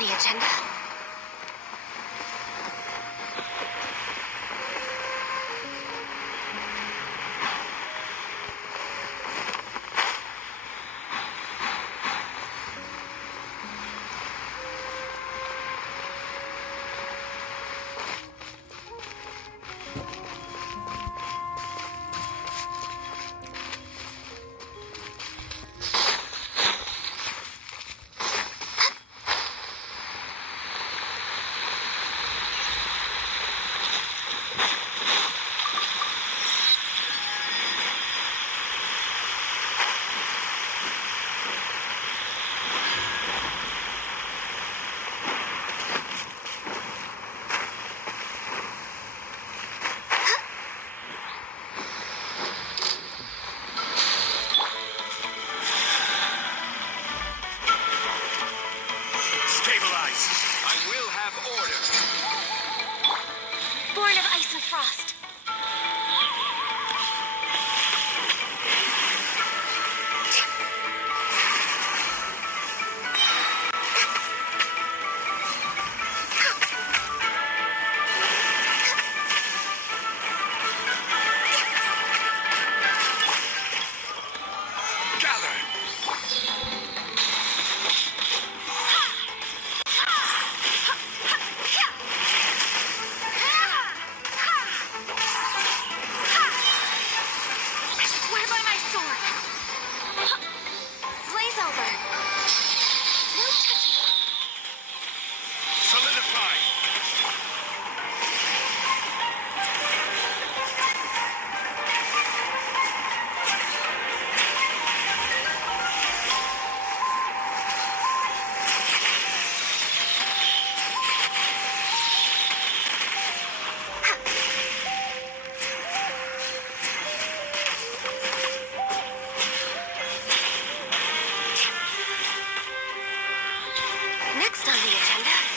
the agenda? Frost. Next on the agenda...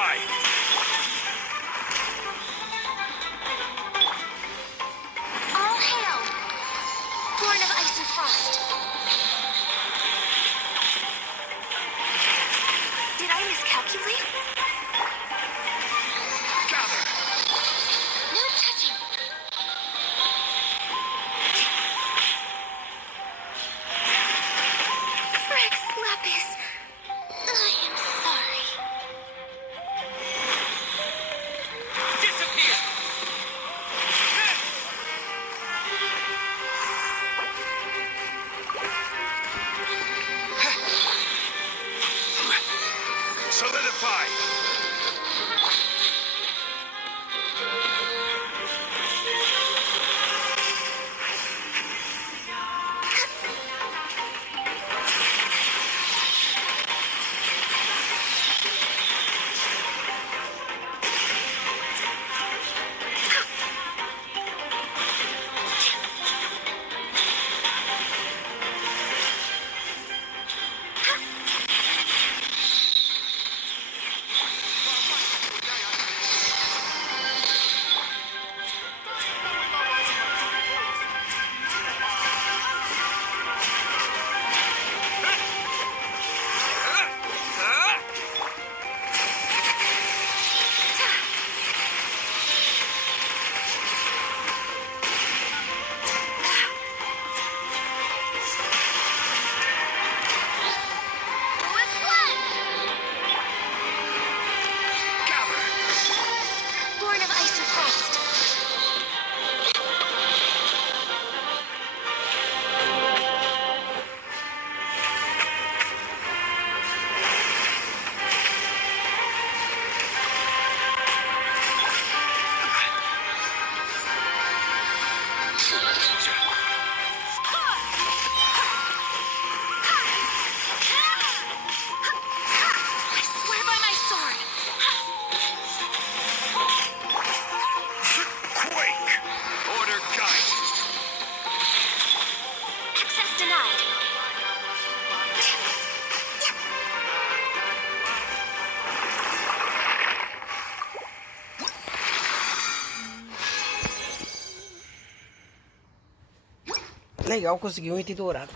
Solidify! All hail! Born of ice and frost. Did I miscalculate? Gather! No touching. Rex Lapis. I am sorry. Disappear! Solidify! Born of ice and frost. I swear by my sword. Quake! Order guide! Access denied. Legal, consegui um item dourado.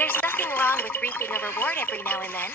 There's nothing wrong with reaping a reward every now and then.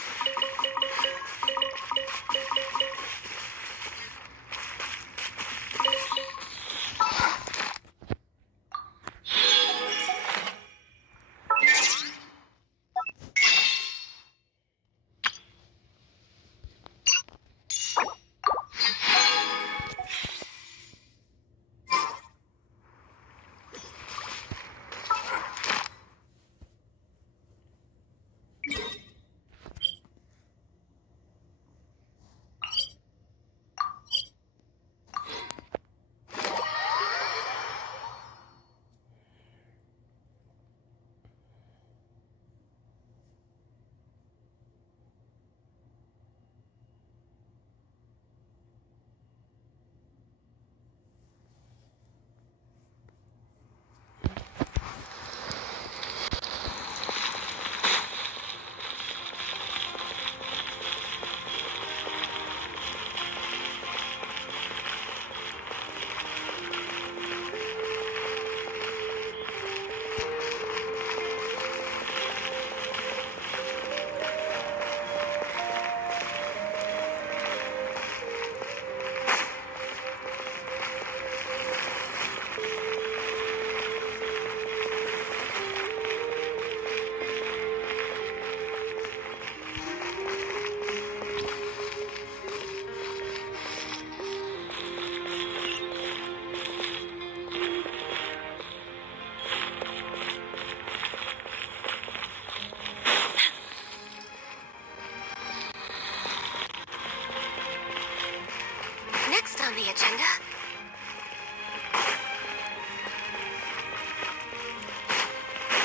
the agenda?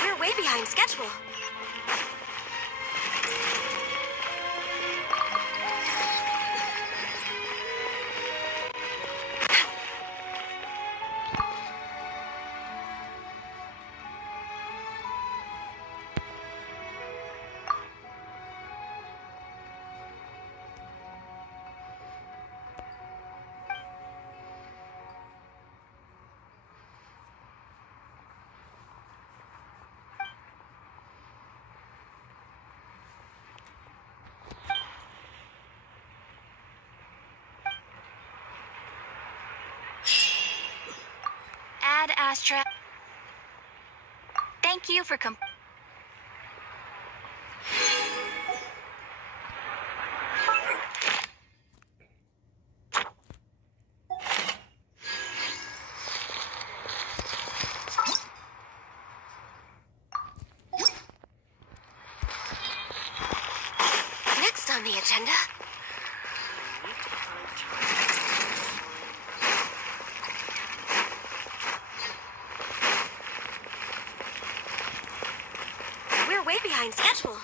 We're way behind schedule. Ad Astra. Thank you for Next on the agenda. We're way behind schedule.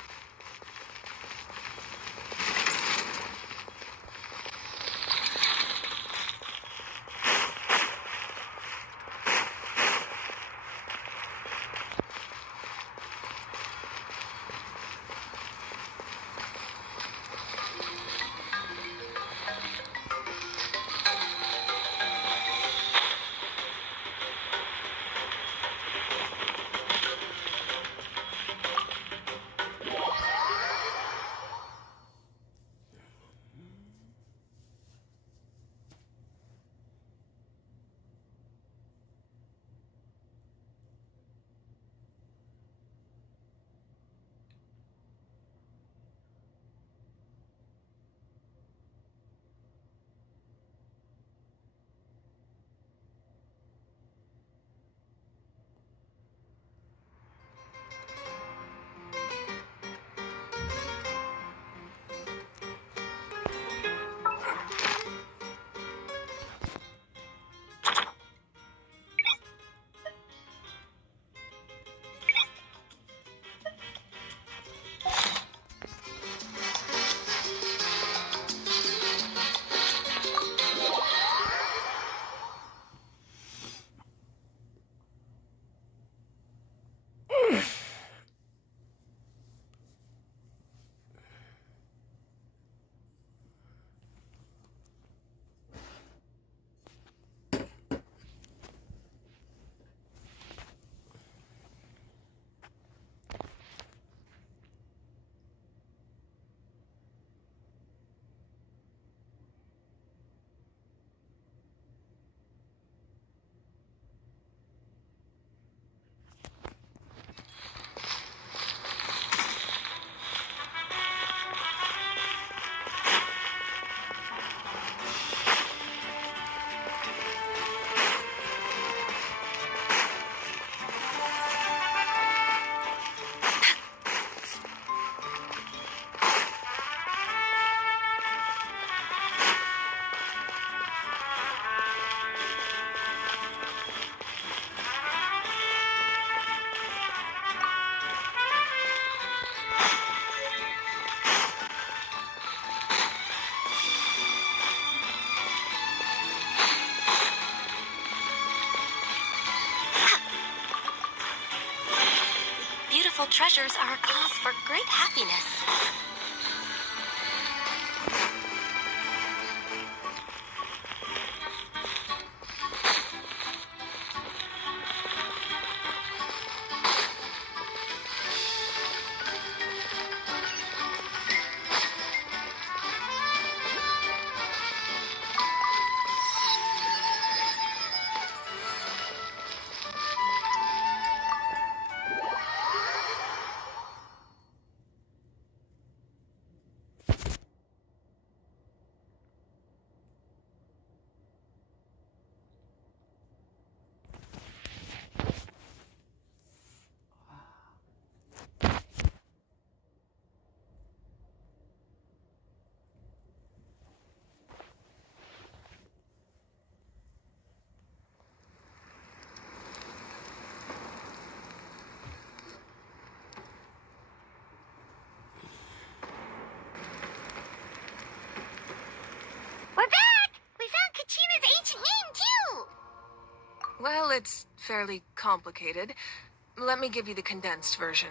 Beautiful treasures are a cause for great happiness. it's fairly complicated. Let me give you the condensed version.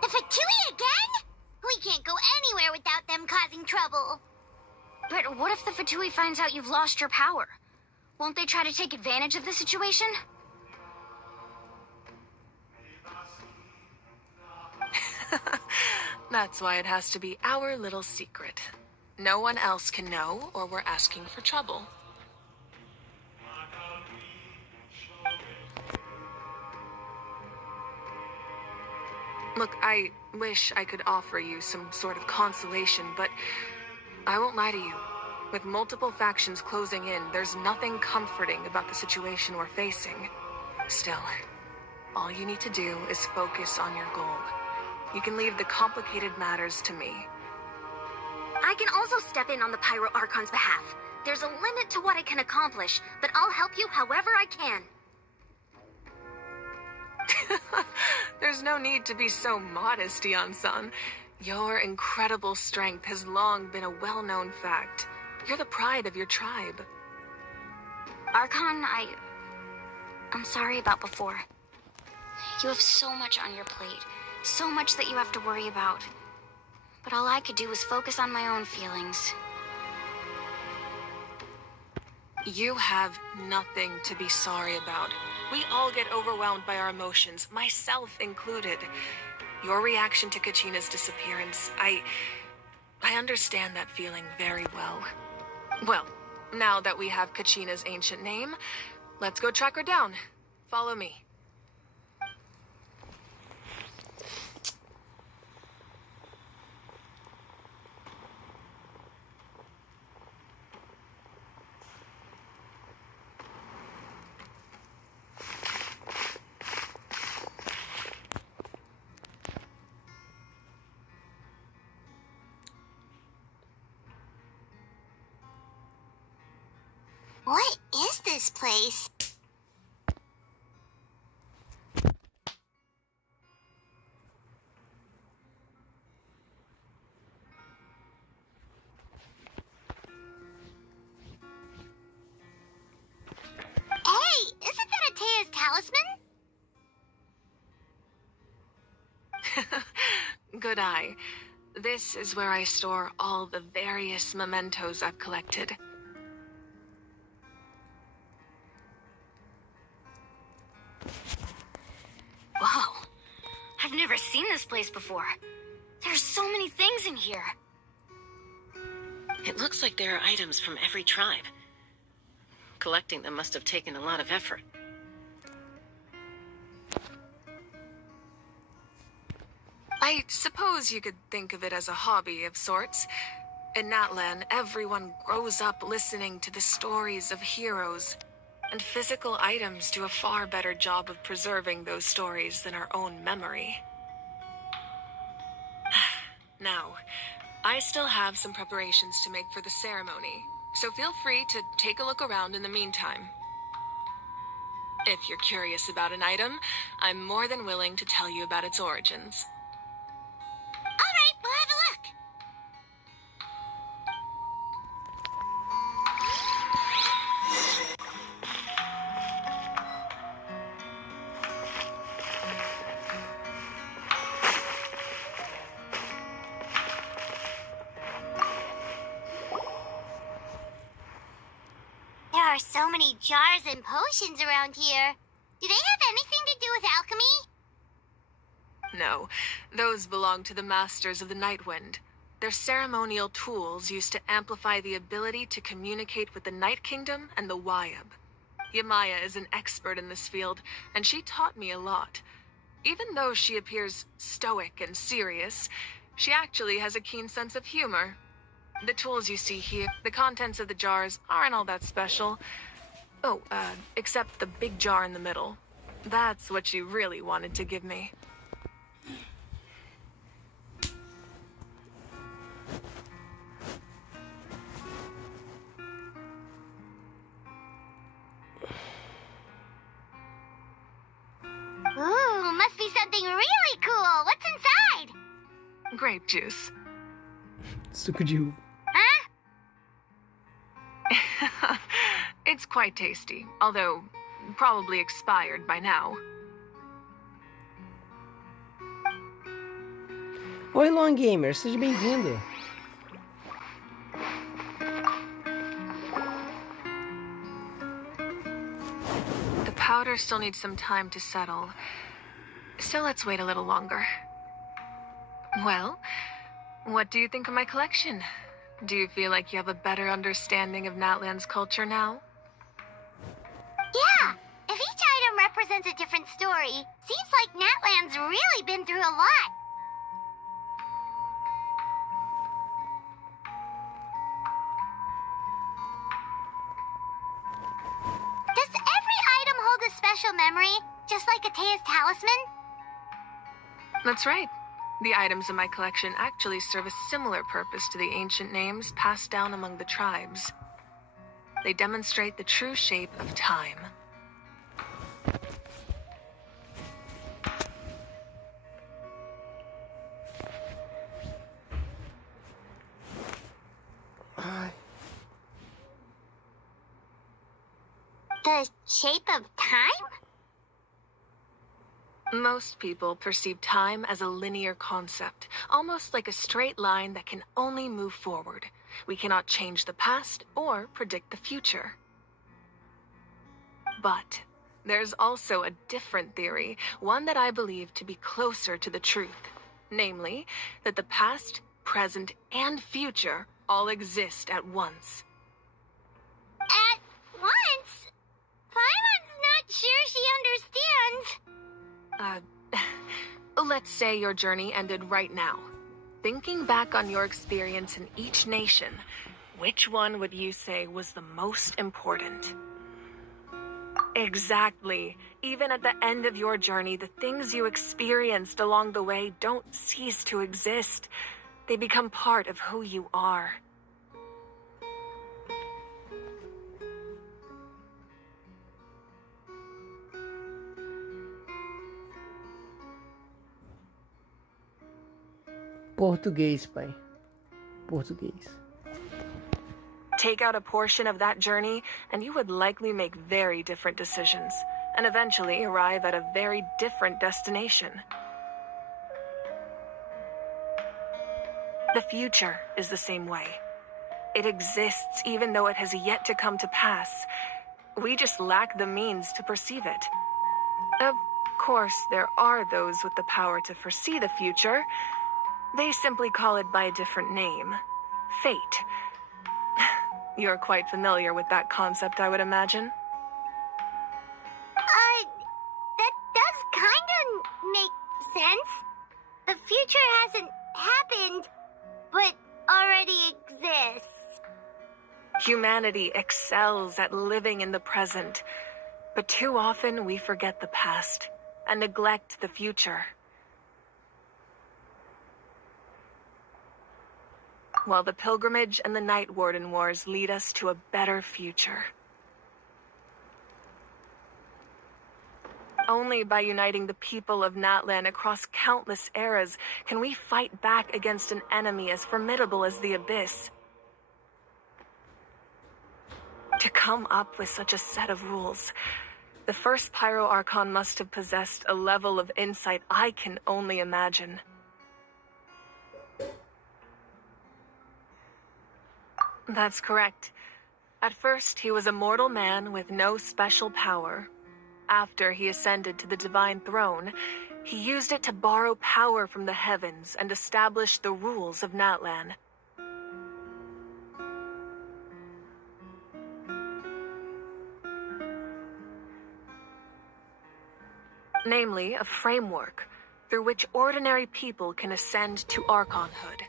The Fatui again? We can't go anywhere without them causing trouble. But what if the Fatui finds out you've lost your power? Won't they try to take advantage of the situation? That's why it has to be our little secret. No one else can know, or we're asking for trouble. Look, I wish I could offer you some sort of consolation, but I won't lie to you. With multiple factions closing in, there's nothing comforting about the situation we're facing. Still, all you need to do is focus on your goal. You can leave the complicated matters to me. I can also step in on the Pyro Archon's behalf. There's a limit to what I can accomplish, but I'll help you however I can. There's no need to be so modest, Yan-san. Your incredible strength has long been a well-known fact. You're the pride of your tribe. Archon, I'm sorry about before. You have so much on your plate. So much that you have to worry about. But all I could do was focus on my own feelings. You have nothing to be sorry about. We all get overwhelmed by our emotions, myself included. Your reaction to Kachina's disappearance, I understand that feeling very well. Well, now that we have Kachina's ancient name, let's go track her down. Follow me. What is this place? Hey, isn't that Atea's talisman? Good eye. This is where I store all the various mementos I've collected. Whoa. I've never seen this place before. There's so many things in here. It looks like there are items from every tribe. Collecting them must have taken a lot of effort. I suppose you could think of it as a hobby of sorts. In Natlan, everyone grows up listening to the stories of heroes, and physical items do a far better job of preserving those stories than our own memory. Now, I still have some preparations to make for the ceremony, so feel free to take a look around in the meantime. If you're curious about an item, I'm more than willing to tell you about its origins. All right, we'll have a look. There are so many jars and potions around here. Do they have anything to do with alchemy? No, those belong to the Masters of the Nightwind. They're ceremonial tools used to amplify the ability to communicate with the Night Kingdom and the Wyab. Yamaya is an expert in this field, and she taught me a lot. Even though she appears stoic and serious, she actually has a keen sense of humor. The tools you see here, the contents of the jars, aren't all that special. Oh, except the big jar in the middle. That's what she really wanted to give me. Ooh, must be something really cool. What's inside? Grape juice. So could you... Huh? It's quite tasty, although probably expired by now. Oi, Long Gamer, seja bem-vindo. The powder still needs some time to settle, so let's wait a little longer. Well, what do you think of my collection? Do you feel like you have a better understanding of Natlan's culture now? Yeah, if each item represents a different story, seems like Natlan's really been through a lot. Does every item hold a special memory, just like Atea's talisman? That's right. The items in my collection actually serve a similar purpose to the ancient names passed down among the tribes. They demonstrate the true shape of time. The shape of time? Most people perceive time as a linear concept, almost like a straight line that can only move forward. We cannot change the past or predict the future. But there's also a different theory, one that I believe to be closer to the truth. Namely, that the past, present, and future all exist at once. At once? Paimon's not sure she understands. Let's say your journey ended right now. Thinking back on your experience in each nation, which one would you say was the most important? Exactly. Even at the end of your journey, the things you experienced along the way don't cease to exist. They become part of who you are. Português, pai. Português. Take out a portion of that journey, and you would likely make very different decisions, and eventually arrive at a very different destination. The future is the same way. It exists even though it has yet to come to pass. We just lack the means to perceive it. Of course, there are those with the power to foresee the future. They simply call it by a different name. Fate. You're quite familiar with that concept, I would imagine. That does kinda make sense. The future hasn't happened, but already exists. Humanity excels at living in the present, but too often we forget the past and neglect the future. While the pilgrimage and the Night Warden Wars lead us to a better future. Only by uniting the people of Natlan across countless eras can we fight back against an enemy as formidable as the Abyss. To come up with such a set of rules, the first Pyro Archon must have possessed a level of insight I can only imagine. That's correct. At first, he was a mortal man with no special power. After he ascended to the divine throne, he used it to borrow power from the heavens and establish the rules of Natlan. Namely, a framework through which ordinary people can ascend to Archonhood.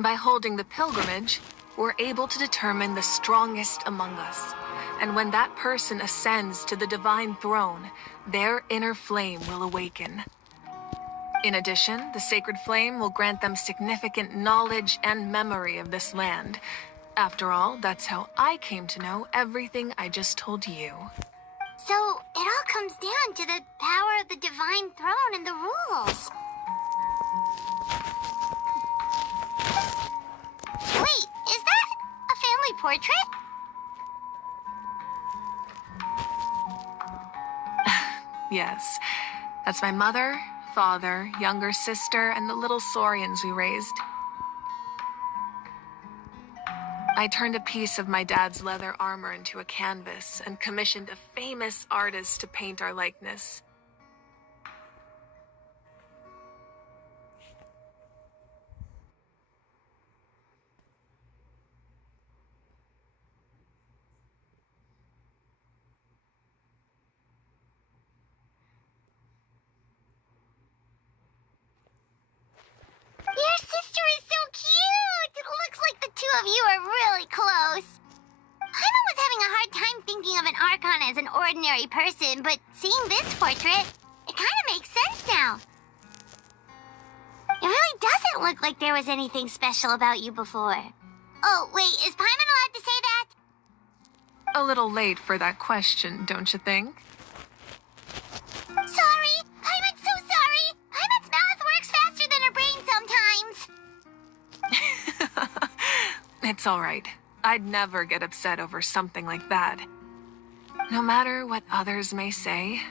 By holding the pilgrimage, we're able to determine the strongest among us. And when that person ascends to the divine throne, their inner flame will awaken. In addition, the sacred flame will grant them significant knowledge and memory of this land. After all, that's how I came to know everything I just told you. So, it all comes down to the power of the divine throne and the rules. portrait? Yes. That's my mother, father, younger sister, and the little saurians we raised. I turned a piece of my dad's leather armor into a canvas and commissioned a famous artist to paint our likeness. Your sister is so cute! It looks like the two of you are really close. Paimon was having a hard time thinking of an Archon as an ordinary person, but seeing this portrait, it kind of makes sense now. It really doesn't look like there was anything special about you before. Oh, wait, is Paimon allowed to say that? A little late for that question, don't you think? Sorry! Paimon's so sorry! Paimon's mouth works faster than her brain sometimes. It's all right. I'd never get upset over something like that. No matter what others may say,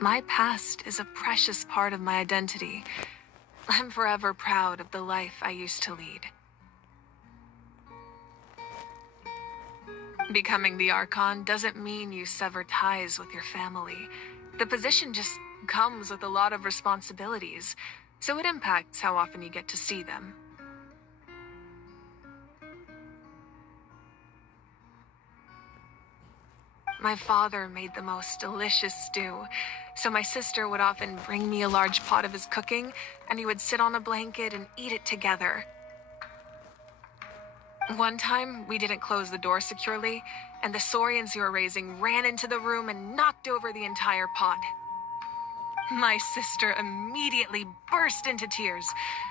my past is a precious part of my identity. I'm forever proud of the life I used to lead. Becoming the Archon doesn't mean you sever ties with your family. The position just comes with a lot of responsibilities, so it impacts how often you get to see them. My father made the most delicious stew, so my sister would often bring me a large pot of his cooking, and he would sit on a blanket and eat it together. One time, we didn't close the door securely, and the saurians you were raising ran into the room and knocked over the entire pot. My sister immediately burst into tears.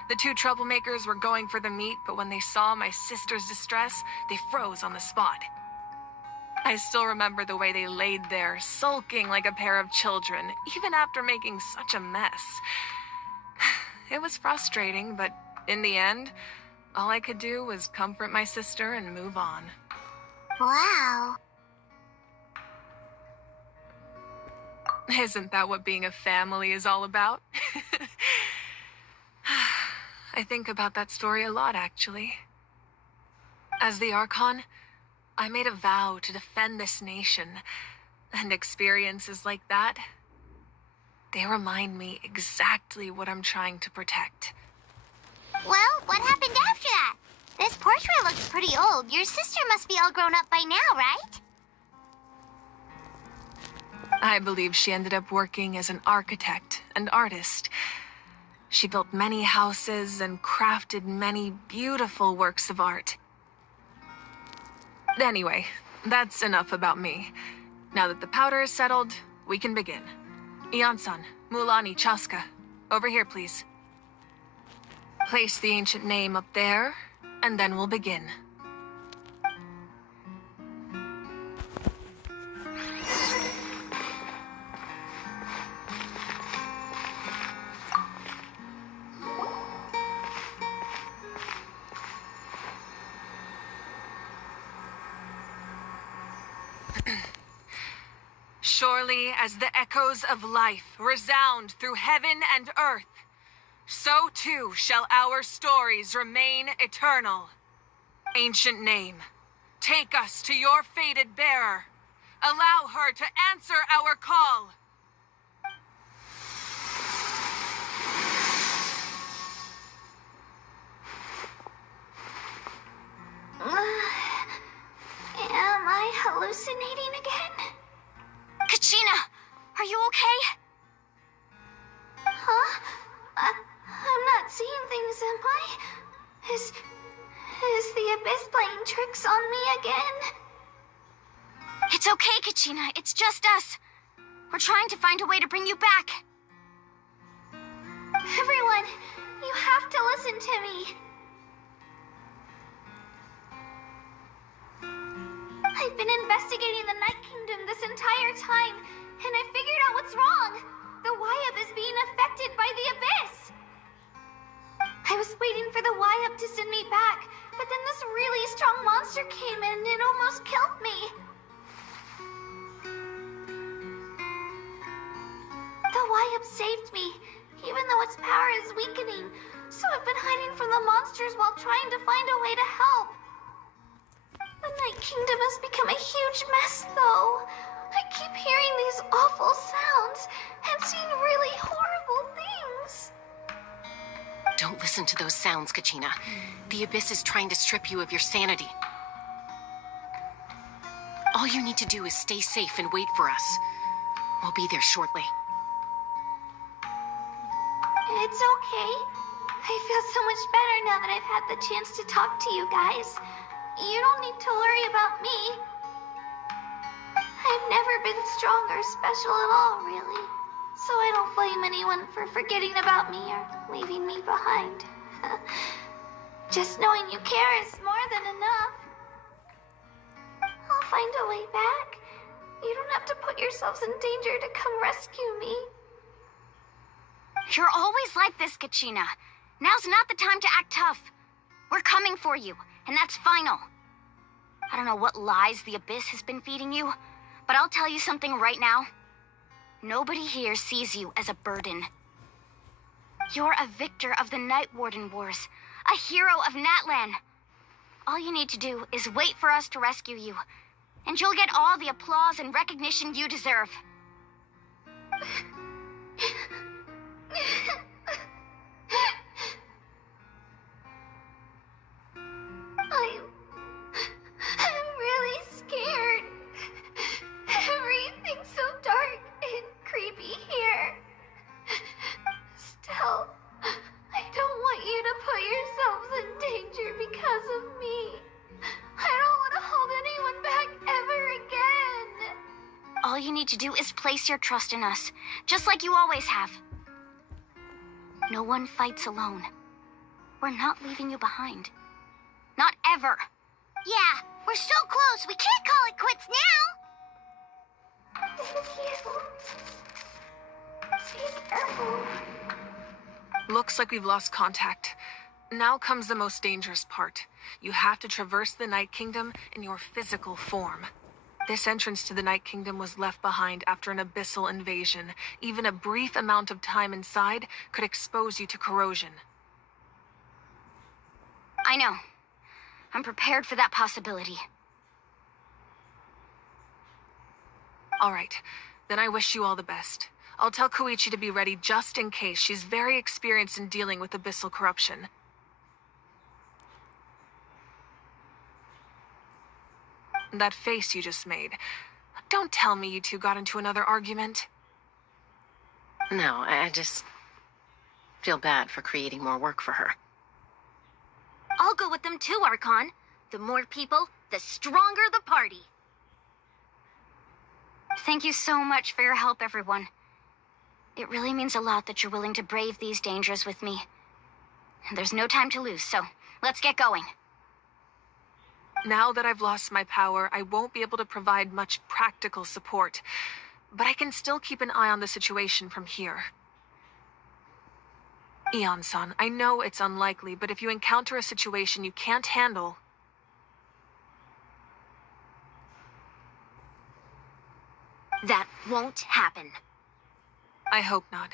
The two troublemakers were going for the meat, but when they saw my sister's distress, they froze on the spot. I still remember the way they laid there, sulking like a pair of children, even after making such a mess. It was frustrating, but in the end, all I could do was comfort my sister and move on. Wow. Isn't that what being a family is all about? I think about that story a lot, actually. As the Archon, I made a vow to defend this nation, and experiences like that, they remind me exactly what I'm trying to protect. Well, what happened after that? This portrait looks pretty old. Your sister must be all grown up by now, right? I believe she ended up working as an architect and artist. She built many houses and crafted many beautiful works of art. Anyway, that's enough about me. Now that the powder is settled, we can begin. Ian-san, Mulani, Chaska, over here, please. Place the ancient name up there, and then we'll begin. Surely as the echoes of life resound through heaven and earth, so too shall our stories remain eternal. Ancient name, take us to your fated bearer. Allow her to answer our call. Am I hallucinating again? Kachina, are you okay? Huh? I'm not seeing things, am I? Is the Abyss playing tricks on me again? It's okay, Kachina. It's just us. We're trying to find a way to bring you back. Everyone, you have to listen to me. I've been investigating the Night Kingdom this entire time, and I figured out what's wrong. The Wyab is being affected by the Abyss. I was waiting for the Wyab to send me back, But then this really strong monster came in and it almost killed me. The Wyab saved me, even though its power is weakening. So I've been hiding from the monsters while trying to find a way to help. The Night Kingdom has become a huge mess, though. I keep hearing these awful sounds and seeing really horrible things. Don't listen to those sounds, Kachina. The Abyss is trying to strip you of your sanity. All you need to do is stay safe and wait for us. We'll be there shortly. It's okay. I feel so much better now that I've had the chance to talk to you guys. You don't need to worry about me. I've never been strong or special at all, really. So I don't blame anyone for forgetting about me or leaving me behind. Just knowing you care is more than enough. I'll find a way back. You don't have to put yourselves in danger to come rescue me. You're always like this, Kachina. Now's not the time to act tough. We're coming for you, and that's final. I don't know what lies the Abyss has been feeding you, but I'll tell you something right now. Nobody here sees you as a burden. You're a victor of the Night Warden Wars, a hero of Natlan. All you need to do is wait for us to rescue you, and you'll get all the applause and recognition you deserve. I'm really scared. Everything's so dark and creepy here. Still, I don't want you to put yourselves in danger because of me. I don't want to hold anyone back ever again. All you need to do is place your trust in us, just like you always have. No one fights alone. We're not leaving you behind. Not ever. Yeah, we're so close. We can't call it quits now. Thank you. Be careful. Looks like we've lost contact. Now comes the most dangerous part. You have to traverse the Night Kingdom in your physical form. This entrance to the Night Kingdom was left behind after an abyssal invasion. Even a brief amount of time inside could expose you to corrosion. I know. I'm prepared for that possibility. All right, then I wish you all the best. I'll tell Koichi to be ready just in case. She's very experienced in dealing with abyssal corruption. That face you just made. Don't tell me you two got into another argument. No, I just feel bad for creating more work for her. I'll go with them too, Archon. The more people, the stronger the party. Thank you so much for your help, everyone. It really means a lot that you're willing to brave these dangers with me. There's no time to lose, so let's get going. Now that I've lost my power, I won't be able to provide much practical support. But I can still keep an eye on the situation from here. Eon-san, I know it's unlikely, but if you encounter a situation you can't handle... That won't happen. I hope not.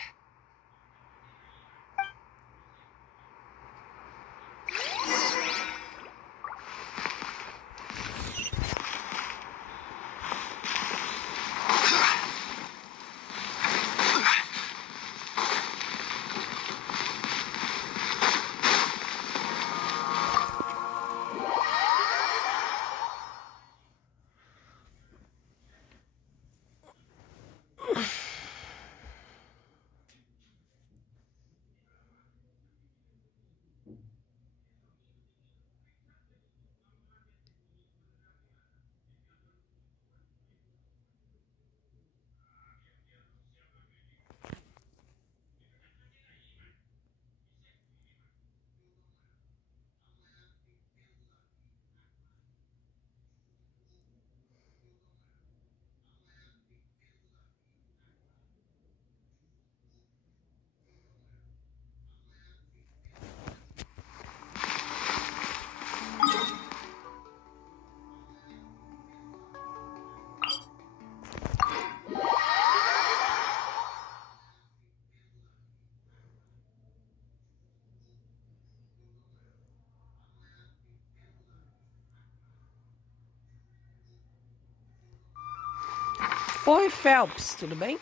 Oi, Phelps, tudo bem?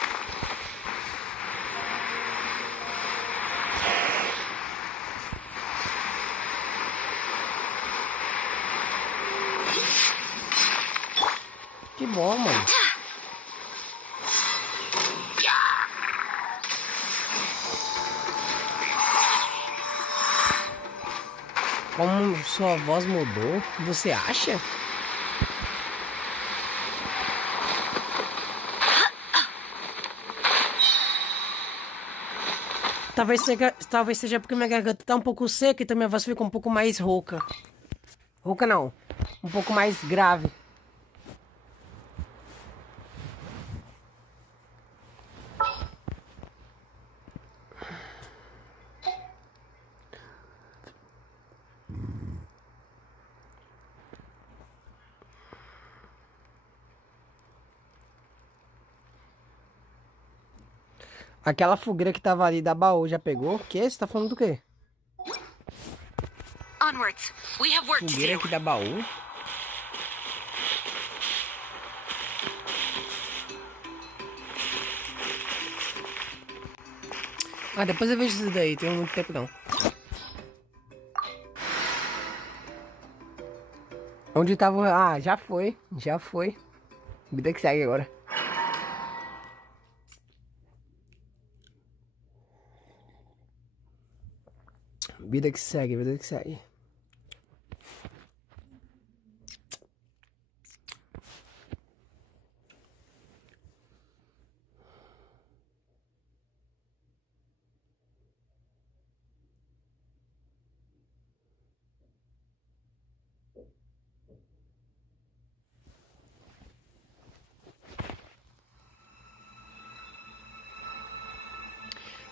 Que bom, mano. Como sua voz mudou, você acha? Talvez seja porque minha garganta tá um pouco seca, então minha voz fica um pouco mais rouca. Rouca não, um pouco mais grave. Aquela fogueira que tava ali da baú já pegou? O que? Você tá falando do quê? Onwards. We have work to Fogueira do. aqui da baú? Ah, depois eu vejo isso daí, tem muito tempo não. Onde tava... Ah, já foi. Já foi. Vida que segue agora. Vida que segue, vida que segue.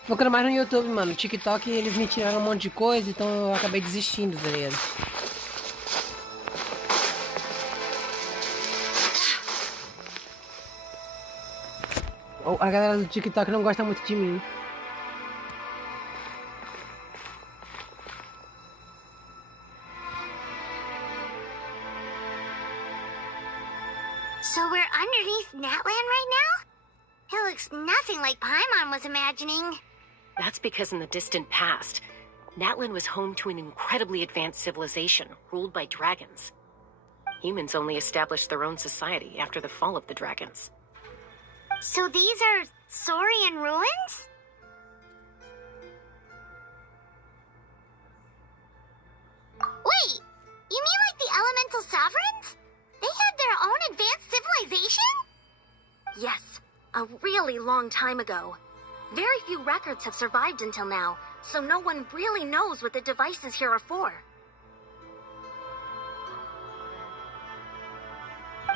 Focando mais no YouTube, mano. TikTok, eles me tiraram um monte de coisa, então eu acabei desistindo, tá ligado? A galera do TikTok não gosta muito de mim. So we're underneath Natlan right now? It looks nothing like Paimon was imagining. That's because in the distant past, Natlan was home to an incredibly advanced civilization ruled by dragons. Humans only established their own society after the fall of the dragons. So these are Saurian ruins? Wait, you mean like the elemental sovereigns? They had their own advanced civilization? Yes, a really long time ago. Very few records have survived until now, so no one really knows what the devices here are for.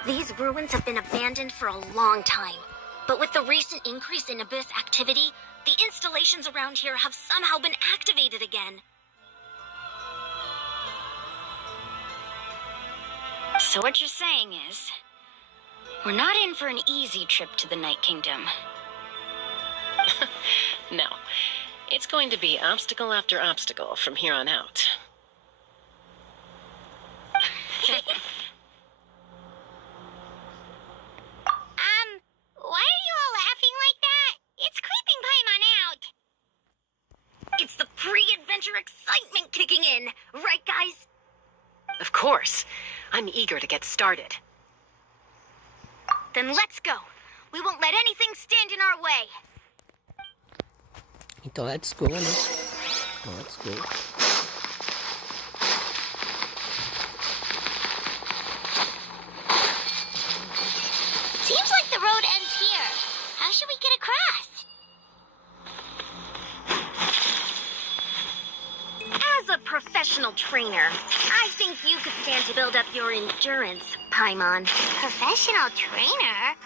These ruins have been abandoned for a long time. But with the recent increase in Abyss activity, the installations around here have somehow been activated again. So what you're saying is, we're not in for an easy trip to the Night Kingdom. No. It's going to be obstacle after obstacle from here on out. Why are you all laughing like that? It's creeping Paimon out. It's the pre-adventure excitement kicking in, right guys? Of course. I'm eager to get started. Then let's go. We won't let anything stand in our way. Então let's go, né? Então let's go. Seems like the road ends here. How should we get across? As a professional trainer, I think you could stand to build up your endurance, Paimon. Professional trainer?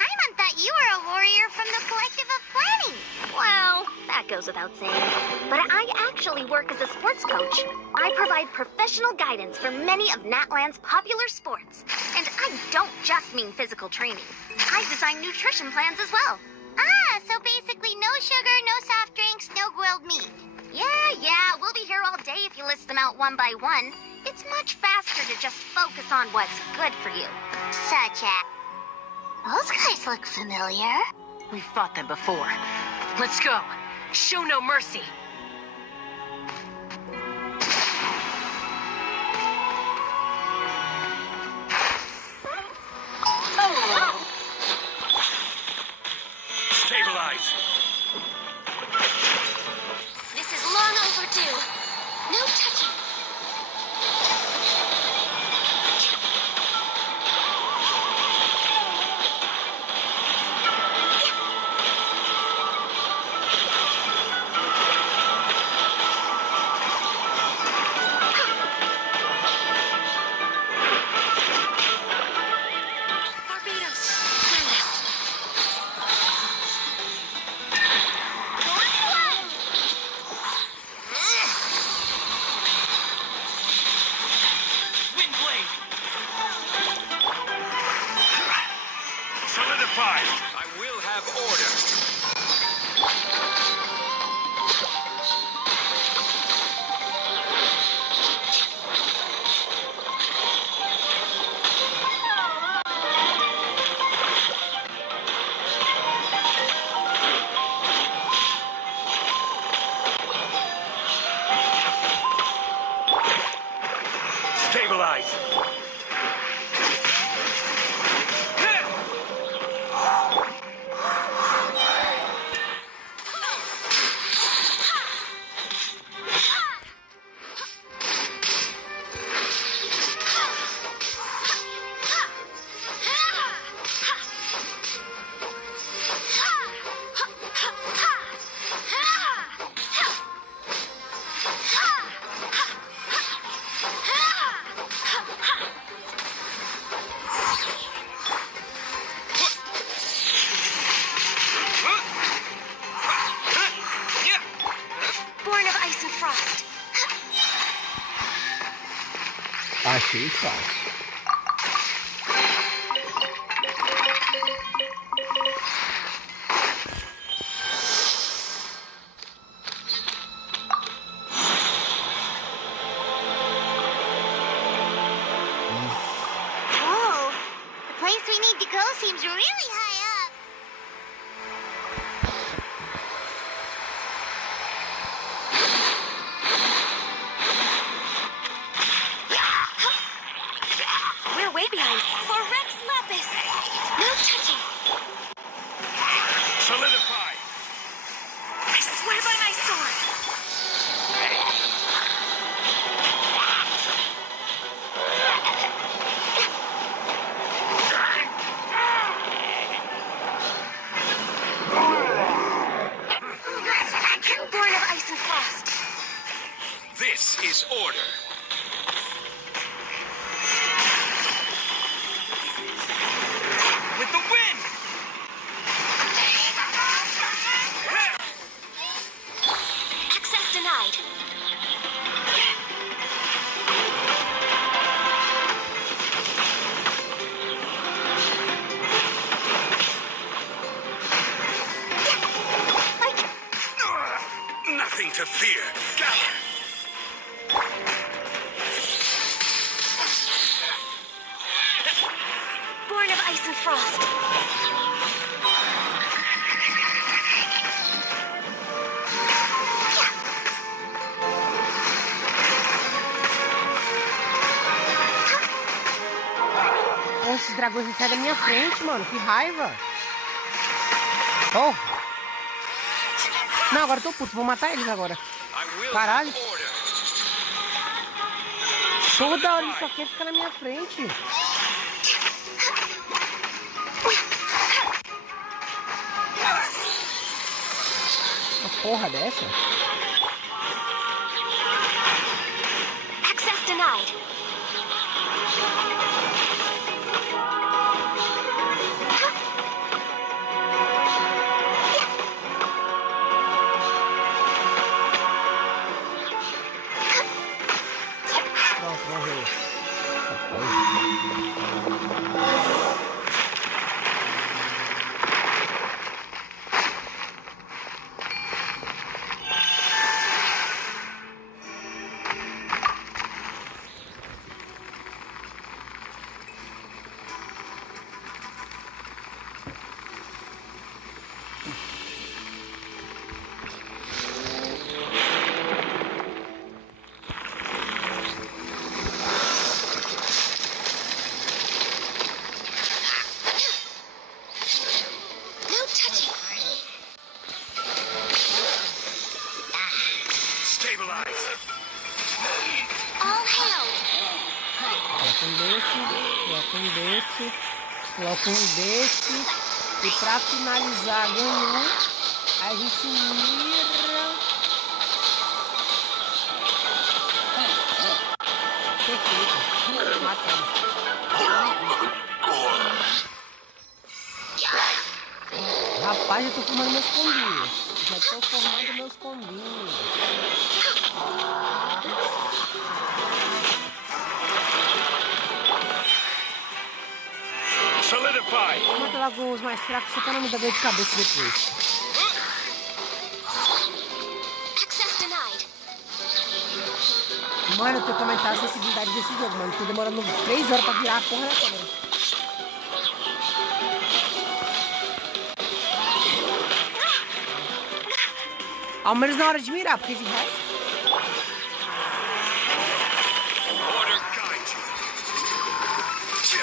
Paimon thought you were a warrior from the Collective of Planning. Well, that goes without saying. But I actually work as a sports coach. I provide professional guidance for many of Natlan's popular sports. And I don't just mean physical training. I design nutrition plans as well. Ah, so basically no sugar, no soft drinks, no grilled meat. Yeah, we'll be here all day if you list them out one by one. It's much faster to just focus on what's good for you. Such as... Those guys look familiar. We've fought them before. Let's go. Show no mercy. Stabilize. This is long overdue. No touching. Solidify. I will have order. Stabilize. Born of ice and frost. Achei fácil. Whoa, the place we need to go seems really high up. We're way behind. For Rex Lapis. No touching. Solidify. I swear by my sword. Born of ice and frost. This is order. With the wind. Access denied. Nothing to fear. Gather. Born of ice and frost. Esses dragões não saem da minha frente, mano. Que raiva. Oh. Não, agora eu tô puto. Vou matar eles agora. I will Caralho. have order. Toda hora ele só quer ficar na minha frente. Uma porra dessa? Access denied. Pronto, vamos ver. um desse, coloco um desse, coloco um desse. E pra finalizar, ganhou. A gente mira. Perfeito. Matamos. Rapaz, eu tô formando meus combinhos. Já tô formando meus combinhos. Solidify. Mata logo os mais fracos, só pra não me dar dor de cabeça depois. Mano, eu tenho que aumentar a acessibilidade desse jogo, mano. Tô demorando 3 horas pra virar a porra da câmera. Ao menos na hora de mirar, porque de resto...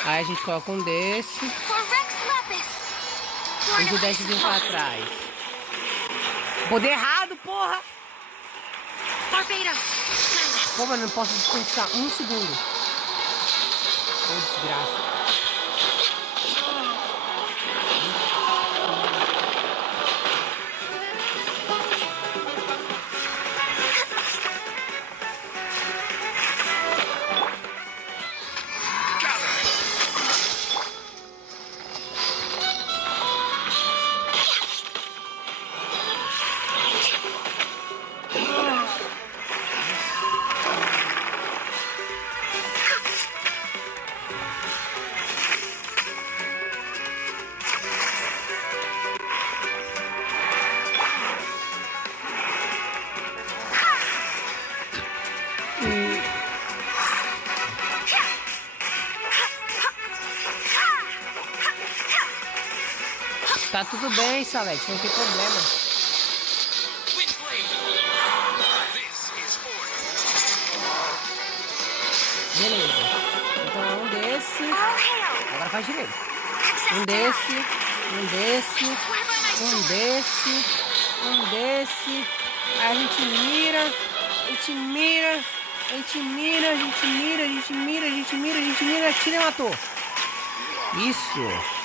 Aí a gente coloca um desse. Um de dessezinho pra trás. Poder errado, porra! Pô, mano, não posso descansar um segundo. Ô, desgraça. Tá tudo bem, Salete, não tem problema. Beleza. Então é um desse. Agora faz direito. Um desse. Um desse. Um desse. Um desse. Aí a gente mira. A gente mira. A gente mira. A gente mira. A gente mira. A gente mira. A gente mira. Tira e matou. Isso.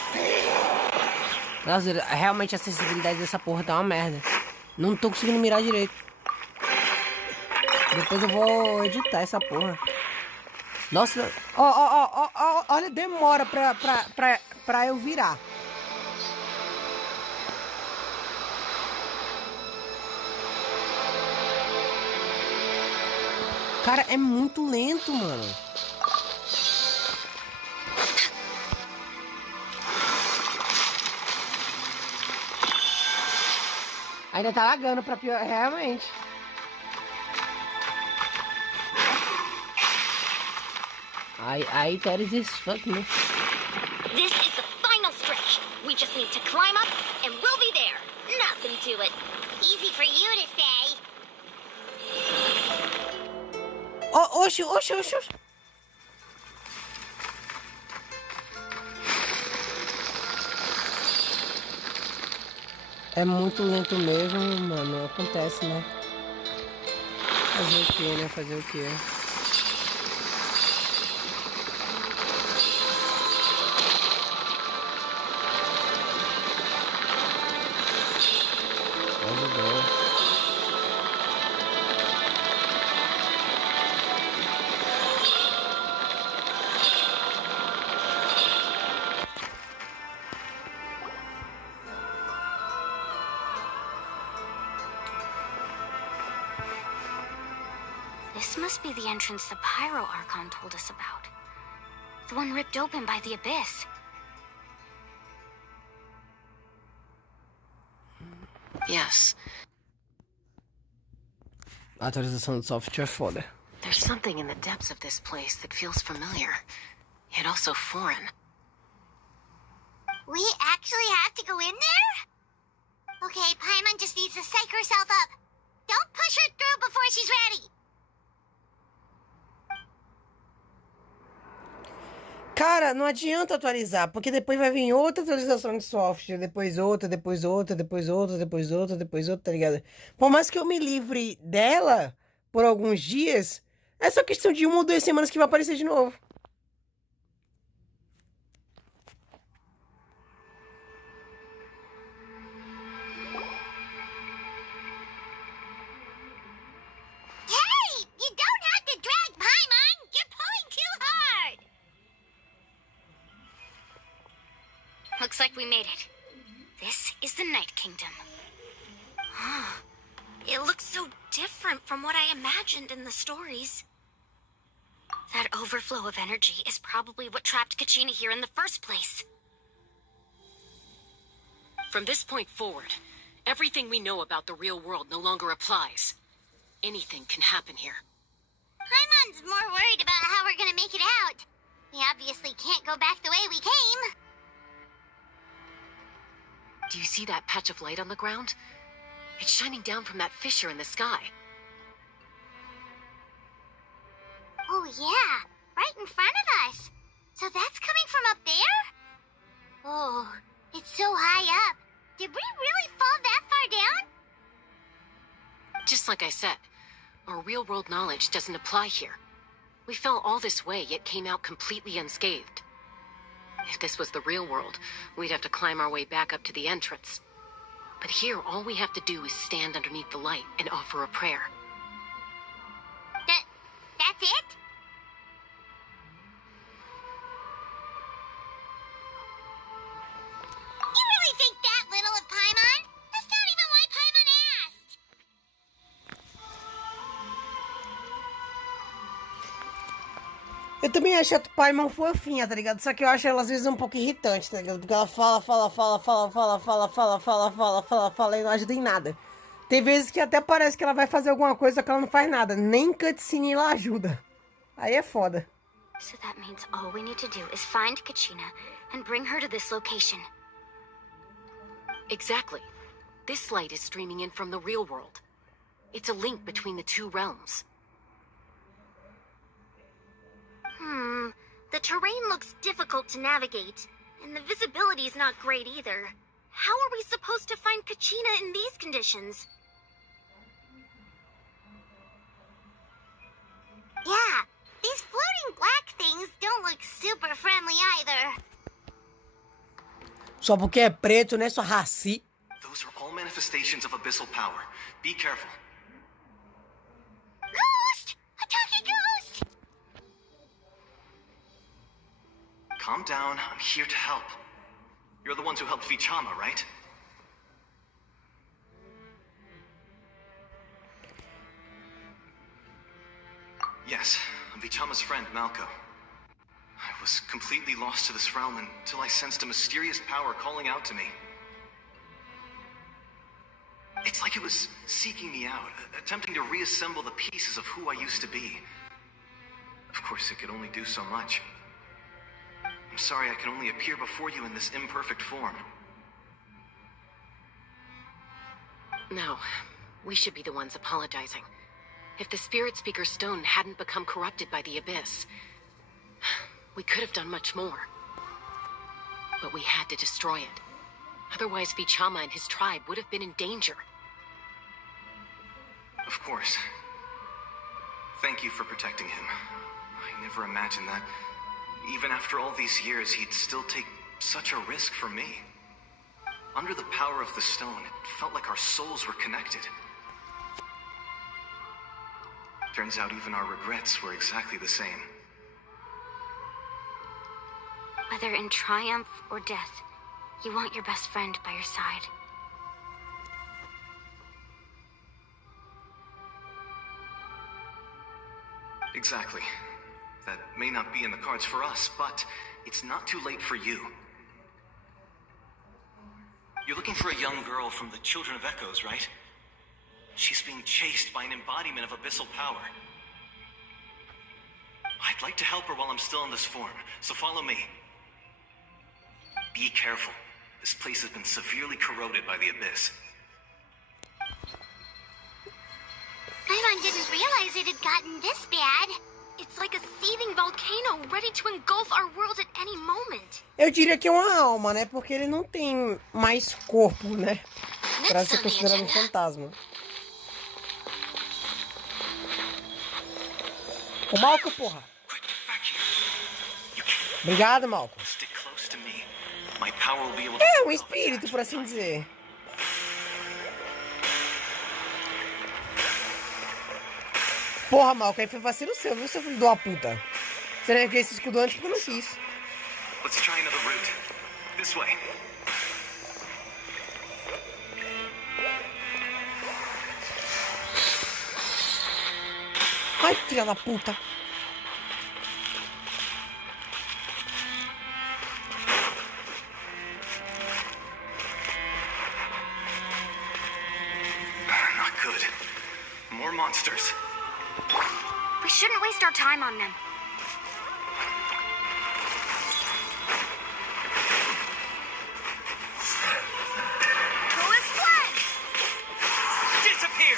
Nossa, realmente a sensibilidade dessa porra tá uma merda. Não tô conseguindo mirar direito. Depois eu vou editar essa porra. Nossa, olha, demora pra eu virar. Cara, é muito lento, mano. Ainda tá lagando pra pior, realmente. I that is this fuck me. This is the final stretch. We just need to climb up and we'll be there. Nothing to it. Easy for you to say. Oxi. É muito lento mesmo, mano. Acontece, né? Fazer o que, né? Fazer o que? Ajudou. This must be the entrance the Pyro Archon told us about. The one ripped open by the Abyss. Yes. A atualização do software é foda. There's something in the depths of this place that feels familiar, yet also foreign. We actually have to go in there? Okay, Paimon just needs to psych herself up. Don't push her through before she's ready. Cara, não adianta atualizar, porque depois vai vir outra atualização de software, depois outra, depois outra, depois outra, depois outra, depois outra, tá ligado? Por mais que eu me livre dela por alguns dias, é só questão de 1 ou 2 semanas que vai aparecer de novo. like we made it. This is the Night Kingdom. It looks so different from what I imagined in the stories. That overflow of energy is probably what trapped Kachina here in the first place. From this point forward, everything we know about the real world no longer applies. Anything can happen here. Paimon's more worried about how we're gonna make it out. We obviously can't go back the way we came. Do you see that patch of light on the ground? It's shining down from that fissure in the sky. Oh yeah, right in front of us. So that's coming from up there? Oh, it's so high up. Did we really fall that far down? Just like I said, our real-world knowledge doesn't apply here. We fell all this way, yet came out completely unscathed. If this was the real world, we'd have to climb our way back up to the entrance. But here, all we have to do is stand underneath the light and offer a prayer. That's it? You really think that little of Paimon? That's not even why Paimon asked. Eu também acho a Paimon fofinha, tá ligado? Só que eu acho ela às vezes um pouco irritante, tá ligado? Porque ela fala e não ajuda em nada. Tem vezes que até parece que ela vai fazer alguma coisa, só que ela não faz nada. Nem cutscene ela ajuda. Aí é foda. So that means all we need to do is find Kachina and bring her to this location. Exactly. This light is streaming in from the real world. It's a link between the two realms. The terrain looks difficult to navigate, and the visibility is not great either. How are we supposed to find Kachina in these conditions? Yeah, these floating black things don't look super friendly either. Só porque é preto, né, sua raci? Those are all manifestations of abyssal power. Be careful. Ghost! A talking ghost! Calm down. I'm here to help. You're the ones who helped Vichama, right? Yes, I'm Vichama's friend, Malco. I was completely lost to this realm until I sensed a mysterious power calling out to me. It's like it was seeking me out, attempting to reassemble the pieces of who I used to be. Of course, it could only do so much. I'm sorry I can only appear before you in this imperfect form. No, we should be the ones apologizing. If the Spirit Speaker Stone hadn't become corrupted by the Abyss, we could have done much more. But we had to destroy it. Otherwise, Vichama and his tribe would have been in danger. Of course. Thank you for protecting him. I never imagined that, even after all these years, he'd still take such a risk for me. Under the power of the stone, it felt like our souls were connected. Turns out even our regrets were exactly the same. Whether in triumph or death, you want your best friend by your side. Exactly. That may not be in the cards for us, but it's not too late for you. You're looking for a young girl from the Children of Echoes, right? She's being chased by an embodiment of abyssal power. I'd like to help her while I'm still in this form, so follow me. Be careful. This place has been severely corroded by the Abyss. Paimon didn't realize it had gotten this bad. It's like a seething volcano ready to engulf our world at any moment. Eu diria que é uma alma, né? Porque ele não tem mais corpo, né? Pra ser considerado um fantasma. Ô, Malco, porra. Obrigado, Malco. É, um espírito, por assim dizer. Porra, Malco, aí foi vacilo seu, viu, seu filho de uma puta? Você não quer esse escudo antes porque eu não quis. Let's try another route. This way. Ai, filha da puta. Not good. More monsters. We shouldn't waste our time on them. Disappear!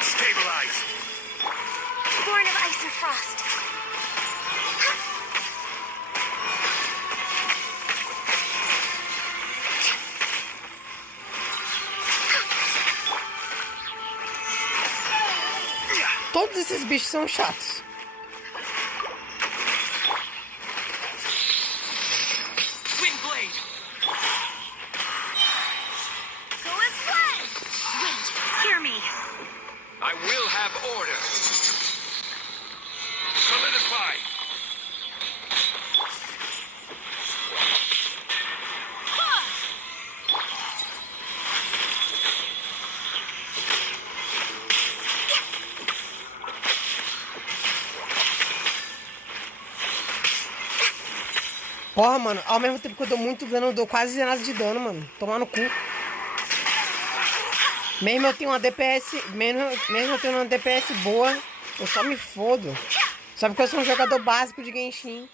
Stabilize! Born of ice and frost. Todos esses bichos são chatos. Wind blade! Wait, hear me. I will have order. Solidify! Porra, mano, ao mesmo tempo que eu dou muito dano, eu dou quase nada de dano, mano. Tomar no cu. Mesmo eu tenho uma DPS, mesmo eu tendo uma DPS boa, eu só me fodo. Só porque eu sou um jogador básico de Genshin.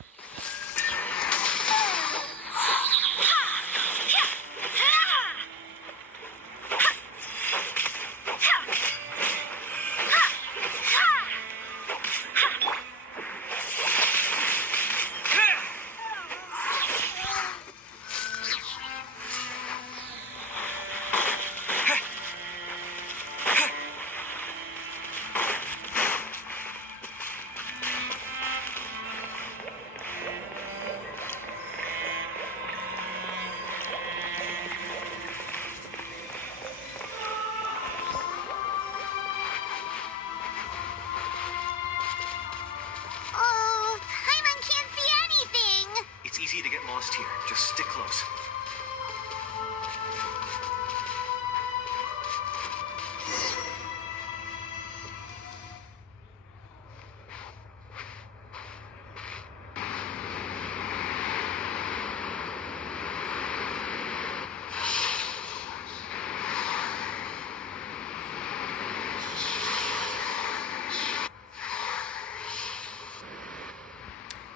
Oh, Paimon can't see anything. It's easy to get lost here. Just stick close.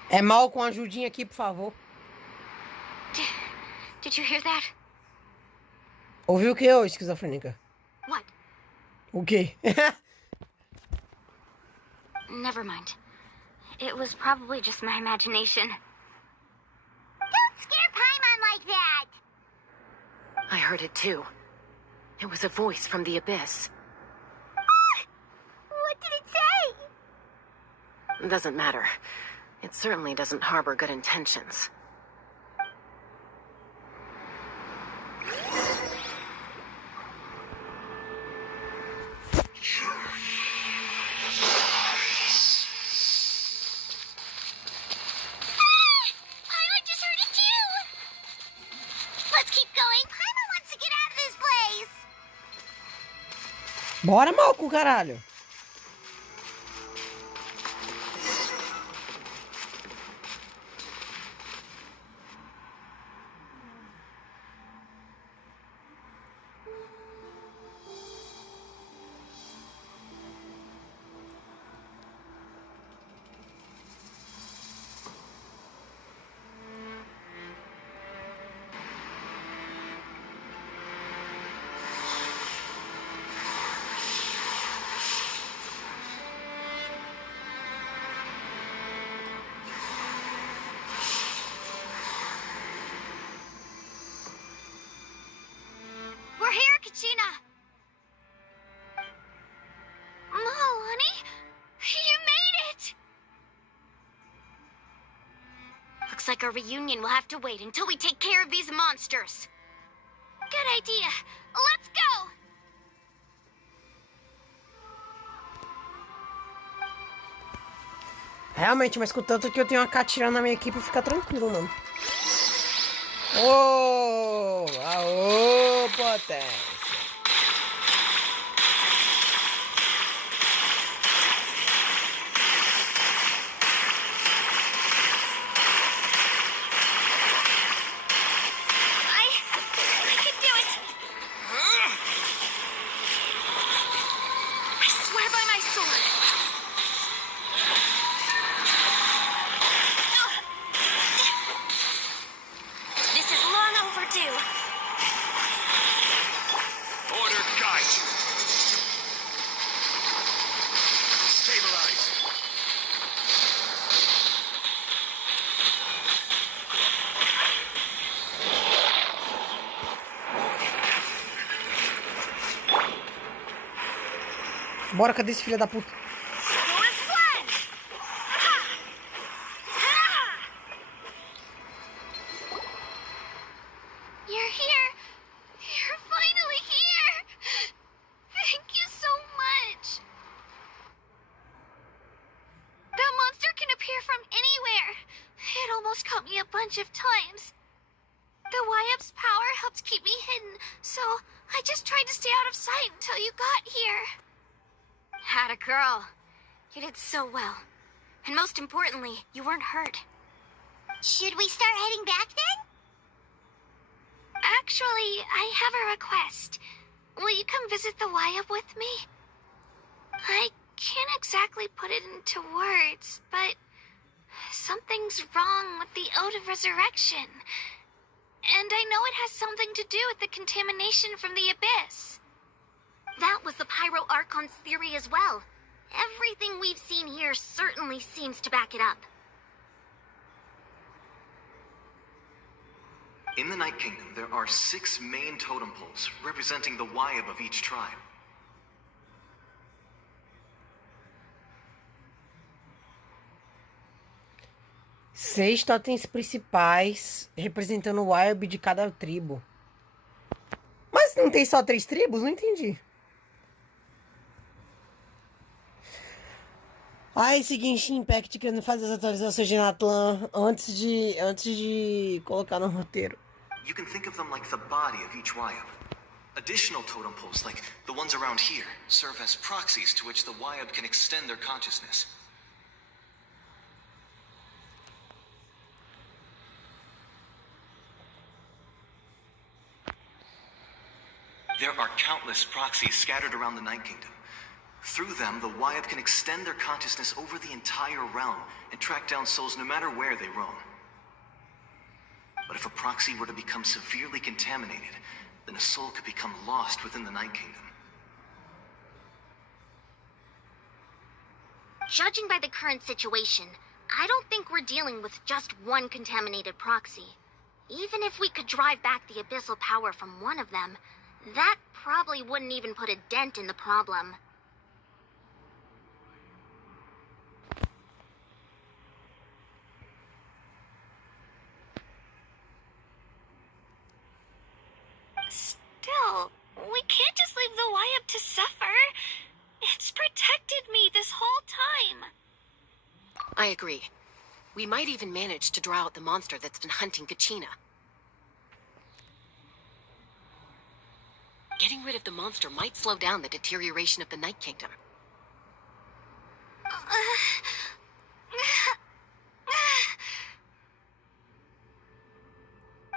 É mal com ajudinha aqui, por favor. Did you hear that? Ouviu o que, ô esquizofrênica? What? O quê? Never mind. It was probably just my imagination. Don't scare Paimon like that. I heard it too. It was a voice from the abyss. What did it say? Doesn't matter. It certainly doesn't harbor good intentions. Paimon just heard it too. Let's keep going. Paimon wants to get out of this place. Bora, Malco, caralho. We're here, Kachina! Oh, honey! You made it! Looks like our reunion will have to wait until we take care of these monsters. Good idea. Let's go! Realmente, mas contanto que eu tenho uma Catira na minha equipe, fica tranquilo, mano. Ô, aô, potência. I can do it. I swear by my sword. This is long overdue. Order guide you. Stabilize. Bora, cadê esse filho da puta? You're here. You're finally here. Thank you so much. That monster can appear from anywhere. It almost caught me a bunch of times. The YF's power helped keep me hidden, so I just tried to stay out of sight until you got here. Had a girl. You did so well. And most importantly, you weren't hurt. Should we start heading back then? Actually, I have a request. Will you come visit the YF with me? I can't exactly put it into words, but something's wrong with the Ode of Resurrection. And I know it has something to do with the contamination from the Abyss. That was the Pyro Archon's theory as well. Everything we've seen here certainly seems to back it up. In the Night Kingdom, there are 6 main totem poles representing the Wyab of each tribe. Seis totens principais representando o Wyab de cada tribo. Mas não tem só 3 tribos? Não entendi. Ah, esse Genshin Impact querendo fazer as atualizações de Natlan antes de colocar no roteiro. You can think of them like the body of each Wyab. Additional totem poles, like the ones around here, serve as proxies to which the Wyab can extend their consciousness. There are countless proxies scattered around the Night Kingdom. Through them, the Wyab can extend their consciousness over the entire realm and track down souls no matter where they roam. But if a proxy were to become severely contaminated, then a soul could become lost within the Night Kingdom. Judging by the current situation, I don't think we're dealing with just one contaminated proxy. Even if we could drive back the abyssal power from one of them, that probably wouldn't even put a dent in the problem. Still, we can't just leave the Wyab to suffer. It's protected me this whole time. I agree. We might even manage to draw out the monster that's been hunting Kachina. Getting rid of the monster might slow down the deterioration of the Night Kingdom.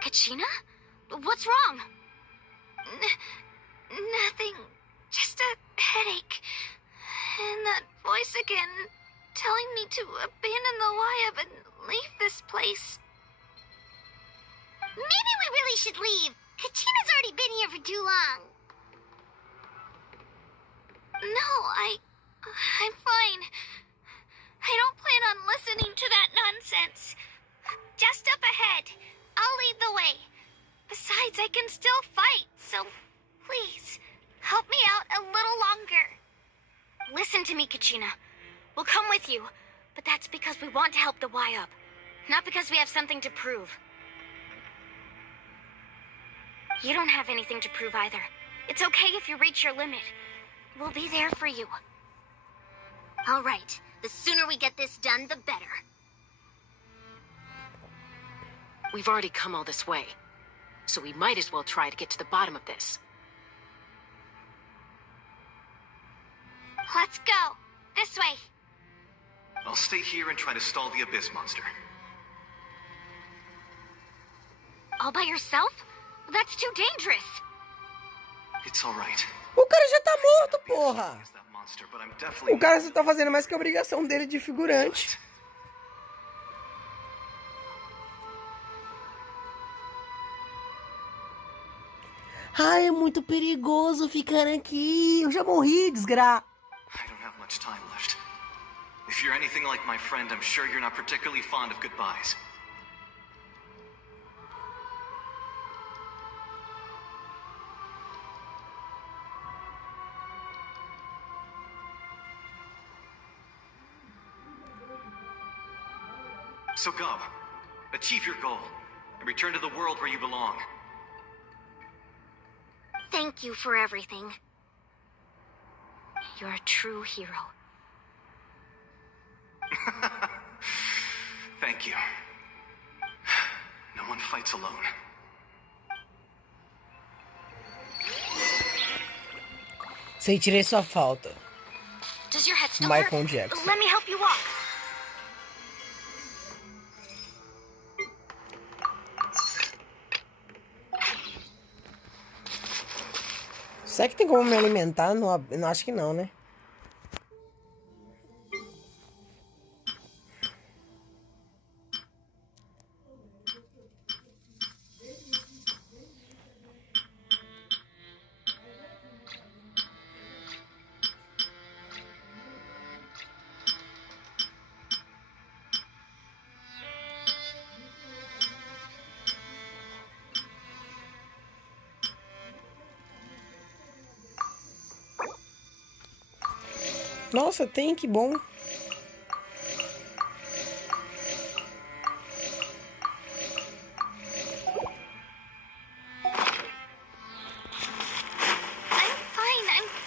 Kachina? What's wrong? Nothing. Just a headache. And that voice again, telling me to abandon the Wyab and leave this place. Maybe we really should leave. Kachina's already been here for too long. No, I'm fine. I don't plan on listening to that nonsense. Just up ahead. I'll lead the way. Besides, I can still fight, so please, help me out a little longer. Listen to me, Kachina. We'll come with you, but that's because we want to help the Wyab, not because we have something to prove. You don't have anything to prove either. It's okay if you reach your limit. We'll be there for you. All right, The sooner we get this done, the better. We've already come all this way, so we might as well try to get to the bottom of this. Let's go. This way. I'll stay here and try to stall the Abyss Monster. All by yourself? That's too dangerous. It's alright. O cara já tá morto, porra! That monster, but I'm definitely O cara só tá fazendo mais que a obrigação dele de figurante. Ai, é muito perigoso ficar aqui. Eu já morri, desgra... I don't have much time left. If you're anything like my friend, I'm sure you're not particularly fond of goodbyes. So go. Achieve your goal. And return to the world where you belong. Thank you for everything. You're a true hero. Thank you. No one fights alone. Sentirei sua falta. Does your head still Michael hurt? Jackson. Let me help you walk. Será que tem como me alimentar? Não, acho que não, né? Nossa, tem, que bom. I'm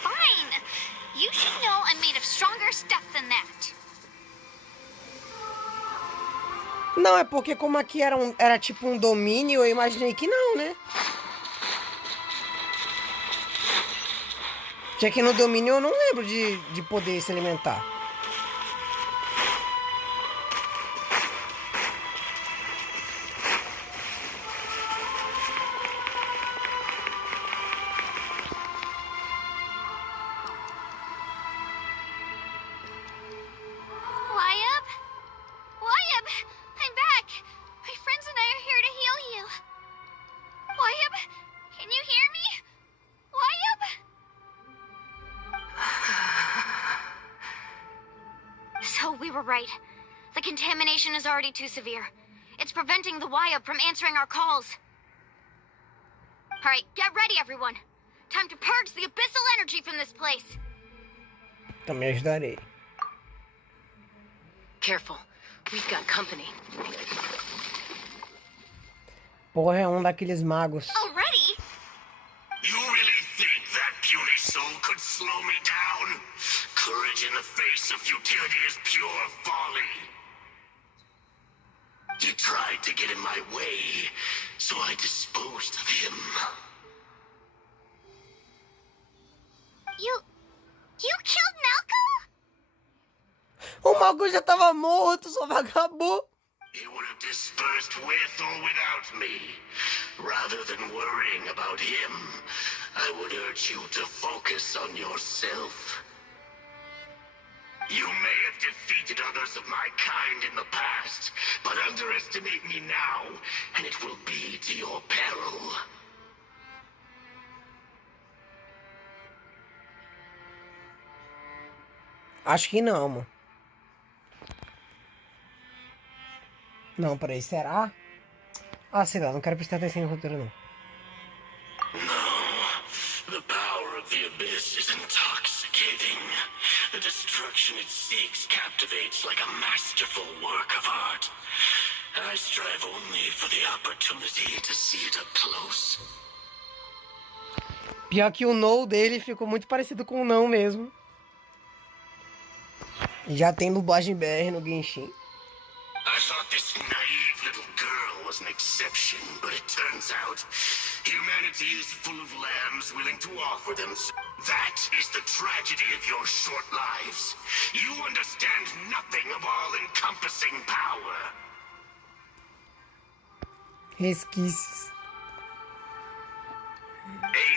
fine. You should know I'm made of stronger stuff than that. Não, é porque como aqui era tipo um domínio, eu imaginei que não, né? Já que no domínio eu não lembro de poder se alimentar. Wyabb? Wyabb! I'm back! My friends and I are here to heal you. Wyabb? Can you hear me? Wyabb? So we were right. The contamination is already too severe. It's preventing the Wyabb from answering our calls. Alright, get ready, everyone. Time to purge the abyssal energy from this place. Também ajudarei. Careful. We've got company. Porra, é daqueles magos. Already? You really think that puny soul could slow me down? Courage in the face of futility is pure folly. You tried to get in my way, so I disposed of him. You killed Malcolm? O mago já tava morto, só vagabundo. He would have dispersed with or without me. Rather than worrying about him, I would urge you to focus on yourself. You may have defeated others of my kind in the past, but underestimate me now, and it will be to your peril. Acho que não, mano. Não, peraí, será? Ah, sei lá, não quero prestar atenção no roteiro, não. The power of the abyss is intoxicating. The destruction it seeks captivates like a masterful work of art. I strive only for the opportunity to see it up close. Pior que o no dele ficou muito parecido com o não mesmo. Já tem dublagem BR no Genshin. I thought this naive little girl was an exception, but it turns out humanity is full of lambs willing to offer them. That is the tragedy of your short lives. You understand nothing of all-encompassing power. Resquícios.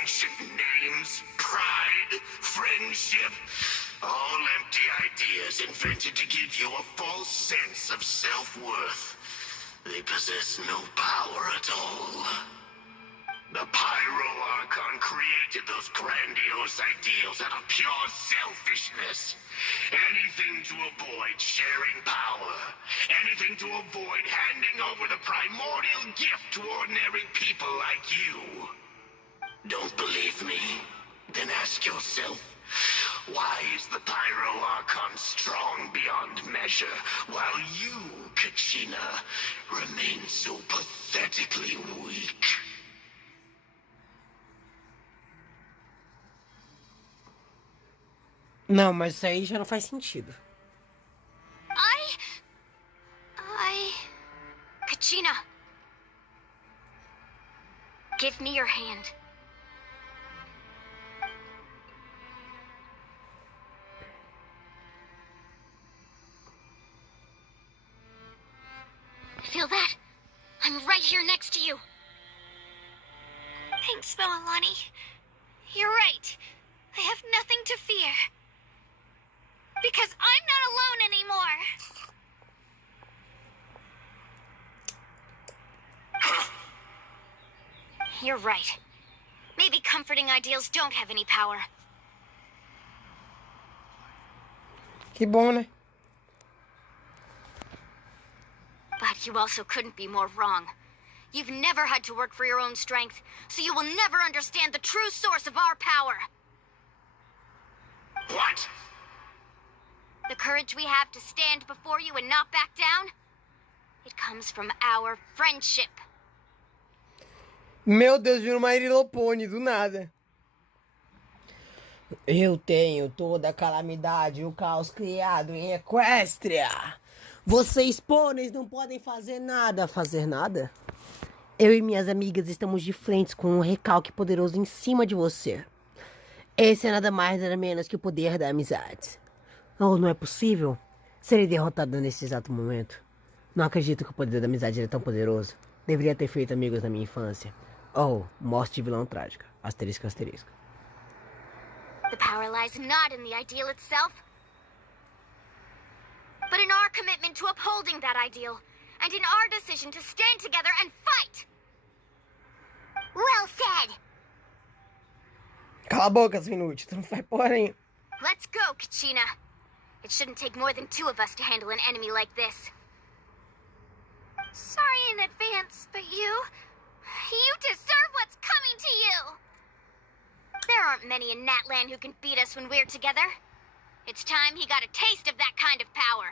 Ancient names, pride, friendship, all empty ideas invented to give you a false sense of self-worth. They possess no power at all. The Pyro Archon created those grandiose ideals out of pure selfishness. Anything to avoid sharing power. Anything to avoid handing over the primordial gift to ordinary people like you. Don't believe me? Then ask yourself, why is the Pyro Archon strong beyond measure, while you, Kachina, remain so pathetically weak? Não, mas isso aí já não faz sentido. Kachina. Give me your hand. Feel that? I'm right here next to you. Thanks, Melalani. You're right. I have nothing to fear. Because I'm not alone anymore. You're right. Maybe comforting ideals don't have any power. Que bom, né? But you also couldn't be more wrong. You've never had to work for your own strength, so you will never understand the true source of our power. What? The courage we have to stand before you and not back down, it comes from our friendship. Meu Deus, vira uma Irilopone, do nada. Eu tenho toda a calamidade e o caos criado em Equestria. Vocês, pôneis, não podem fazer nada. Fazer nada? Eu e minhas amigas estamos de frente com um recalque poderoso em cima de você. Esse é nada mais nada menos que o poder da amizade. Oh, não é possível? Serei derrotada nesse exato momento. Não acredito que o poder da amizade é tão poderoso. Deveria ter feito amigos na minha infância. Oh, morte de vilão trágica. Asterisco, asterisco. The power lies not in the ideal itself, but in our commitment to upholding that ideal, and in our decision to stand together and fight! Well said! Cala a boca, seu inútil. Tu não faz porra nenhuma. Let's go, Kachina. It shouldn't take more than two of us to handle an enemy like this. Sorry in advance, but you deserve what's coming to you! There aren't many in Natlan who can beat us when we're together. It's time he got a taste of that kind of power.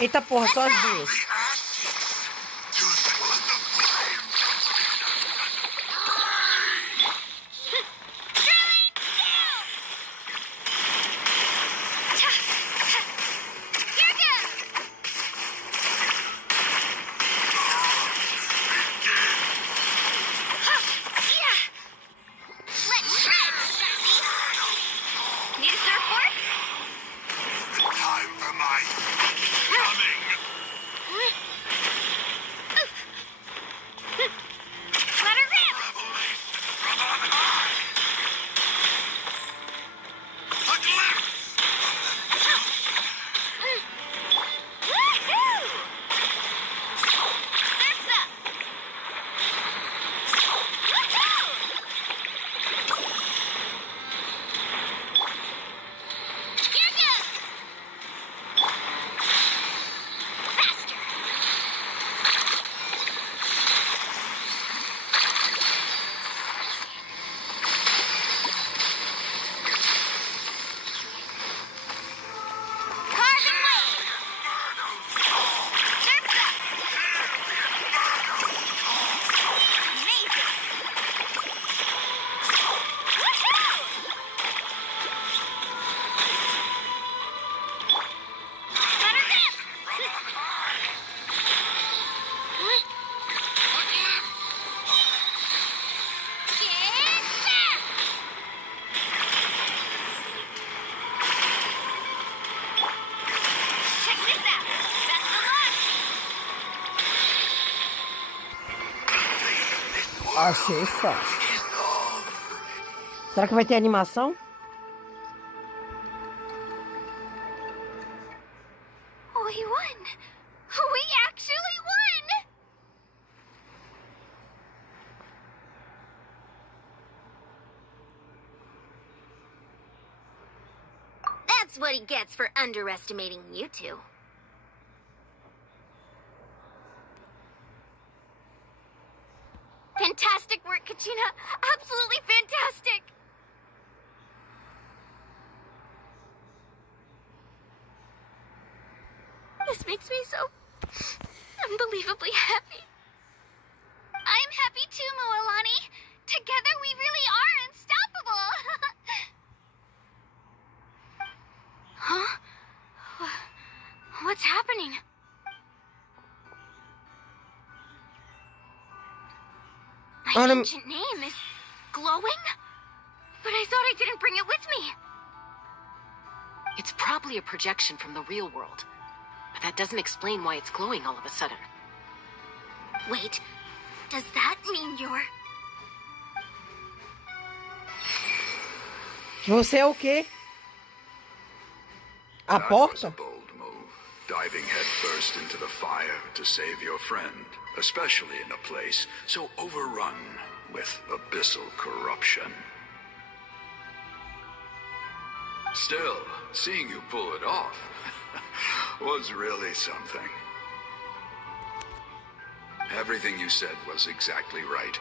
Eita porra, só as duas. Achei fácil. Será que vai ter animação? We won! We actually won! That's what he gets for underestimating you two. Fantastic work, Kachina! Absolutely fantastic! This makes me so unbelievably happy. I'm happy too, Moalani. Together we really are unstoppable. Huh? What's happening? My ancient name is glowing? But I thought I didn't bring it with me. It's probably a projection from the real world. But that doesn't explain why it's glowing all of a sudden. Wait, does that mean you're... Você é o quê? A That was a porta? bold move, diving headfirst into the fire to save your friend, especially in a place so overrun with abyssal corruption. Still, seeing you pull it off was really something. Everything you said was exactly right.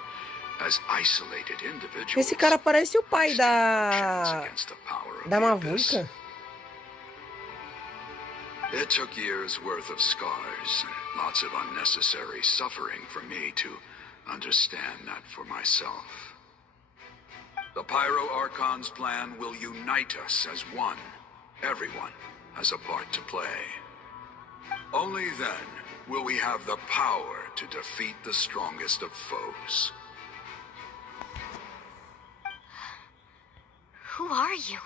As isolated individuals, Esse cara parece o pai stand no chance da against the power of da the abyss. Mavuca. It took years worth of scars and lots of unnecessary suffering for me to understand that for myself. The Pyro Archon's plan will unite us as one. Everyone has a part to play. Only then will we have the power to defeat the strongest of foes. Who are you?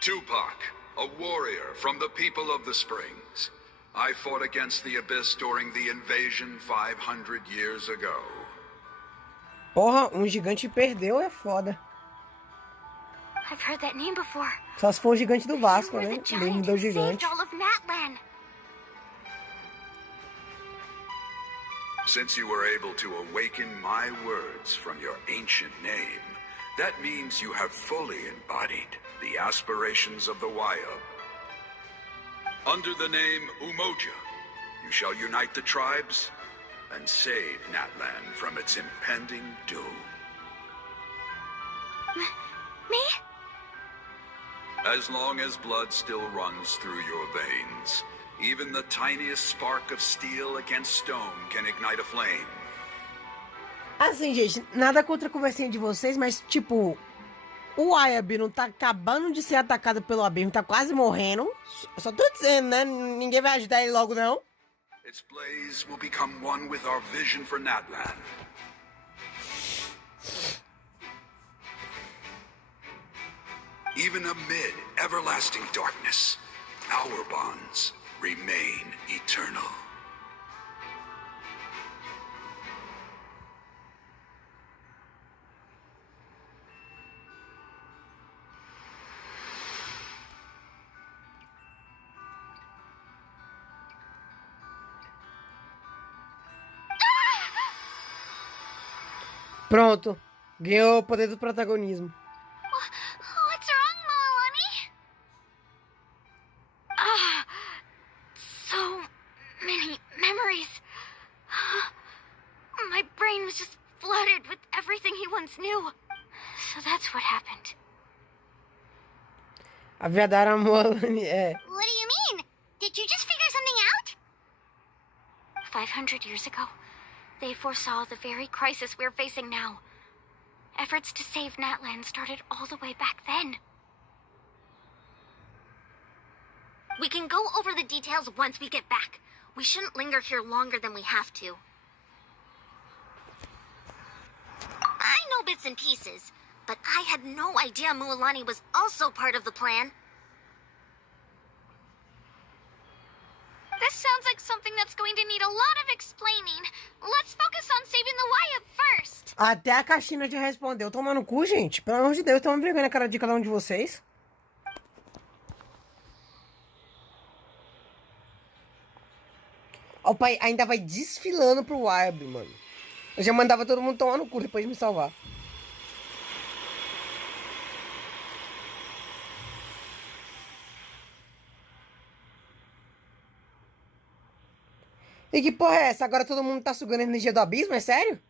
Tupac, a warrior from the people of the Springs. I fought against the Abyss during the invasion 500 years ago. Porra, um gigante perdeu é foda. I've heard that name before. Só se for o gigante do Vasco, You were né? the O giant mesmo who do saved gigante. all of Natlan. Since you were able to awaken my words from your ancient name, that means you have fully embodied the aspirations of the Wayab. Under the name Umoja, you shall unite the tribes and save Natlan from its impending doom. Me? As long as blood still runs through your veins, even the tiniest spark of steel against stone can ignite a flame. Assim, gente, nada contra a conversinha de vocês, mas tipo, o Ayab não tá acabando de ser atacado pelo abismo, tá quase morrendo. Só tô dizendo, né? Ninguém vai ajudar ele logo, não. Its blaze will become one with our vision for Natlan. Even amid everlasting darkness, our bonds remain eternal. Pronto. Ganhou o poder do protagonismo. What's wrong, Moalani? Ah, so many memories. My brain was just flooded with everything he once knew. So that's what happened. A Viadara Molani é. What do you mean? Did you just figure something out? 500 years ago, they foresaw the very crisis we're facing now. Efforts to save Natlan started all the way back then. We can go over the details once we get back. We shouldn't linger here longer than we have to. I know bits and pieces, but I had no idea Mualani was also part of the plan. This sounds like something that's going to need a lot of explaining. Let's focus on saving the Wyab first. Até a Caixinha já respondeu. Toma no cu, gente. Pelo amor de Deus, toma vergonha na cara de cada um de vocês. Ó, o pai ainda vai desfilando pro Wyab, mano. Eu já mandava todo mundo tomar no cu depois de me salvar. E que porra é essa? Agora todo mundo tá sugando a energia do abismo? É sério?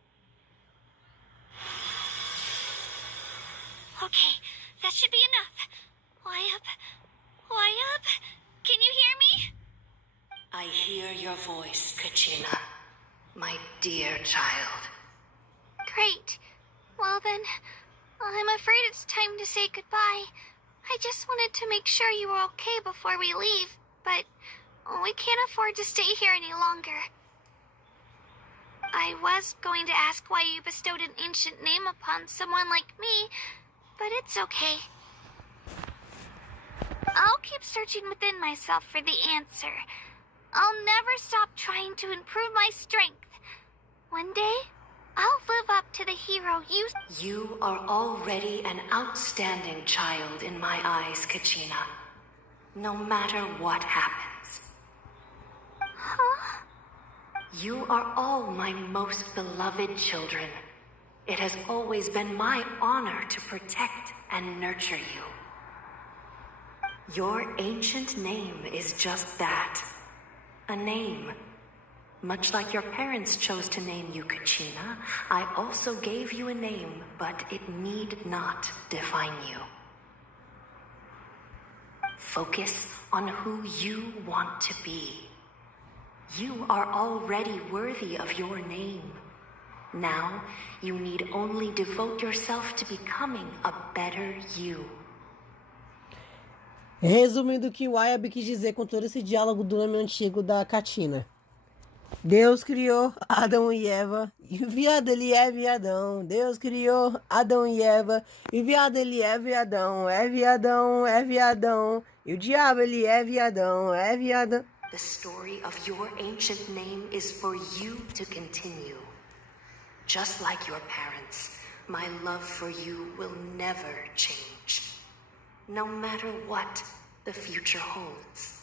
Okay, that should be enough. Wyab, can you hear me? I hear your voice, Kachina, my dear child. Great. Well then, I'm afraid it's time to say goodbye. I just wanted to make sure you were okay before we leave, but we can't afford to stay here any longer. I was going to ask why you bestowed an ancient name upon someone like me, but it's okay. I'll keep searching within myself for the answer. I'll never stop trying to improve my strength. One day, I'll live up to the hero you... You are already an outstanding child in my eyes, Kachina. No matter what happens. Huh? You are all my most beloved children. It has always been my honor to protect and nurture you. Your ancient name is just that. A name. Much like your parents chose to name you Kachina, I also gave you a name, but it need not define you. Focus on who you want to be. You are already worthy of your name. Now, you need only devote yourself to becoming a better you. Resumindo o que o Wyab quis dizer com todo esse diálogo do nome antigo da Catina. Deus criou Adão e Eva, e o viado ele é viadão. Deus criou Adão e Eva, e o viado ele é viadão. É viadão, é viadão. E o diabo ele é viadão, é viadão. The story of your ancient name is for you to continue. Just like your parents, my love for you will never change. No matter what the future holds.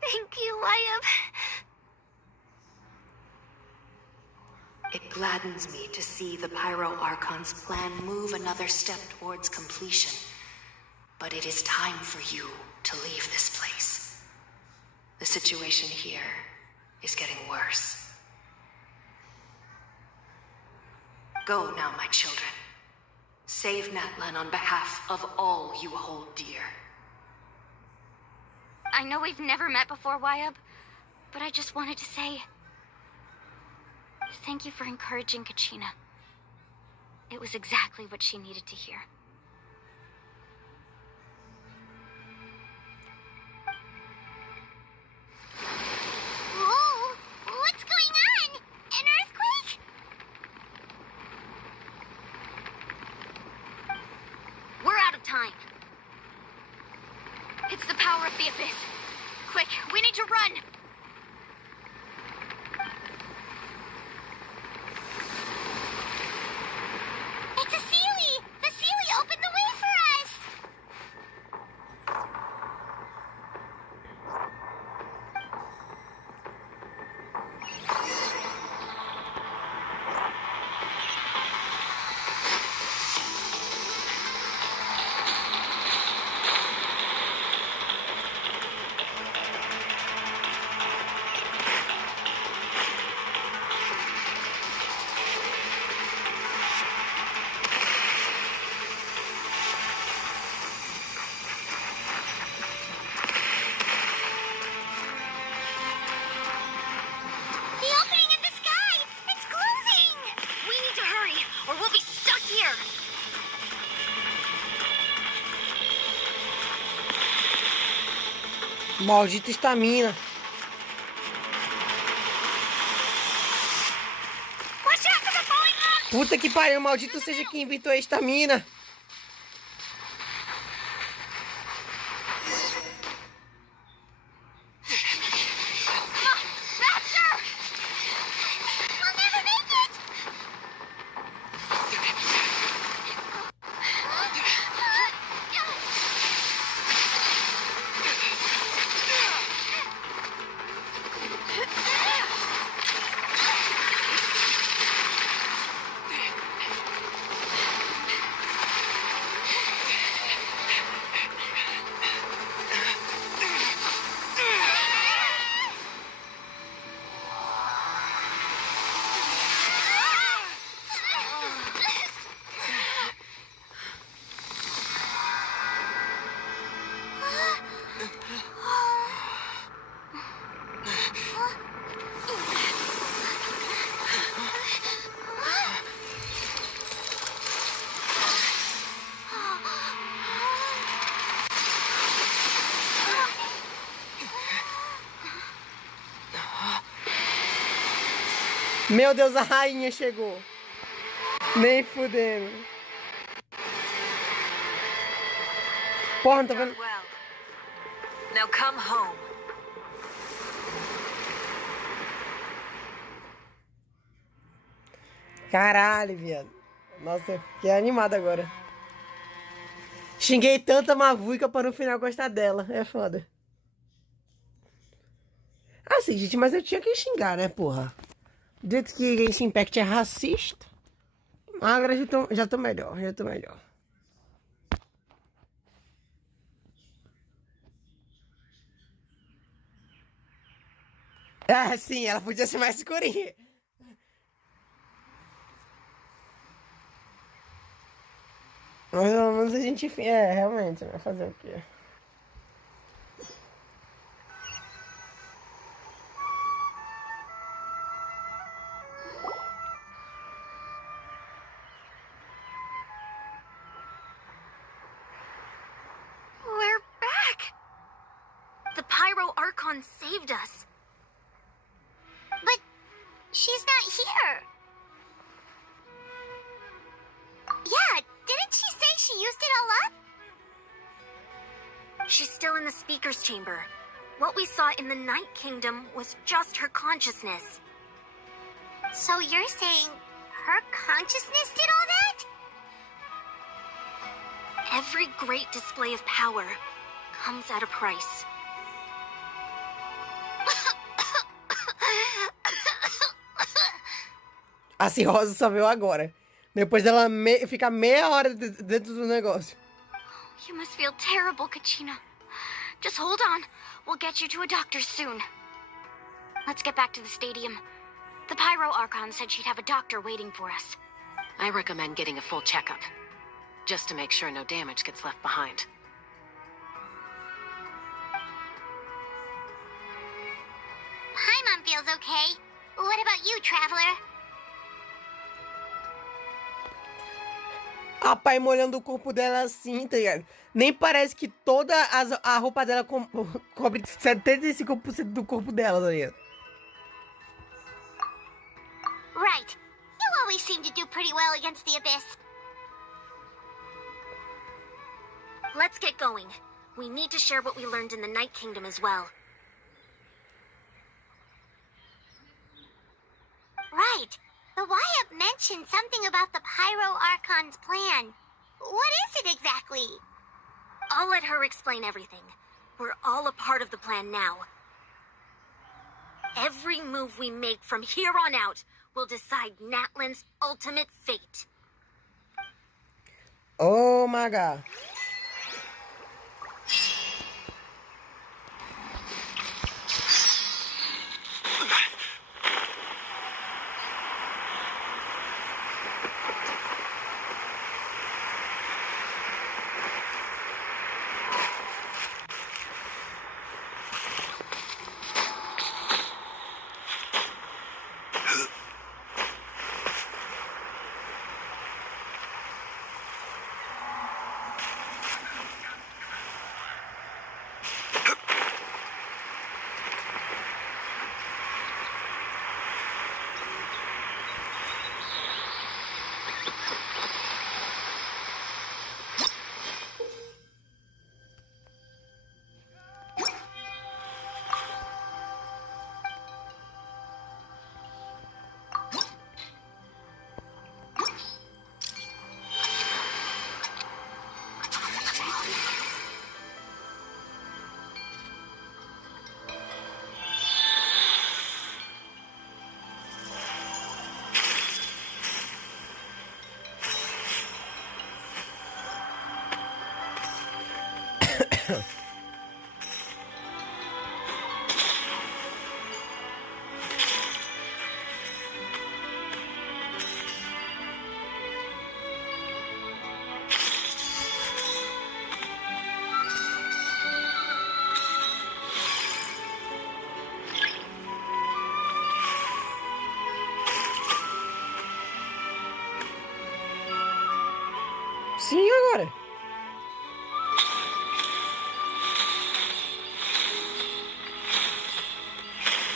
Thank you, Wyab. It gladdens me to see the Pyro Archon's plan move another step towards completion. But it is time for you to leave this place. The situation here is getting worse. Go now, my children. Save Natlan on behalf of all you hold dear. I know we've never met before, Wyab, but I just wanted to say... thank you for encouraging Kachina. It was exactly what she needed to hear. Whoa! What's going on? An earthquake? We're out of time. It's the power of the Abyss. Quick, we need to run! It's a Sealy! The Sealy opened the way for us! The opening in the sky! It's closing! We need to hurry, or we'll be stuck here! Maldita estamina. Watch out for the falling rocks! Puta que pariu, maldito seja quem inventou a estamina. Meu Deus, a rainha chegou. Nem fudendo. Porra, não tô vendo. Well. Now come home. Caralho, viado. Nossa, fiquei animado agora. Xinguei tanta mavuica pra no final gostar dela. É foda. Assim, gente, mas eu tinha que xingar, né, porra? Dito que Genshin Impact é racista. Agora já tô melhor, já tô melhor. Ah, sim, ela podia ser mais escurinha. Mas pelo menos a gente... É, realmente, vai fazer o quê? We're back! The Pyro Archon saved us. But she's not here. Yeah, didn't she say she used it all up? She's still in the speaker's chamber. What we saw in the Night Kingdom was just her consciousness. So you're saying her consciousness did all that? Every great display of power comes at a price. A cirrose só veio agora. Depois dela ficar meia hora dentro do negócio. You must feel terrible, Kachina. Just hold on. We'll get you to a doctor soon. Let's get back to the stadium. The Pyro Archon said she'd have a doctor waiting for us. I recommend getting a full checkup, just to make sure no damage gets left behind. Paimon feels okay. What about you, Traveler? A pai molhando o corpo dela assim, tá ligado? Nem parece que toda a roupa dela cobre 75% do corpo dela, tá ligado? Right. You always seem to do pretty well against the Abyss. Let's get going. We need to share what we learned in the Night Kingdom as well. Right. The Wyab mentioned something about the Pyro Archon's plan. What is it exactly? I'll let her explain everything. We're all a part of the plan now. Every move we make from here on out will decide Natlan's ultimate fate. Oh my god.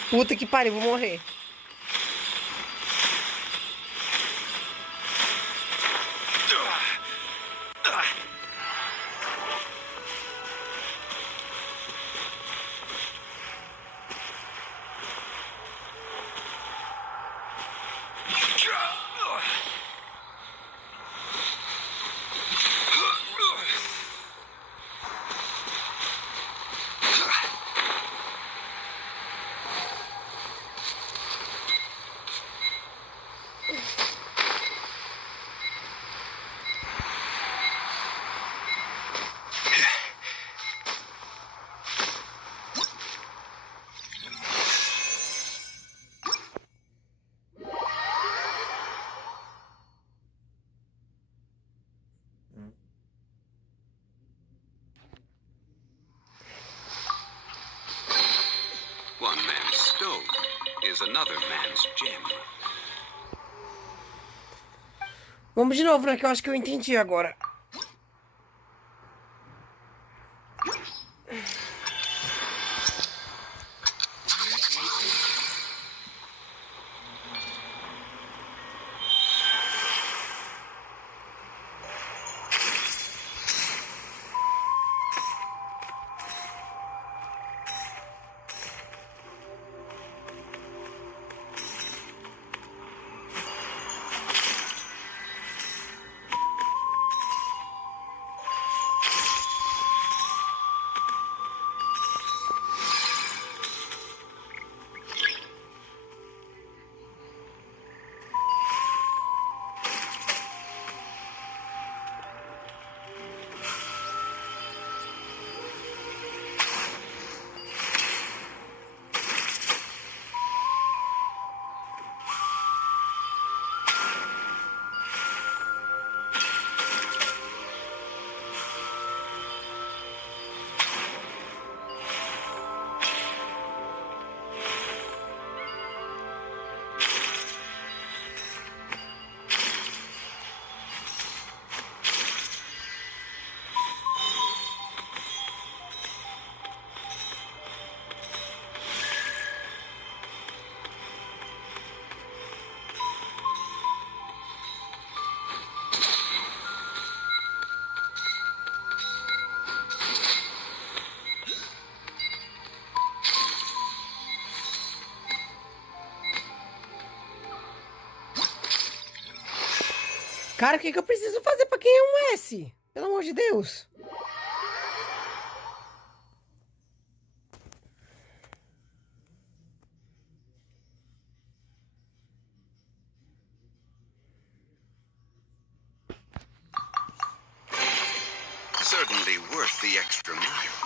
Puta que pariu, vou morrer. One man's stone is another man's gem. Vamos de novo, né? Que eu acho que eu entendi agora. Cara, o que eu preciso fazer pra quem é um S? Pelo amor de Deus. Certainly worth the extra mile.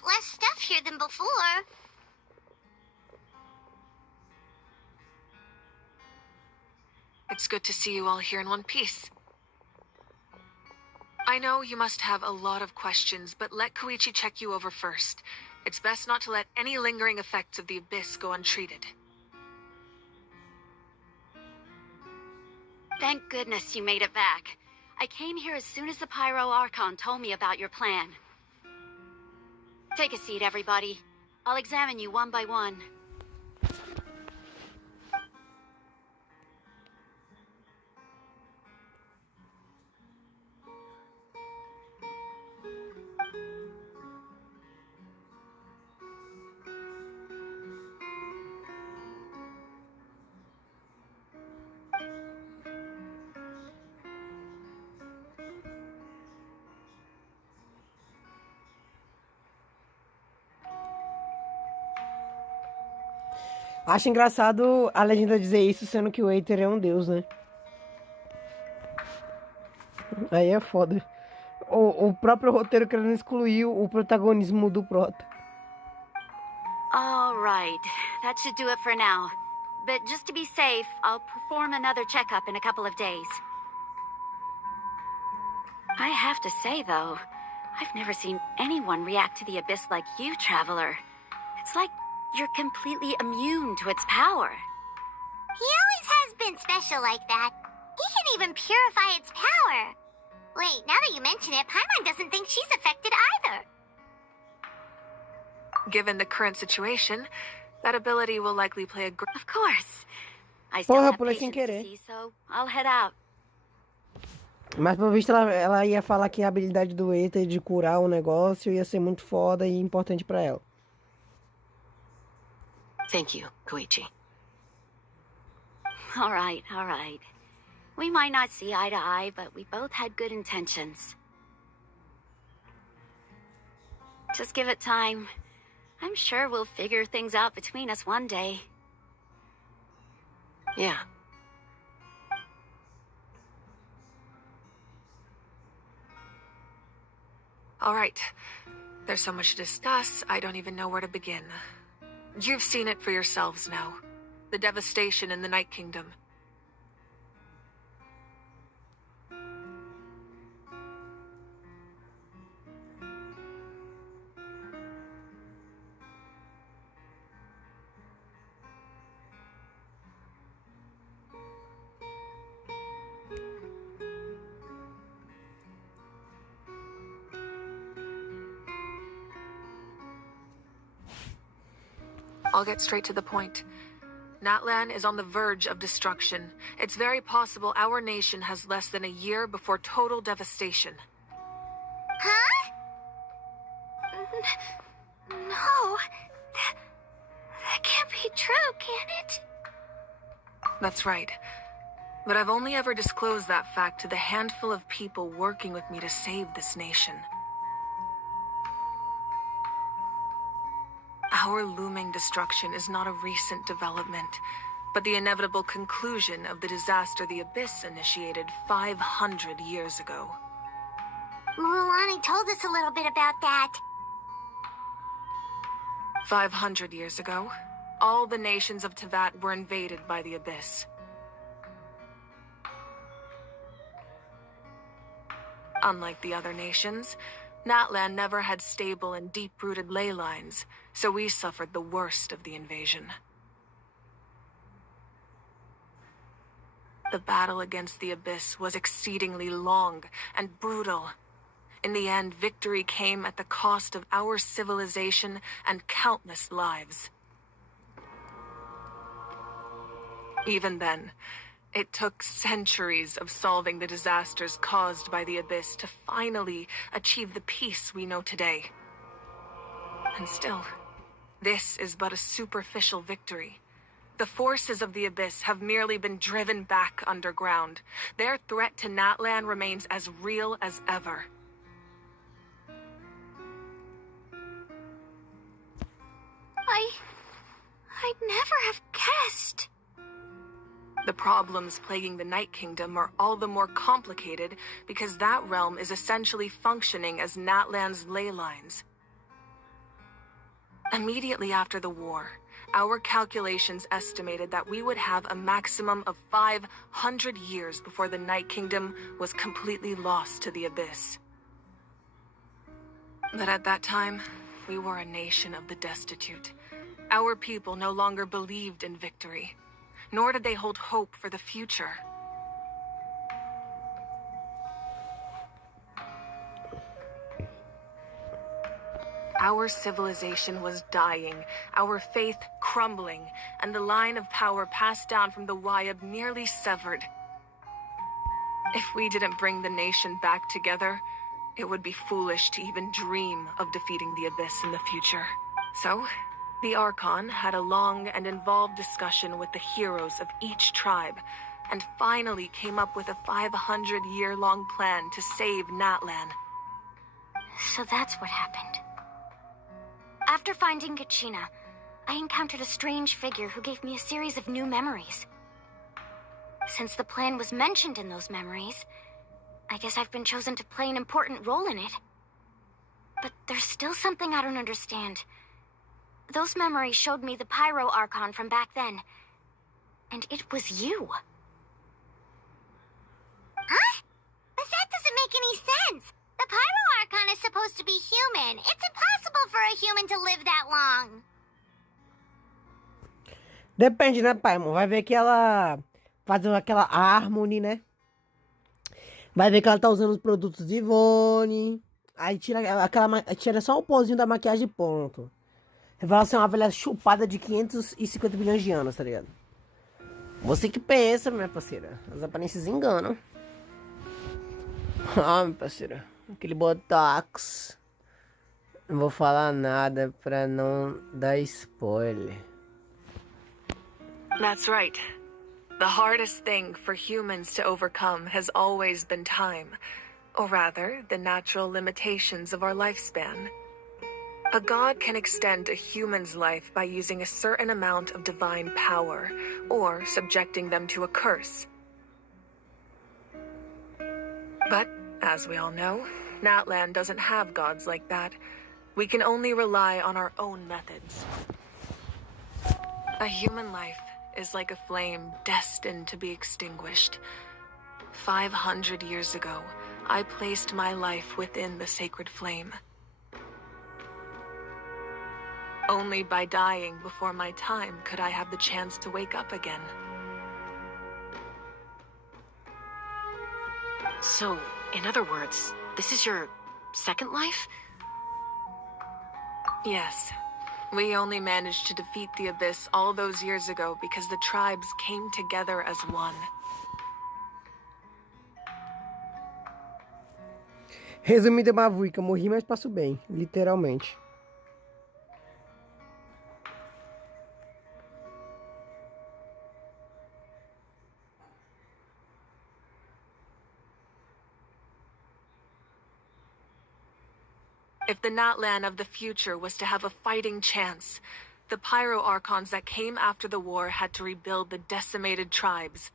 lot less stuff here than before. It's good to see you all here in one piece. I know you must have a lot of questions, but let Koichi check you over first. It's best not to let any lingering effects of the Abyss go untreated. Thank goodness you made it back. I came here as soon as the Pyro Archon told me about your plan. Take a seat, everybody. I'll examine you one by one. Acho engraçado a legenda dizer isso, sendo que o Aether é um deus, né? Aí é foda. O próprio roteiro querendo excluir o protagonismo do Prota. All right, that should do it for now. But just to be safe, I'll perform another checkup in a couple of days. I have to say, though, I've never seen anyone react to the Abyss like you, Traveler. It's like you're completely immune to its power. He always has been special like that. He can even purify its power. Wait, now that you mention it, Paimon doesn't think she's affected either. Given the current situation, that ability will likely play a Of course. I still have pulei sem patients to querer. see, so I'll head out. Mas pelo visto ela ia falar que a habilidade do Aether de curar o negócio ia ser muito foda e importante pra ela. Thank you, Koichi. All right, all right. We might not see eye to eye, but we both had good intentions. Just give it time. I'm sure we'll figure things out between us one day. Yeah. All right. There's so much to discuss, I don't even know where to begin. You've seen it for yourselves now. The devastation in the Night Kingdom. I'll get straight to the point. Natlan is on the verge of destruction. It's very possible our nation has less than a year before total devastation. Huh? No. That can't be true, can it? That's right. But I've only ever disclosed that fact to the handful of people working with me to save this nation. Our looming destruction is not a recent development, but the inevitable conclusion of the disaster the Abyss initiated 500 years ago. Mulan told us a little bit about that. 500 years ago, all the nations of Teyvat were invaded by the Abyss. Unlike the other nations, Natlan never had stable and deep-rooted ley lines, so we suffered the worst of the invasion. The battle against the Abyss was exceedingly long and brutal. In the end, victory came at the cost of our civilization and countless lives. Even then, it took centuries of solving the disasters caused by the Abyss to finally achieve the peace we know today. And still, this is but a superficial victory. The forces of the Abyss have merely been driven back underground. Their threat to Natlan remains as real as ever. I'd never have guessed. The problems plaguing the Night Kingdom are all the more complicated because that realm is essentially functioning as Natlan's ley lines. Immediately after the war, our calculations estimated that we would have a maximum of 500 years before the Night Kingdom was completely lost to the Abyss. But at that time, we were a nation of the destitute. Our people no longer believed in victory, nor did they hold hope for the future. Our civilization was dying, our faith crumbling, and the line of power passed down from the Wyab nearly severed. If we didn't bring the nation back together, it would be foolish to even dream of defeating the Abyss in the future. So, the Archon had a long and involved discussion with the heroes of each tribe, and finally came up with a 500-year-long plan to save Natlan. So that's what happened. After finding Kachina, I encountered a strange figure who gave me a series of new memories. Since the plan was mentioned in those memories, I guess I've been chosen to play an important role in it. But there's still something I don't understand. Those memories showed me the Pyro Archon from back then. And it was you. Huh? But that doesn't make any sense. The Pyro Archon is supposed to be human. It's impossible for a human to live that long. Depende, né, pai? Vai ver que ela faz aquela Harmony, né? Vai ver que ela tá usando os produtos de Ivone. Aí tira tira só o pozinho da maquiagem e ponto. Revela ser uma velha chupada de 550 bilhões de anos, tá ligado? Você que pensa, minha parceira. As aparências enganam. Ah, minha parceira. Aquele botox. Não vou falar nada pra não dar spoiler. That's right. The hardest thing for humans to overcome has always been time. Or rather, the natural limitations of our lifespan. A god can extend a human's life by using a certain amount of divine power, or subjecting them to a curse. But, as we all know, Natlan doesn't have gods like that. We can only rely on our own methods. A human life is like a flame destined to be extinguished. 500 years ago, I placed my life within the sacred flame. Only by dying before my time could I have the chance to wake up again. So, in other words, this is your second life? Yes. We only managed to defeat the Abyss all those years ago because the tribes came together as one. Resumindo, Mavuica, morri, mas passo bem, literalmente. If the Natlan of the future was to have a fighting chance, the Pyro Archons that came after the war had to rebuild the decimated tribes.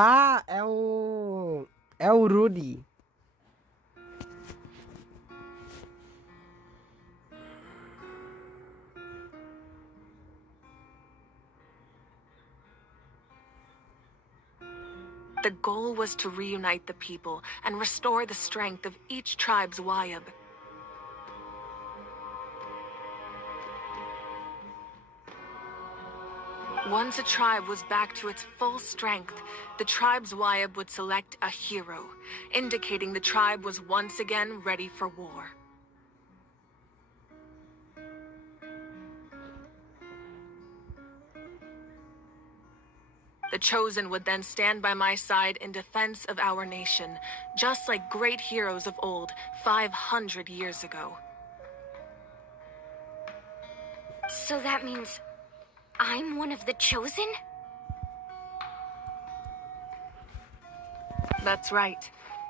Ah, é o Rudy. The goal was to reunite the people and restore the strength of each tribe's Wyab. Once a tribe was back to its full strength, the tribe's Wyab would select a hero, indicating the tribe was once again ready for war. The Chosen would then stand by my side in defense of our nation, just like great heroes of old, 500 years ago. So that means I'm one of the Chosen? That's right.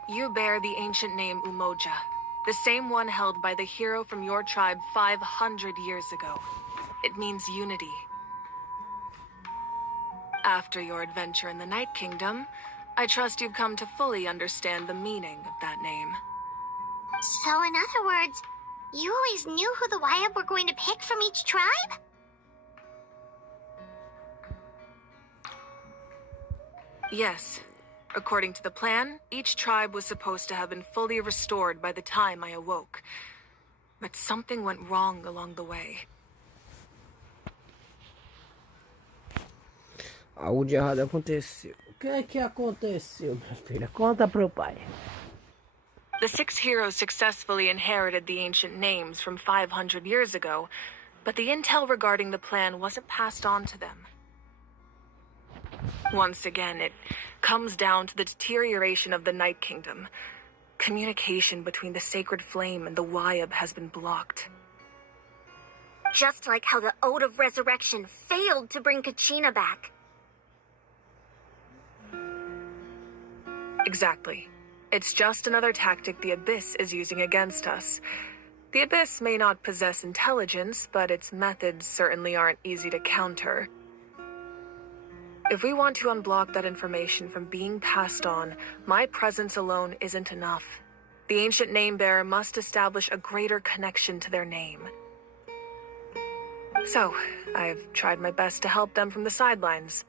You bear the ancient name Umoja, the same one held by the hero from your tribe 500 years ago. It means unity. After your adventure in the Night Kingdom, I trust you've come to fully understand the meaning of that name. So in other words, you always knew who the Wyabb were going to pick from each tribe? Yes. According to the plan, each tribe was supposed to have been fully restored by the time I awoke. But something went wrong along the way. Algo de errado aconteceu. O que é que aconteceu, minha filha? Conta pro pai. The 6 heroes successfully inherited the ancient names from 500 years ago, but the intel regarding the plan wasn't passed on to them. Once again, it comes down to the deterioration of the Night Kingdom. Communication between the Sacred Flame and the Wyabb has been blocked. Just like how the Ode of Resurrection failed to bring Kachina back. Exactly. It's just another tactic the Abyss is using against us. The Abyss may not possess intelligence, but its methods certainly aren't easy to counter. If we want to unblock that information from being passed on, my presence alone isn't enough. The ancient name-bearer must establish a greater connection to their name. So, I've tried my best to help them from the sidelines.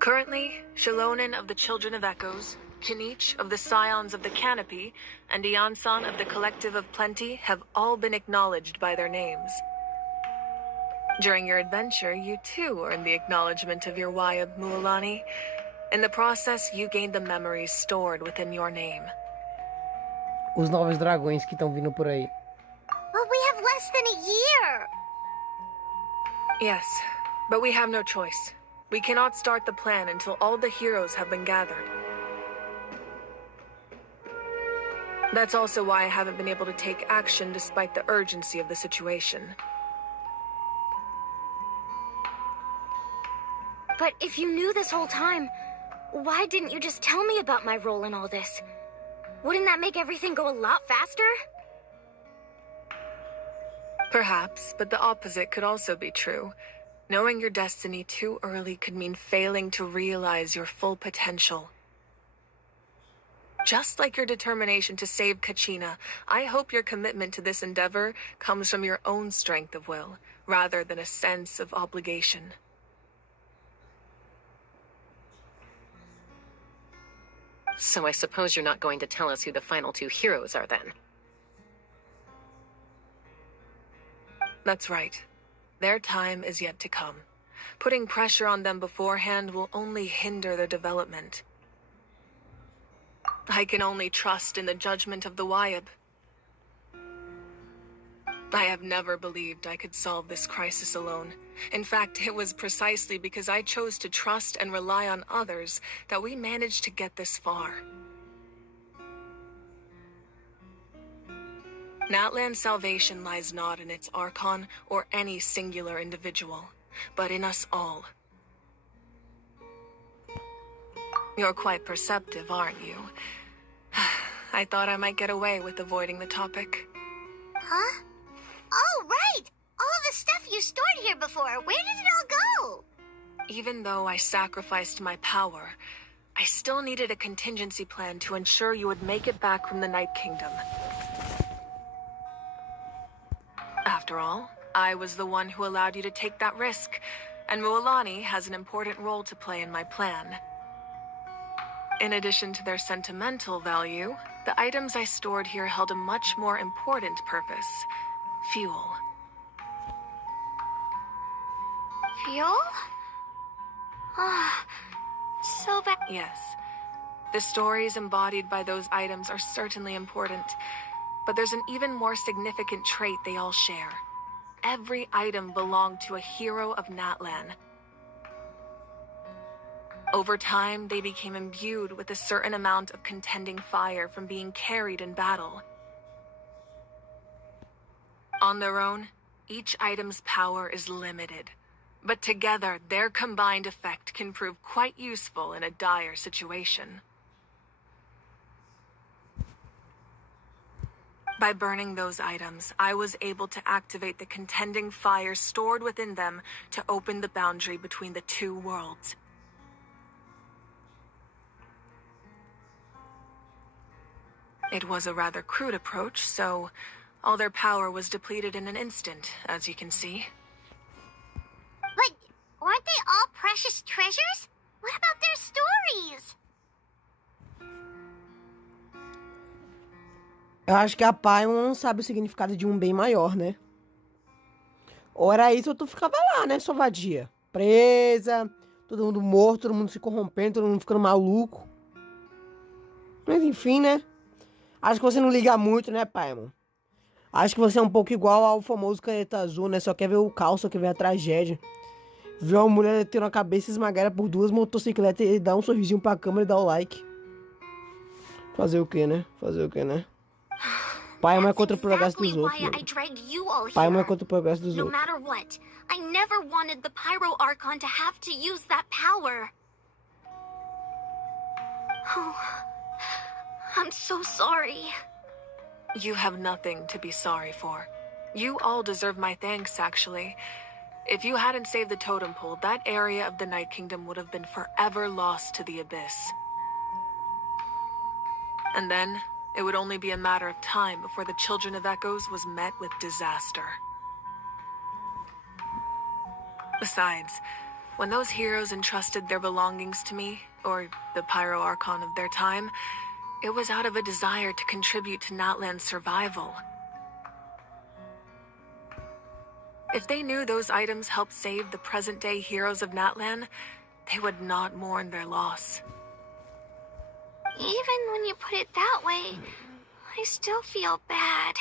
Currently, Shalonen of the Children of Echoes, Kinich of the Scions of the Canopy, and Iansan of the Collective of Plenty have all been acknowledged by their names. During your adventure, you too earned the acknowledgement of your Wyabb, Mualani. In the process, you gained the memories stored within your name. Os novos dragões que estão vindo por aí. But we have less than a year! Yes, but we have no choice. We cannot start the plan until all the heroes have been gathered. That's also why I haven't been able to take action despite the urgency of the situation. But if you knew this whole time, why didn't you just tell me about my role in all this? Wouldn't that make everything go a lot faster? Perhaps, but the opposite could also be true. Knowing your destiny too early could mean failing to realize your full potential. Just like your determination to save Kachina, I hope your commitment to this endeavor comes from your own strength of will, rather than a sense of obligation. So I suppose you're not going to tell us who the final 2 heroes are then? That's right. Their time is yet to come. Putting pressure on them beforehand will only hinder their development. I can only trust in the judgment of the Wyabb. I have never believed I could solve this crisis alone. In fact, it was precisely because I chose to trust and rely on others that we managed to get this far. Natlan's salvation lies not in its Archon or any singular individual, but in us all. You're quite perceptive, aren't you? I thought I might get away with avoiding the topic. Huh? Oh, right! All the stuff you stored here before, where did it all go? Even though I sacrificed my power, I still needed a contingency plan to ensure you would make it back from the Night Kingdom. After all, I was the one who allowed you to take that risk, and Mualani has an important role to play in my plan. In addition to their sentimental value, the items I stored here held a much more important purpose: fuel. Fuel? Ah, so bad. Yes. The stories embodied by those items are certainly important, but there's an even more significant trait they all share. Every item belonged to a hero of Natlan. Over time, they became imbued with a certain amount of contending fire from being carried in battle. On their own, each item's power is limited. But together, their combined effect can prove quite useful in a dire situation. By burning those items, I was able to activate the contending fire stored within them to open the boundary between the two worlds. It was a rather crude approach, so all their power was depleted in an instant, as you can see. But aren't they all precious treasures? What about their stories? Eu acho que a Paimon não sabe o significado de um bem maior, né? Ou era isso ou tu ficava lá, né, sua vadia? Presa, todo mundo morto, todo mundo se corrompendo, todo mundo ficando maluco. Mas enfim, né? Acho que você não liga muito, né, Paimon? Acho que você é um pouco igual ao famoso caneta azul, né? Só quer ver o caos, só quer ver a tragédia. Ver uma mulher tendo a cabeça esmagada por 2 motocicletas e dar um sorrisinho pra câmera e dar o like. Fazer o quê, né? Fazer o quê, né? Paimon é contra o progresso dos outros. Paimon é contra o progresso dos outros. No matter what, I never wanted the Pyro Archon to have to use that power. Oh, I'm so sorry. You have nothing to be sorry for. You all deserve my thanks, actually. If you hadn't saved the totem pole, that area of the Night Kingdom would have been forever lost to the Abyss. And then, it would only be a matter of time before the Children of Echoes was met with disaster. Besides, when those heroes entrusted their belongings to me, or the Pyro Archon of their time, it was out of a desire to contribute to Natlan's survival. If they knew those items helped save the present-day heroes of Natlan, they would not mourn their loss. Even when you put it that way, I still feel bad.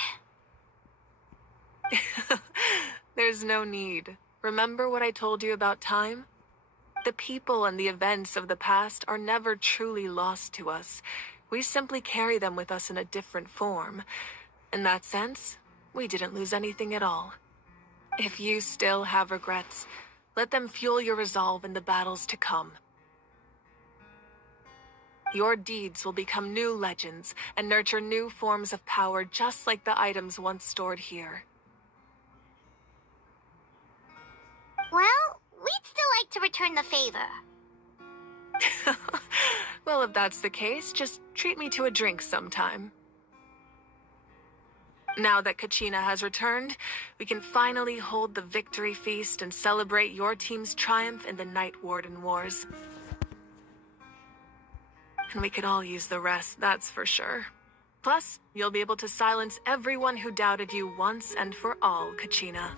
There's no need. Remember what I told you about time? The people and the events of the past are never truly lost to us. We simply carry them with us in a different form. In that sense, we didn't lose anything at all. If you still have regrets, let them fuel your resolve in the battles to come. Your deeds will become new legends and nurture new forms of power just like the items once stored here. Well, we'd still like to return the favor. Well, if that's the case, just treat me to a drink sometime. Now that Kachina has returned, we can finally hold the victory feast and celebrate your team's triumph in the Night Warden Wars. And we could all use the rest, that's for sure. Plus, you'll be able to silence everyone who doubted you once and for all, Kachina.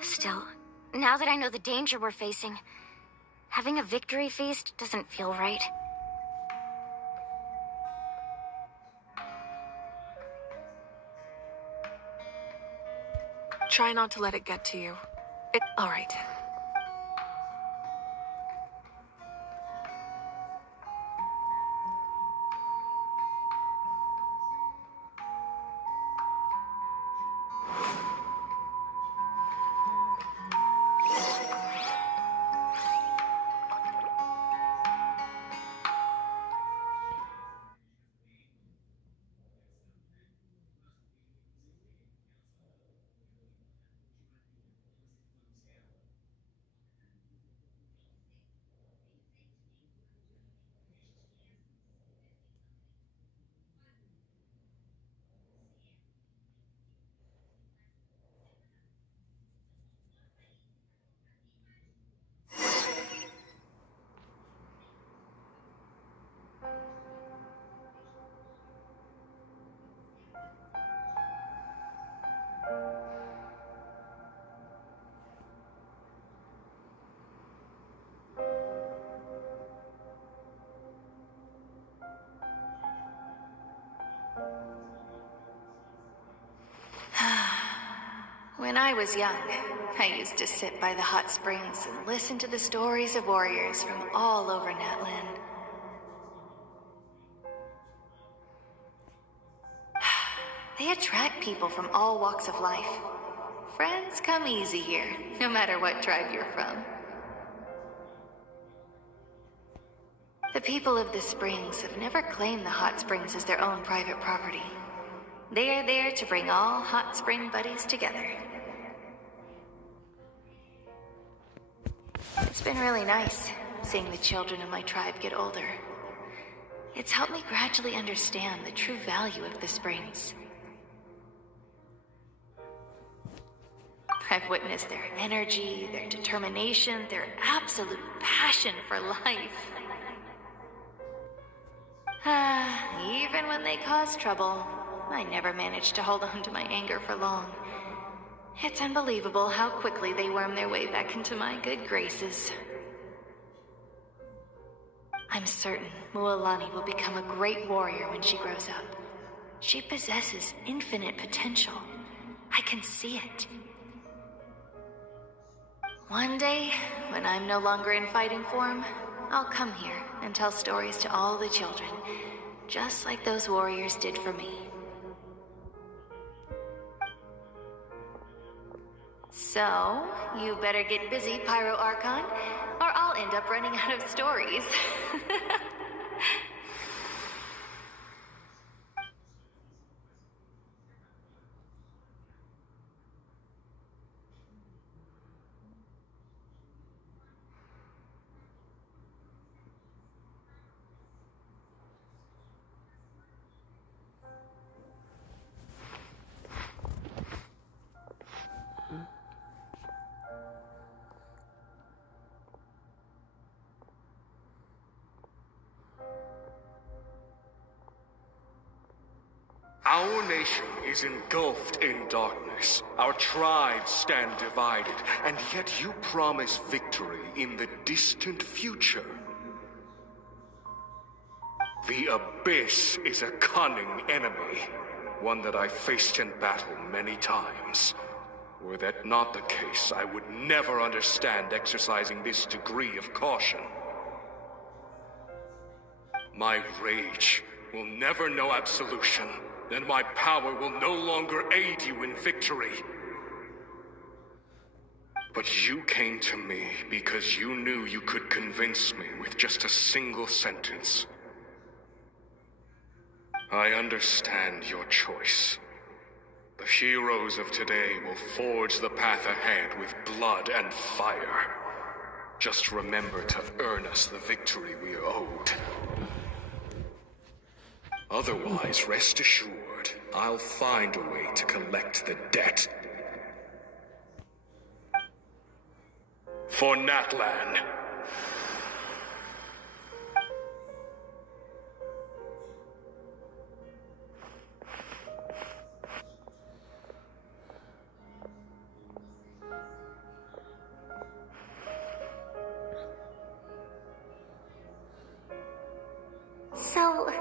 Still, now that I know the danger we're facing, having a victory feast doesn't feel right. Try not to let it get to you. All right. When I was young, I used to sit by the hot springs and listen to the stories of warriors from all over Natlan. They attract people from all walks of life. Friends come easy here, no matter what tribe you're from. The people of the springs have never claimed the hot springs as their own private property. They are there to bring all hot spring buddies together. It's been really nice seeing the children of my tribe get older. It's helped me gradually understand the true value of the springs. I've witnessed their energy, their determination, their absolute passion for life. Even when they cause trouble, I never managed to hold on to my anger for long. It's unbelievable how quickly they worm their way back into my good graces. I'm certain Mualani will become a great warrior when she grows up. She possesses infinite potential. I can see it. One day, when I'm no longer in fighting form, I'll come here and tell stories to all the children, just like those warriors did for me. So, you better get busy, Pyro Archon, or I'll end up running out of stories. Our nation is engulfed in darkness. Our tribes stand divided, and yet you promise victory in the distant future. The Abyss is a cunning enemy, one that I faced in battle many times. Were that not the case, I would never understand exercising this degree of caution. My rage will never know absolution, and my power will no longer aid you in victory. But you came to me because you knew you could convince me with just a single sentence. I understand your choice. The heroes of today will forge the path ahead with blood and fire. Just remember to earn us the victory we are owed. Otherwise, rest assured, I'll find a way to collect the debt. For Natlan. So,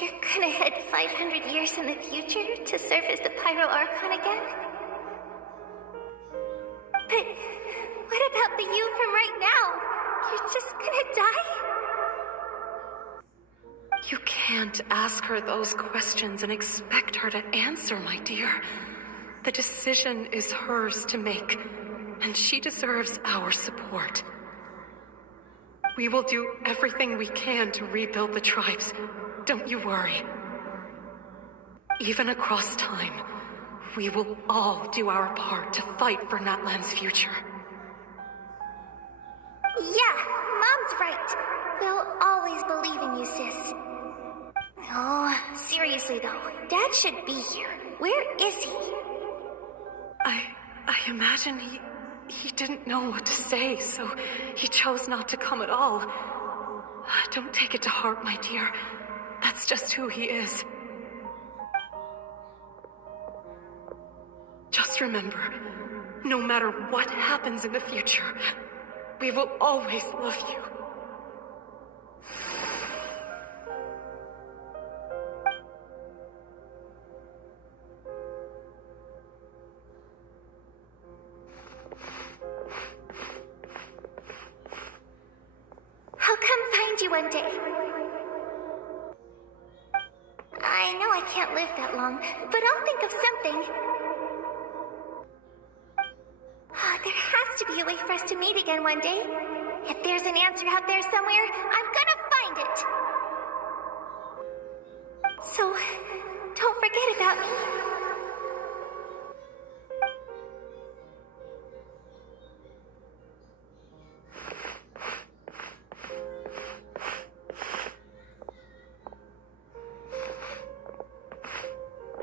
you're gonna head 500 years in the future to serve as the Pyro Archon again? But what about the you from right now? You're just gonna die? You can't ask her those questions and expect her to answer, my dear. The decision is hers to make, and she deserves our support. We will do everything we can to rebuild the tribes. Don't you worry. Even across time, we will all do our part to fight for Natlan's future. Yeah, Mom's right. We'll always believe in you, sis. Oh, seriously though, Dad should be here. Where is he? I imagine he didn't know what to say, so he chose not to come at all. Don't take it to heart, my dear. That's just who he is. Just remember, no matter what happens in the future, we will always love you. I'll come find you one day. I know I I can't live that long, but I'll think of something. There has to be a way for us to meet again one day. If there's an answer out there somewhere, I'm gonna find it. So, don't forget about me.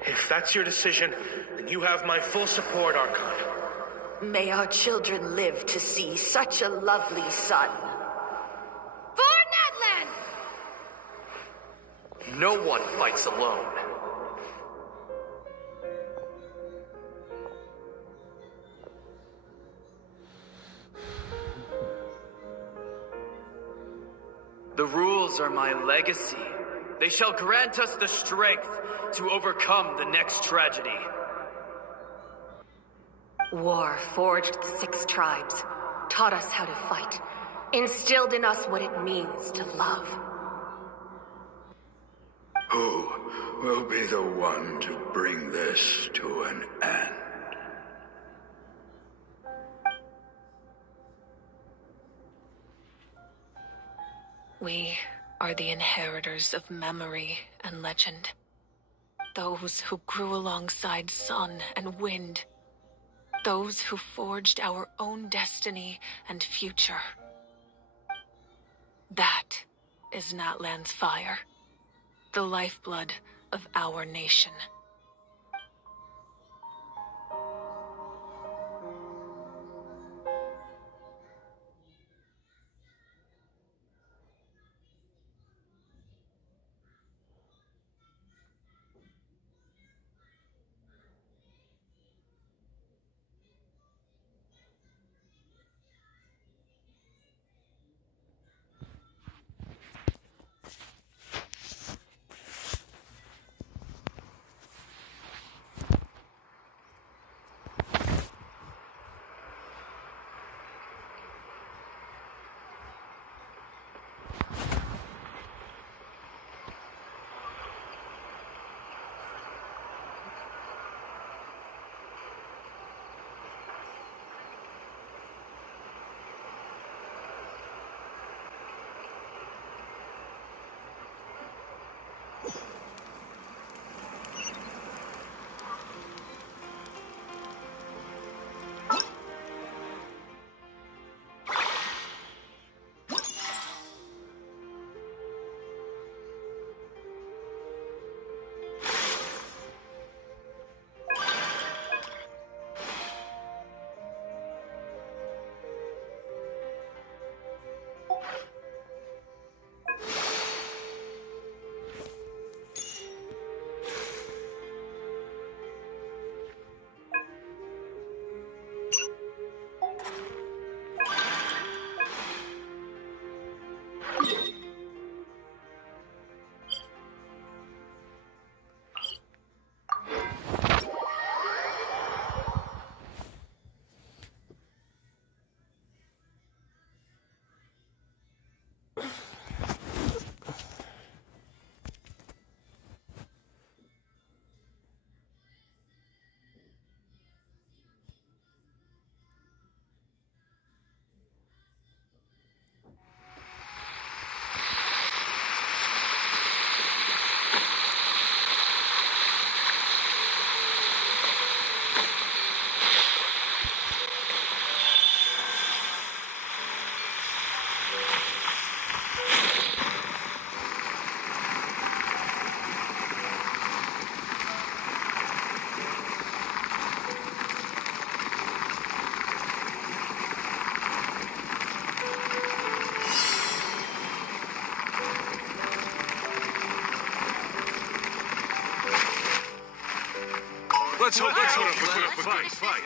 If that's your decision, then you have my full support, Archon. May our children live to see such a lovely son. For Natlan! No one fights alone. The rules are my legacy. They shall grant us the strength to overcome the next tragedy. War forged the 6 tribes, taught us how to fight, instilled in us what it means to love. Who will be the one to bring this to an end? We are the inheritors of memory and legend. Those who grew alongside sun and wind. Those who forged our own destiny and future. That is Natlan's fire, the lifeblood of our nation. Let's hope we put up a good fight.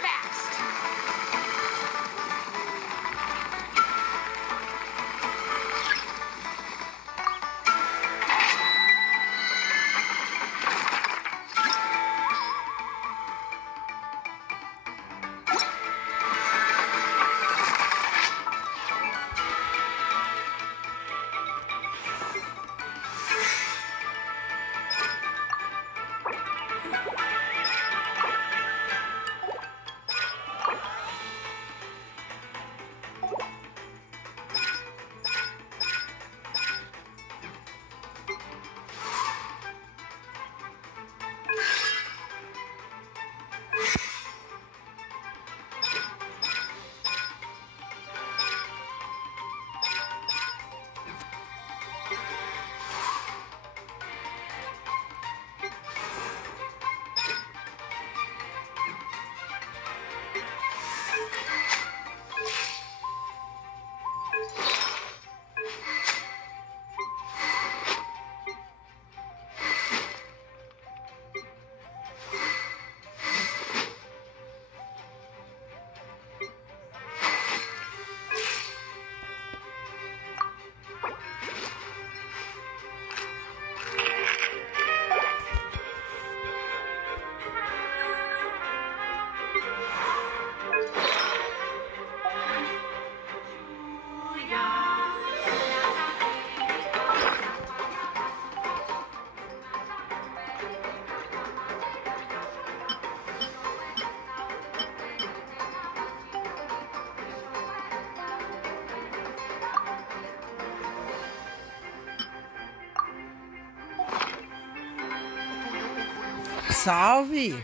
salve!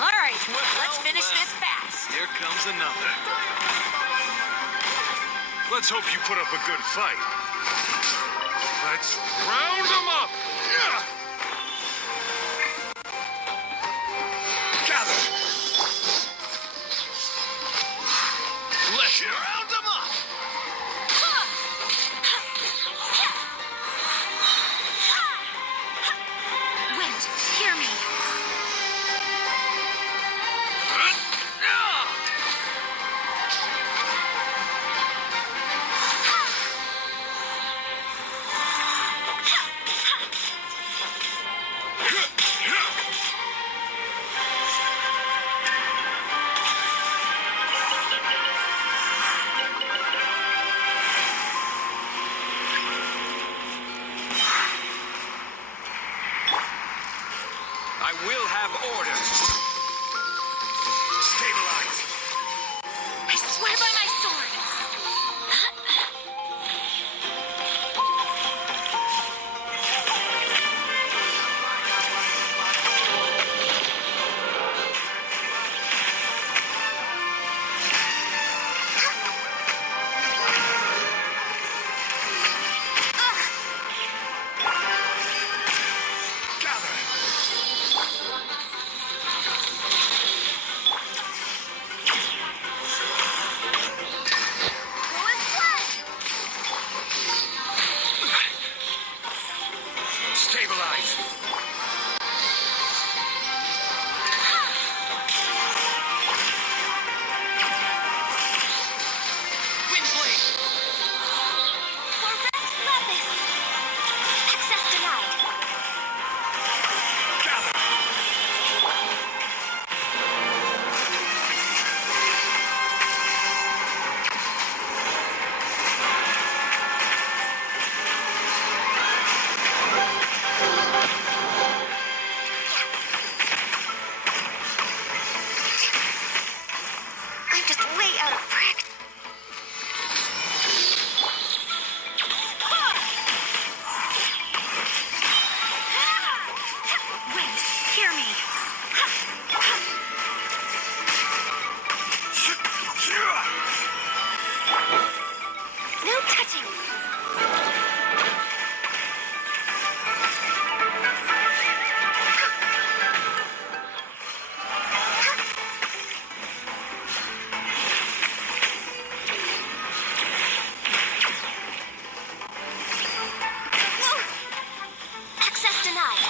Alright, let's finish this fast. Here comes another. Let's hope you put up a good fight. Let's round them up! Gather! Let's round them up! Wind, hear me. I will have order. Stabilize. I swear by my sword. Stabilize. Windblade. For Rex Lapis. Access denied. I'm just way out of practice. Wind, hear me. No touching. Access denied.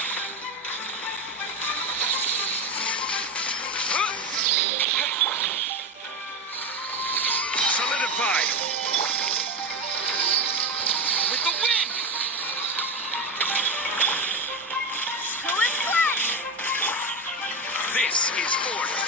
Solidified. With the wind. Who is flash? This is order.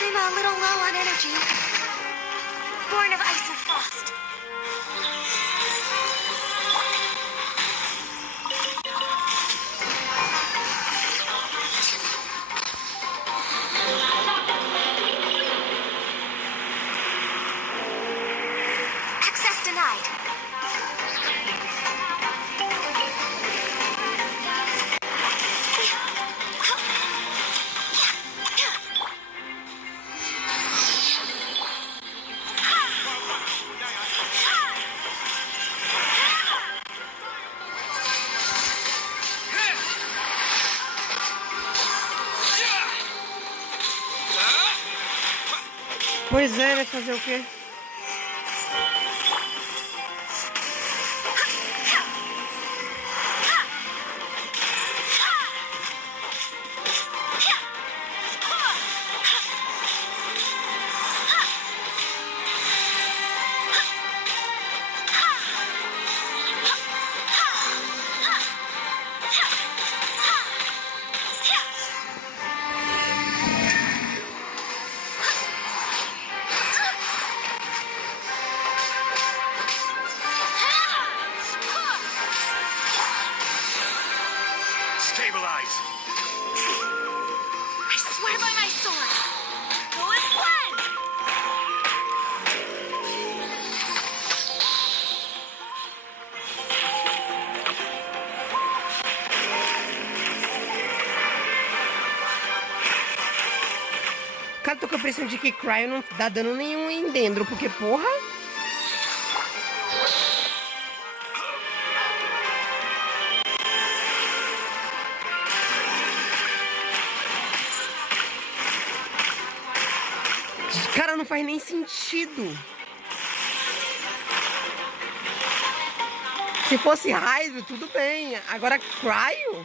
I'm a little low on energy. Born of ice and frost. Access denied. Pois é, vai fazer o quê? Stabilize. I swear by my sword. Go as planned. Cara, tô com a impressão de que Cryo não dá dano nenhum em Dendro, porque porra... Cara, não faz nem sentido. Se fosse Hydro, tudo bem. Agora Cryo?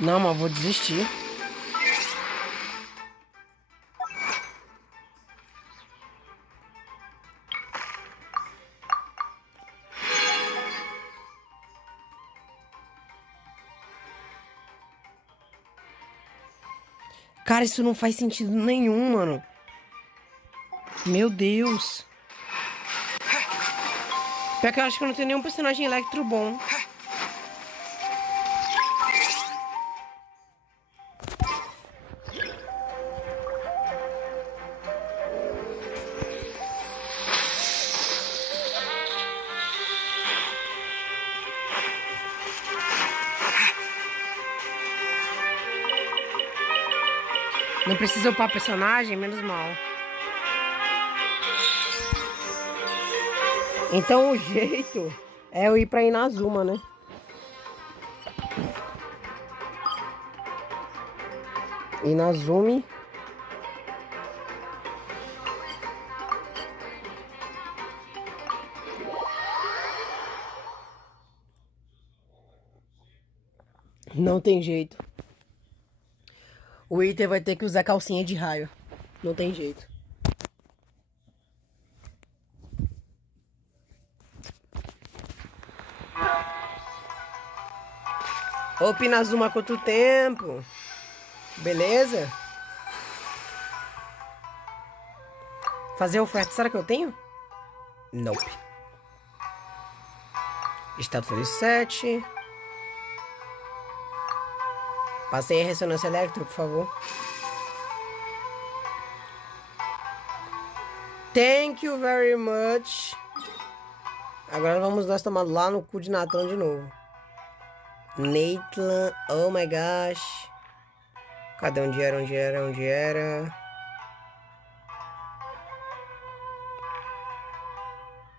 Não, mas vou desistir. Cara, isso não faz sentido nenhum, mano. Meu Deus. Pior que eu acho que eu não tenho nenhum personagem Electro bom. Não precisa upar personagem, menos mal. Então o jeito é eu ir pra Inazuma, né? Inazumi. Não tem jeito. O Iter vai ter que usar calcinha de raio. Não tem jeito. Ô, Pinazuma, quanto tempo? Beleza? Fazer oferta, será que eu tenho? Nope. Status de 7. Passei a ressonância elétrica, por favor. Thank you very much. Agora vamos nós tomar lá no cu de Natlan de novo. Natlan, oh my gosh. Cadê onde era?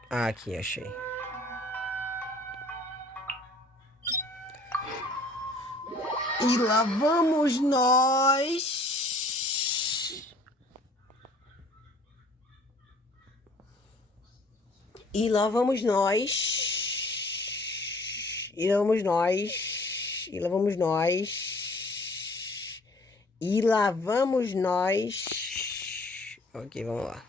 Ah, aqui, achei. E lá vamos nós. E lá vamos nós. E lá vamos nós. E lá vamos nós. E lá vamos nós. Ok, vamos lá.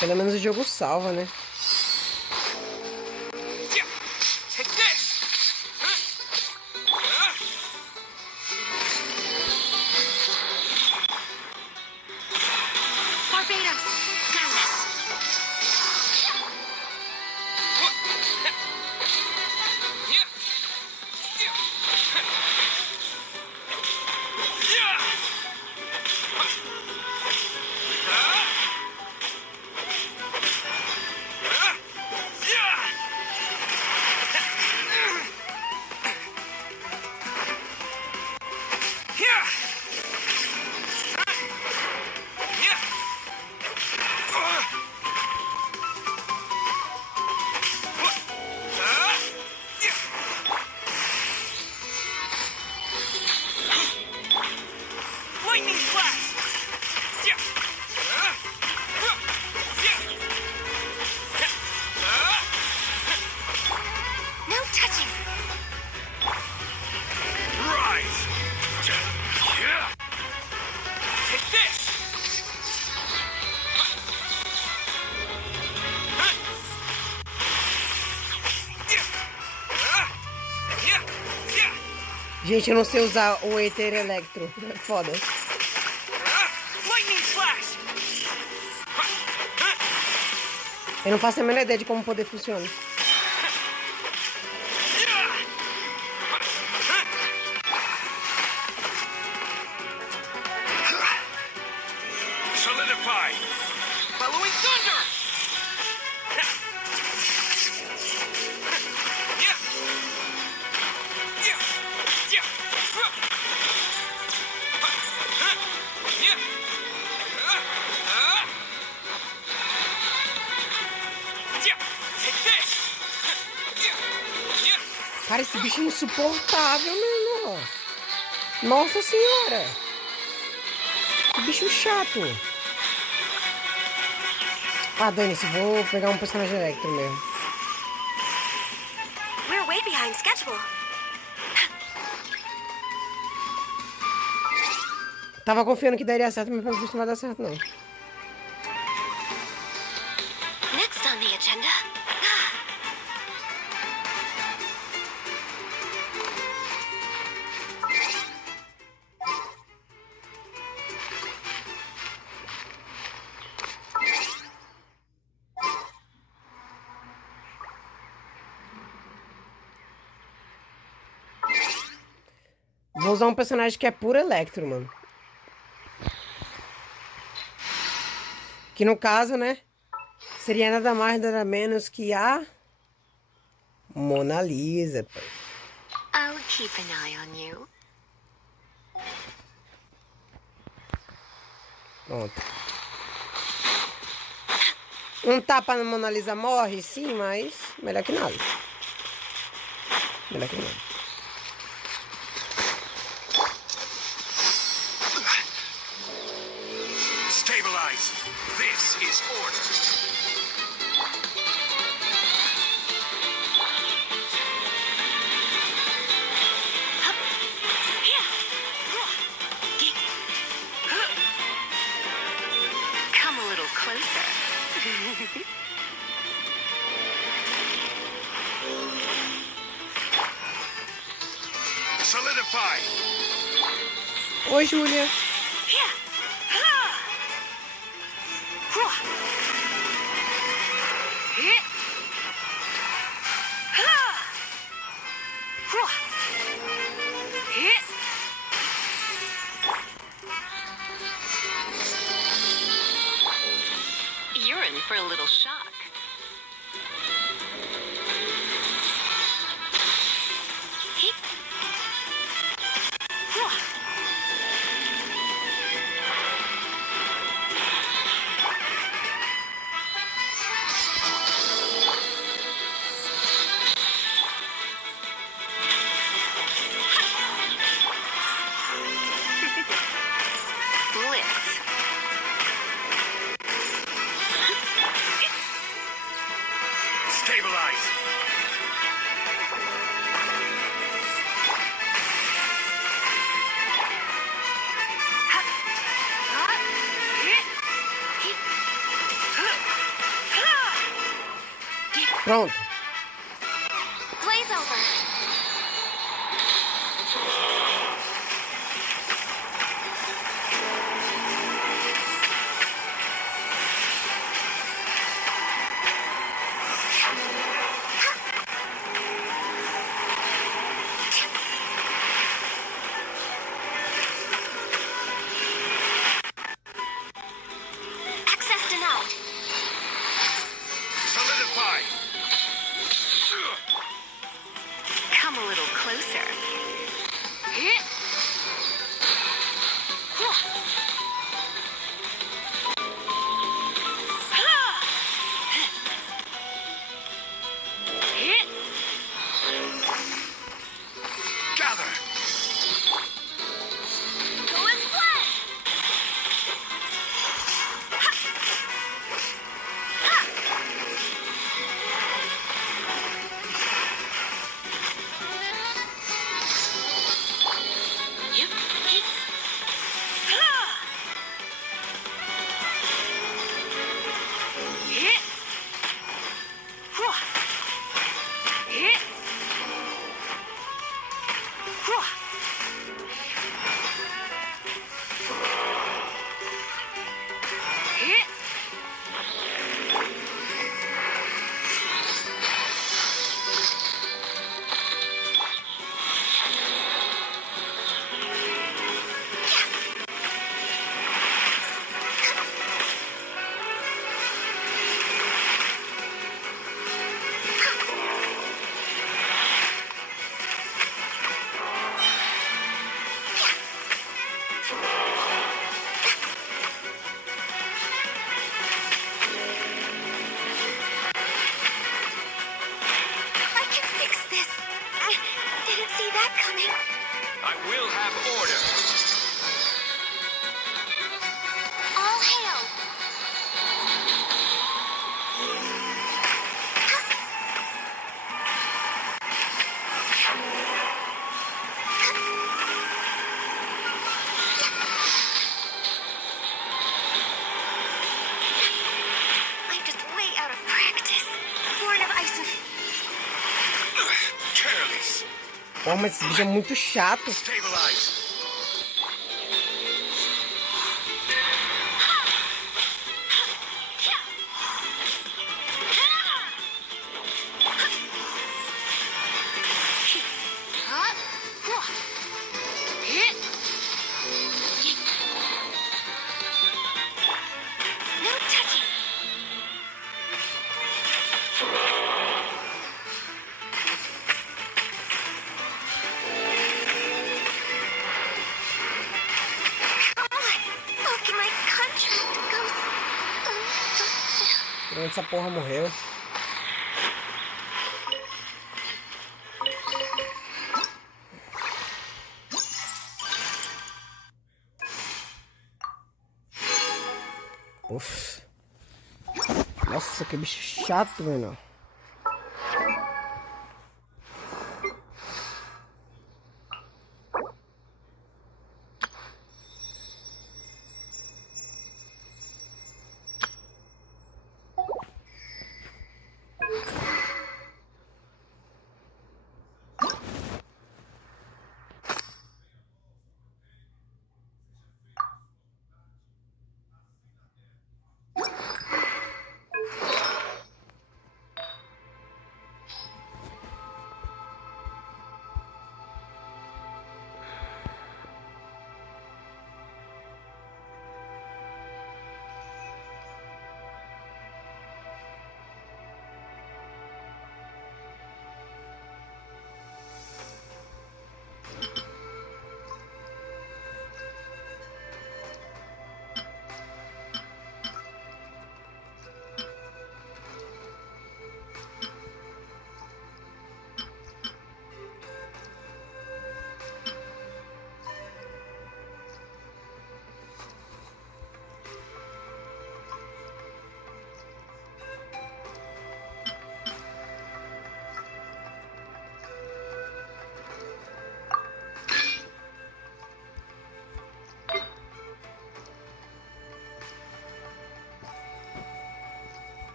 Pelo menos o jogo salva, né? Gente, eu não sei usar o Ether Electro. É foda. Lightning Slash! Eu não faço a menor ideia de como o poder funciona. Solidify! Following Thunder! Cara, esse bicho é insuportável mesmo, ó. Nossa senhora. Que bicho chato. Ah, dane-se, vou pegar um personagem electro mesmo. We're way behind schedule. Tava confiando que daria certo, mas pelo visto não vai dar certo, não. Next on the agenda. Vou usar um personagem que é puro electro, mano. Que no caso, né? Seria nada mais, nada menos que a Mona Lisa. I'll keep an eye on you. Pronto. Um tapa na Mona Lisa morre, sim, mas melhor que nada. Melhor que nada. Stabilize! This is order! Come a little closer. Solidify! Oi, Júlia. You're in for a little shock. Stabilize! Pronto. Blaze over. Access denied. Solidify! Come a little closer. Gather! Go and splash. I'm coming. I will have order. All hail. I'm just way out of practice. Born of ice and... Careless. Pô, mas esse bicho é muito chato. Stabilize. No touching. How can my contract goes unfulfilled? Essa porra morreu. Uf. Nossa, que bicho chato, mano.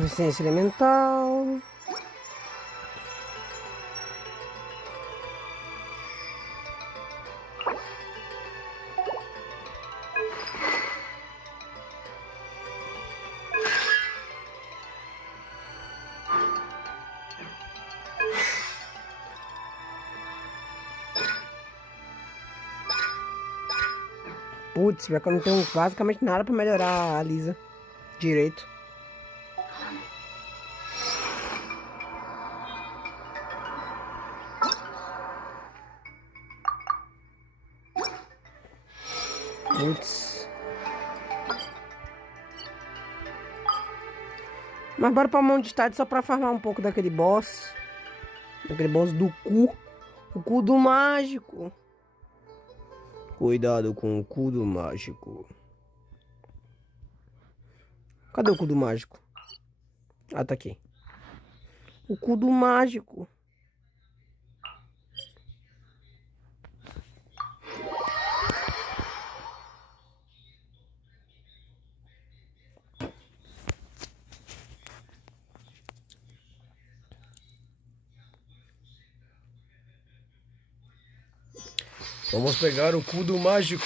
Resistência elemental. Putz, pior que eu não tenho basicamente nada pra melhorar a Lisa direito. Putz. Mas bora pra mão de estádio só pra farmar um pouco daquele boss. Daquele boss do cu. O cu do mágico. Cuidado com o cu do mágico. Cadê o cu do mágico? Ah, tá aqui. O cu do mágico. Vamos pegar o cu do mágico.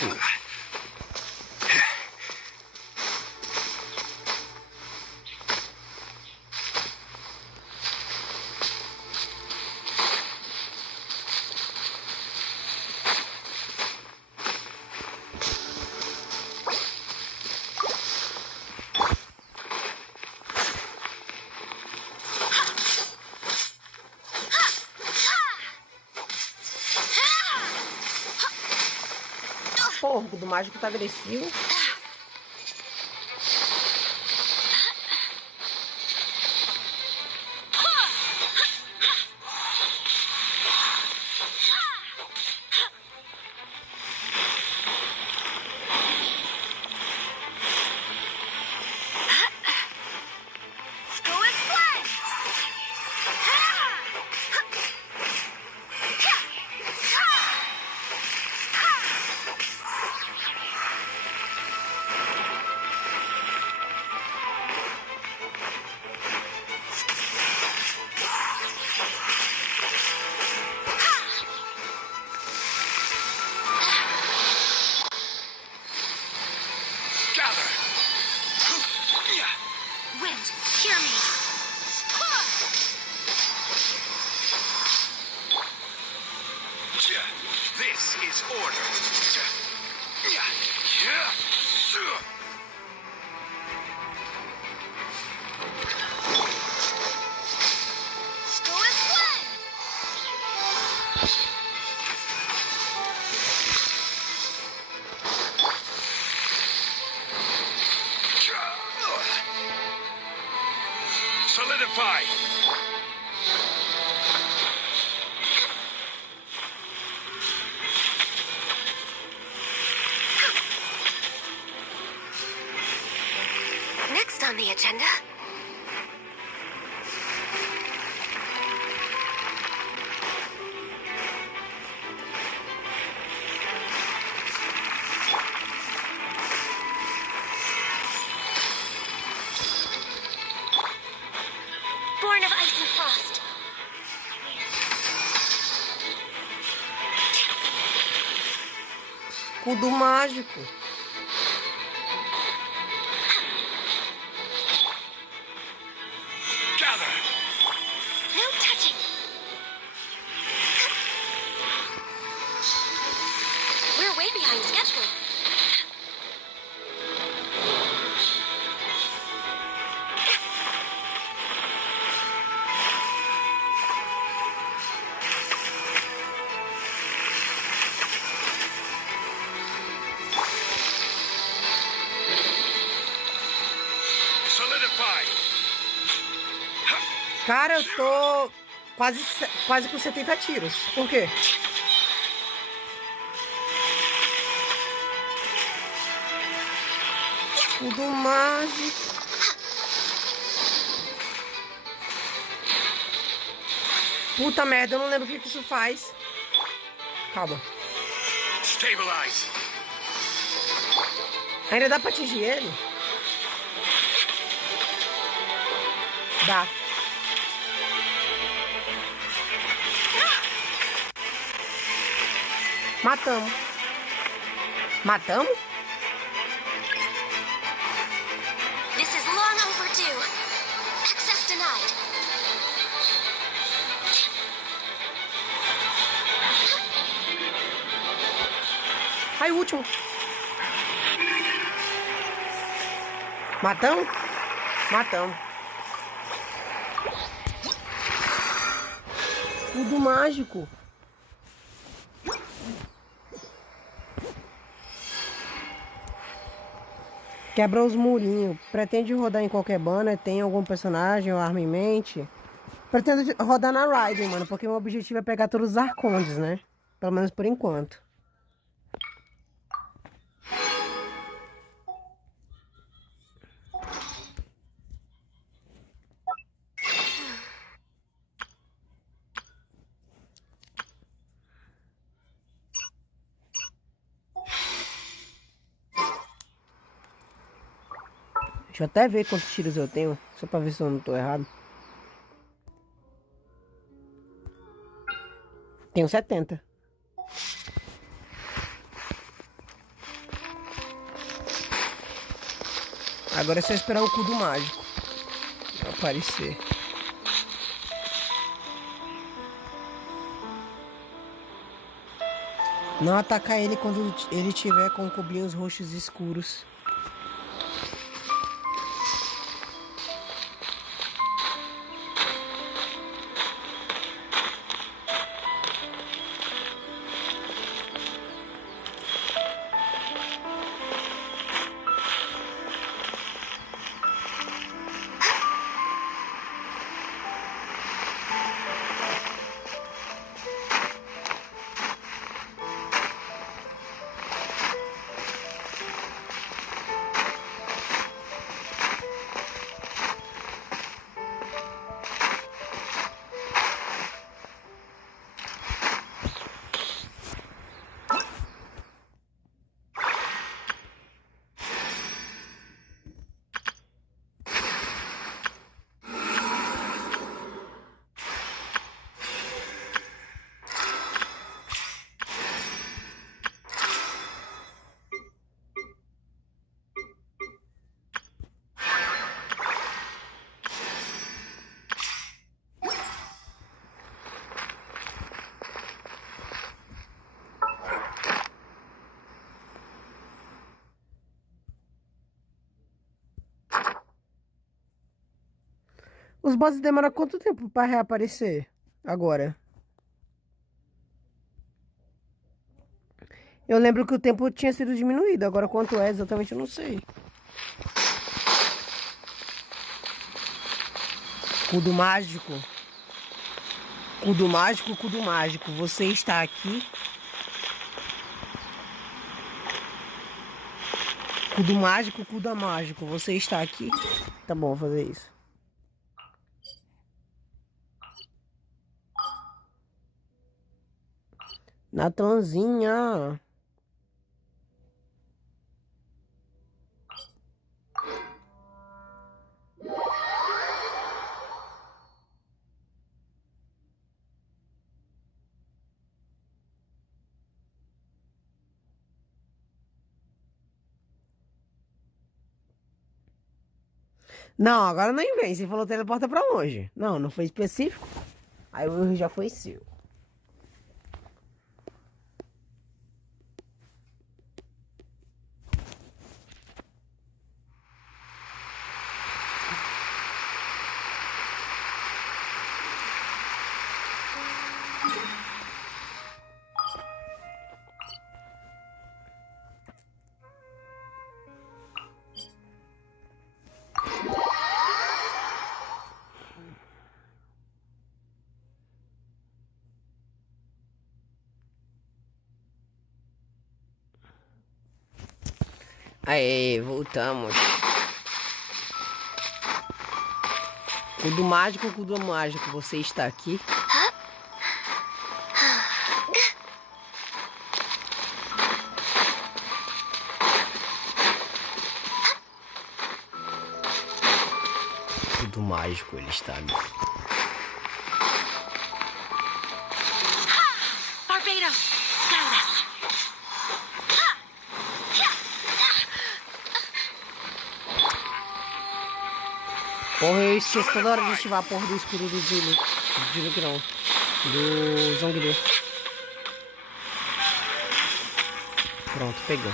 Porra, o cu do mágico tá agressivo. This is order. Solidify. Next on the agenda. Born of ice and frost. Cu do mágico. No touching. We're way behind schedule. Cara, eu tô quase com 70 tiros. Por quê? Tudo mágico. Puta merda, eu não lembro o que isso faz. Calma. Stabilize. Ainda dá pra atingir ele? Dá. Matamos. Matamos? This is long overdue. Access denied. Aí, o último. Matamos? Matamos. Tudo mágico. Quebra os murinhos. Pretende rodar em qualquer banner? Tem algum personagem ou arma em mente? Pretendo rodar na Raiden, mano. Porque meu objetivo é pegar todos os Arcondes, né? Pelo menos por enquanto. Deixa eu até ver quantos tiros eu tenho, só pra ver se eu não tô errado. Tenho 70. Agora é só esperar o cu do mágico aparecer. Não atacar ele quando ele tiver com cobrinhos roxos escuros. Os bosses demoram quanto tempo pra reaparecer? Agora. Eu lembro que o tempo tinha sido diminuído. Agora quanto é exatamente eu não sei. Cu do mágico. Cu do mágico, cu do mágico. Você está aqui. Cu do mágico, cu do mágico. Você está aqui. Tá bom, vou fazer isso. Natlanzinha. Não, agora não vem. Você falou teleporta pra longe. Não, não foi específico. Aí o erro já foi seu. Aê, voltamos. Cu do mágico, cu do mágico, você está aqui? Quanto mágico ele está. Barbados, guide us. Porra, eu esqueço toda hora de ativar a porra do escudo do Diluc. Diluc não. Do Zhongli. Pronto, pegou.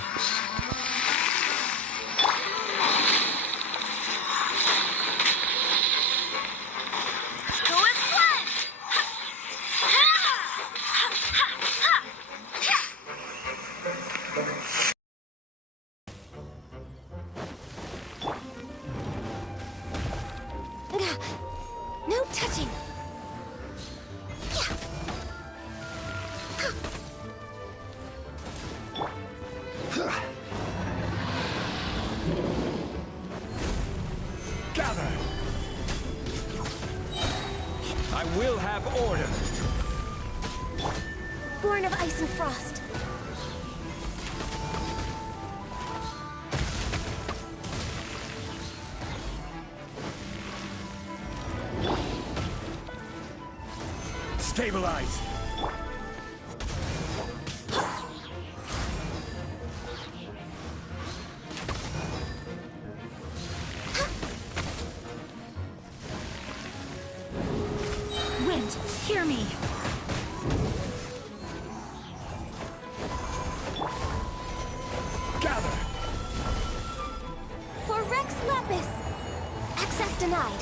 No touching. Gather. I will have order. Born of ice and frost. Stabilize. Wind, hear me. Gather. For Rex Lapis. Access denied.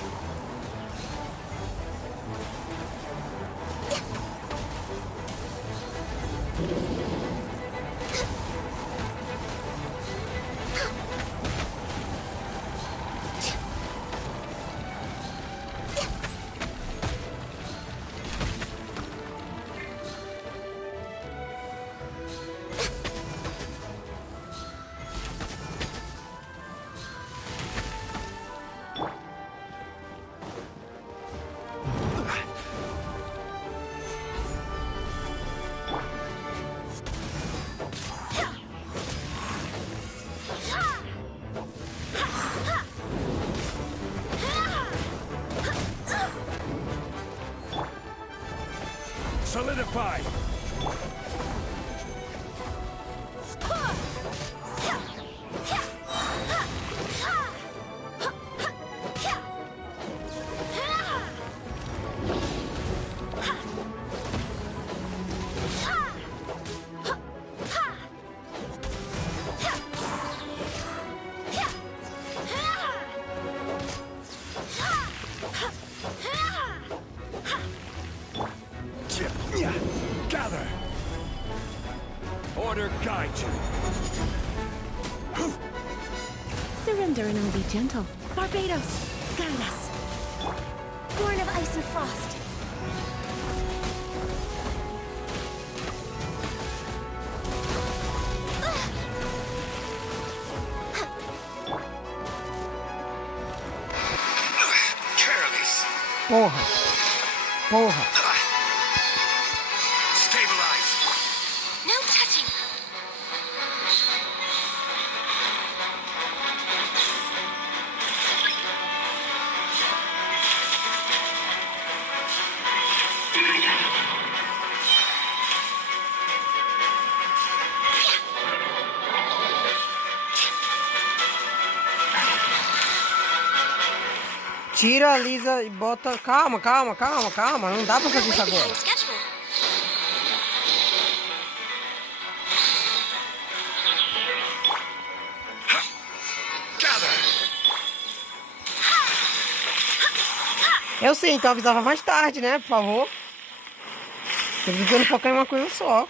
Solidify. Gather. Order guide you. Surrender and be gentle. Barbados, guide us. Born of ice and frost. Careless. Porra. Porra. Stabilize. No touching. Tira, alisa e bota... Calma, calma, calma, calma. Não dá pra fazer isso agora. Eu sei, então avisava mais tarde, né? Por favor. Tô tentando focar em uma coisa só.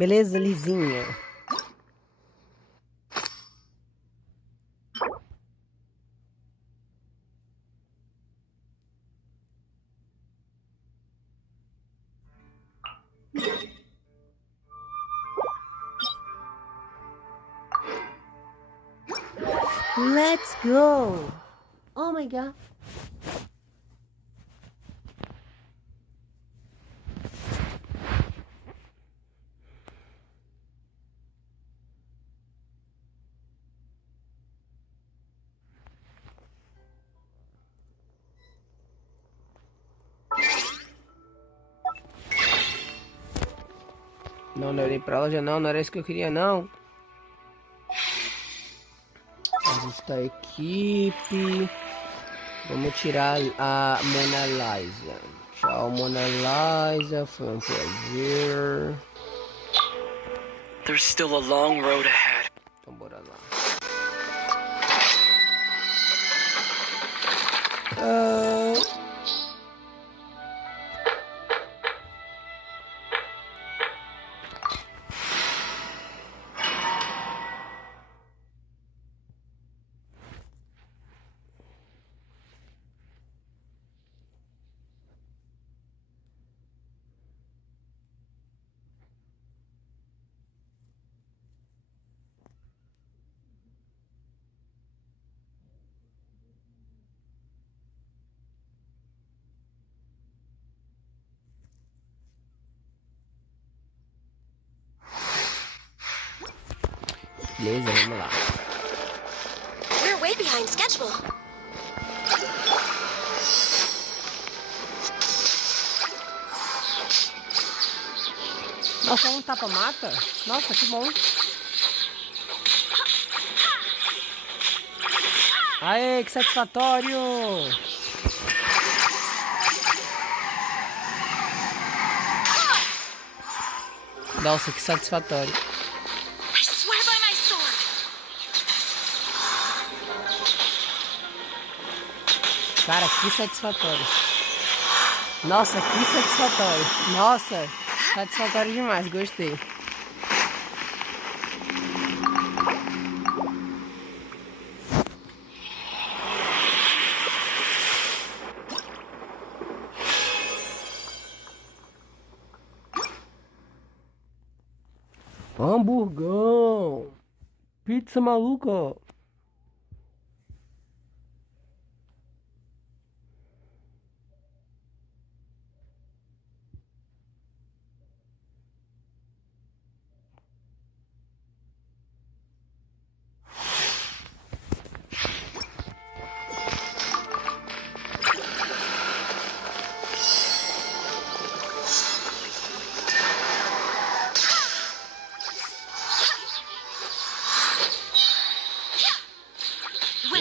Beleza, lisinha. Let's go! Oh my god! Não, não olhei pra loja não, não era isso que eu queria não. Ajustar a equipe. Vamos tirar a Mona Lisa. Tchau, Mona Lisa. Foi um prazer. There's still a long road ahead. Então bora lá. Beleza, vamos lá. We're way behind schedule. Nossa, um tapa-mata? Nossa, que bom. Aê, que satisfatório! Nossa, que satisfatório. I swear by my sword. Cara, que satisfatório. Nossa, que satisfatório. Nossa, satisfatório demais, gostei. Hamburgão. Pizza maluca.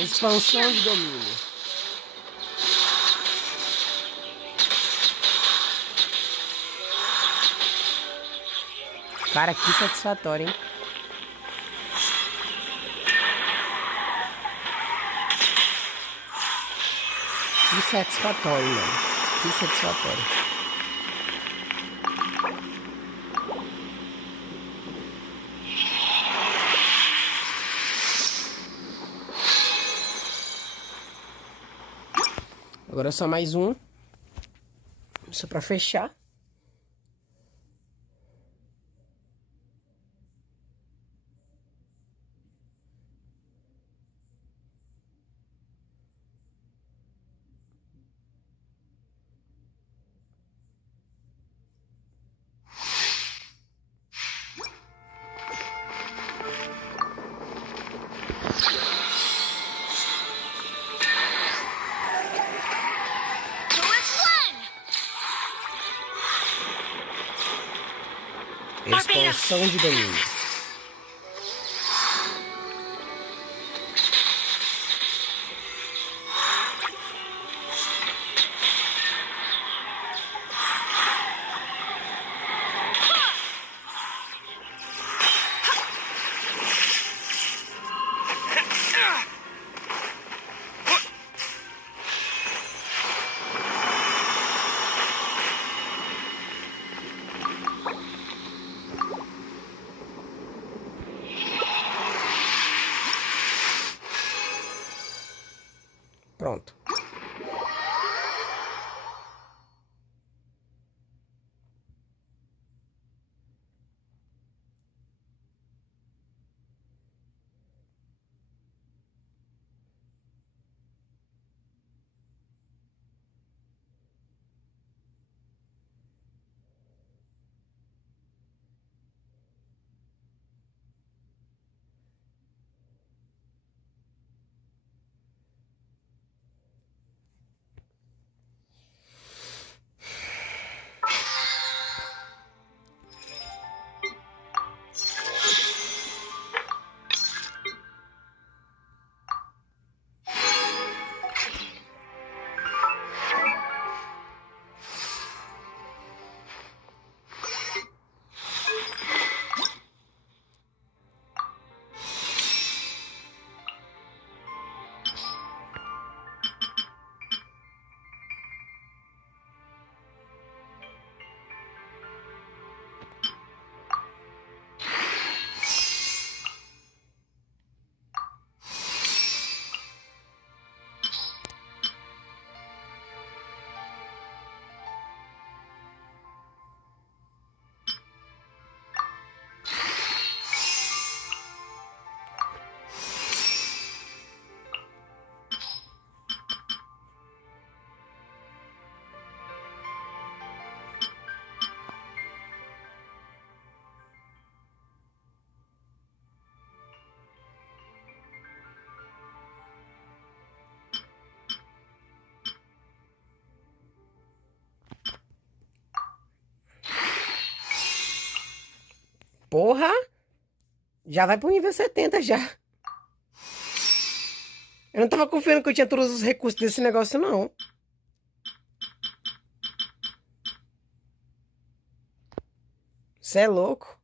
Expansão de domínio. Cara, que satisfatório, hein? Que satisfatório, mano. Que satisfatório. Agora é só mais um. Só pra fechar. Expansão de domínio. Pronto. Porra! Já vai pro nível 70 já. Eu não tava confiando que eu tinha todos os recursos desse negócio, não. Cê é louco.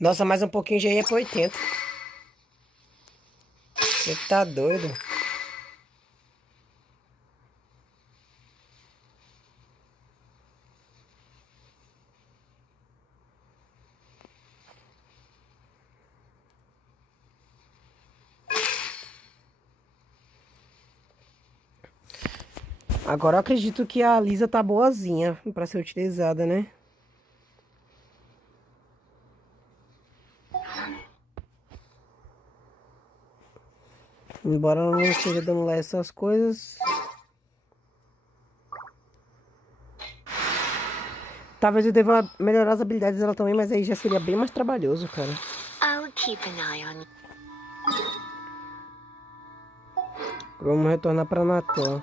Nossa, mais um pouquinho já ia pro 80. Você tá doido? Agora eu acredito que a Lisa tá boazinha pra ser utilizada, né? Embora ela não esteja dando lá essas coisas. Talvez eu deva melhorar as habilidades dela também, mas aí já seria bem mais trabalhoso, cara. I'll keep an eye on you. Vamos retornar pra Natlan.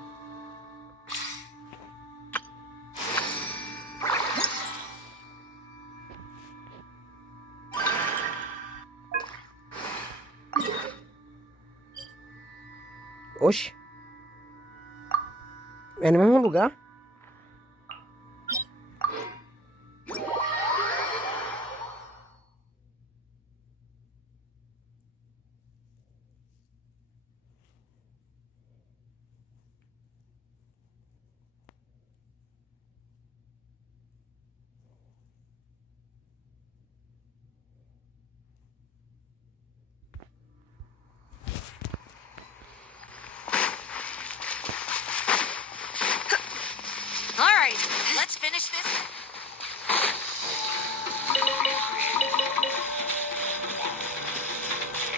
Oxe. É no mesmo lugar?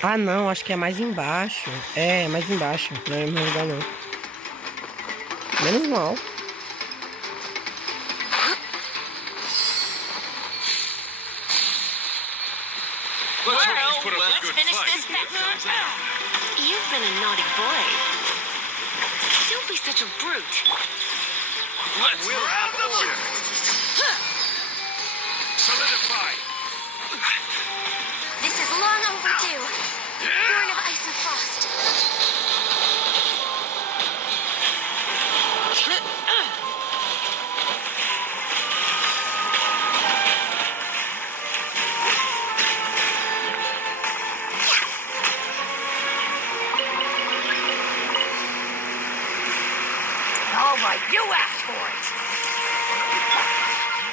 Ah, não, acho que é mais embaixo. É, mais embaixo. Não é no mesmo lugar, não. Menos mal. Let's finish this. You've been a naughty boy. Don't be such a brute. Let's round them up! Solidify! This is long overdue. Born of ice and frost. All right, you asked for it.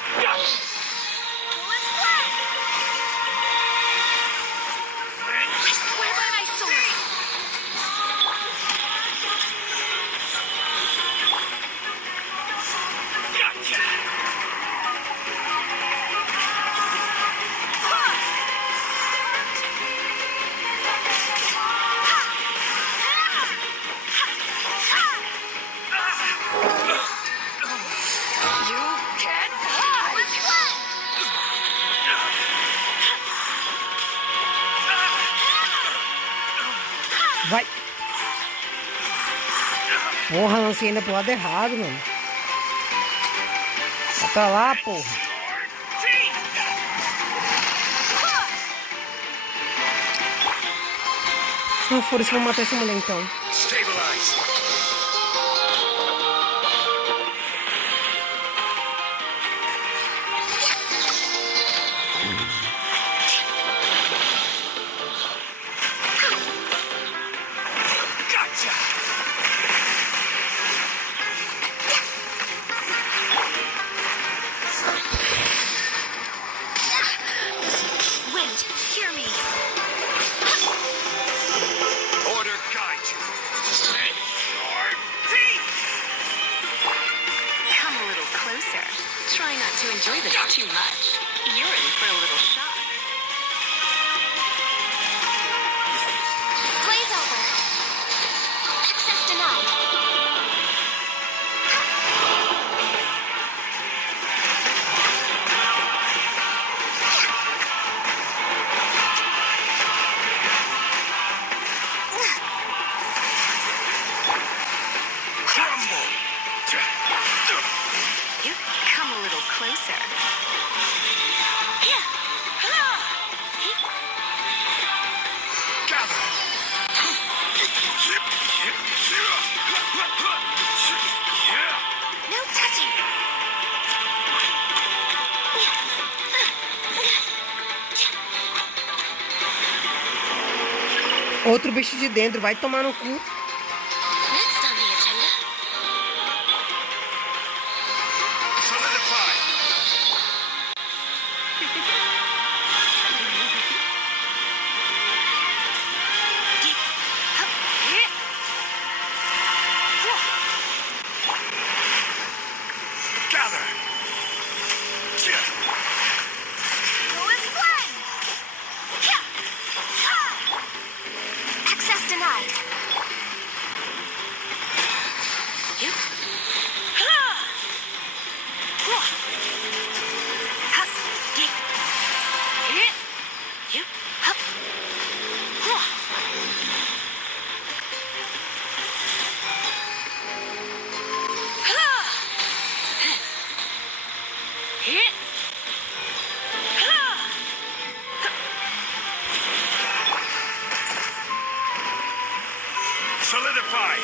I swear by my sword! Vai! Porra, lancei ainda pro lado errado, mano. Vai pra lá, porra. Se não for isso, eu vou matar essa mulher então. Stabilize. Wait, hear me. Order guide you. Come a little closer. Try not to enjoy this too much. You're in for a little shock. Glaze over. Access denied. Crumble. You come a little closer. Gather. No touching. Outro bicho de dentro, vai tomar no cu. Next on the agenda. Solidify. Gather. Access denied. Solidify.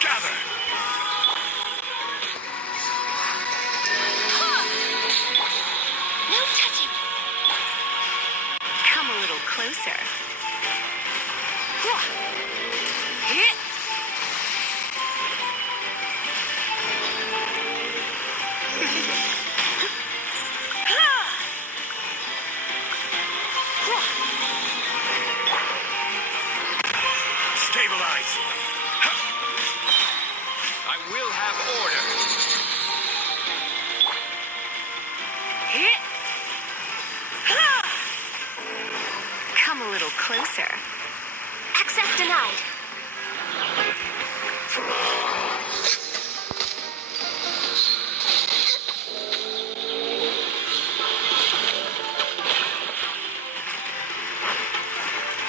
Gather. No touching. Come a little closer. Stabilize. I will have order. Come a little closer. Access denied.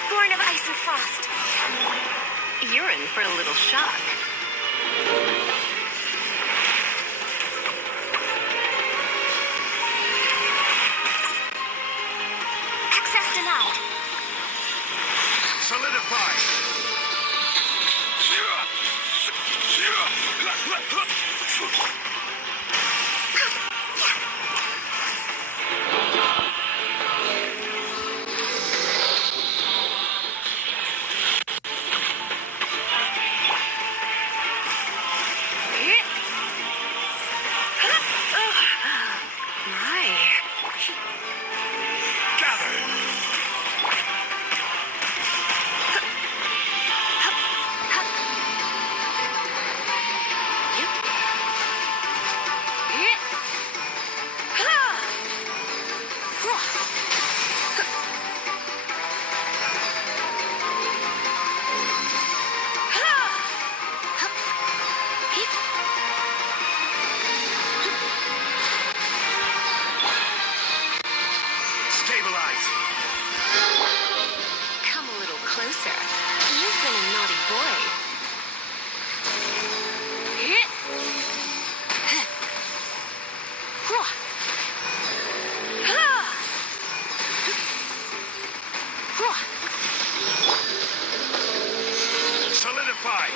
Born of ice. for a little shock. Access denied. Solidify! Come a little closer. You've been a naughty boy. Solidify!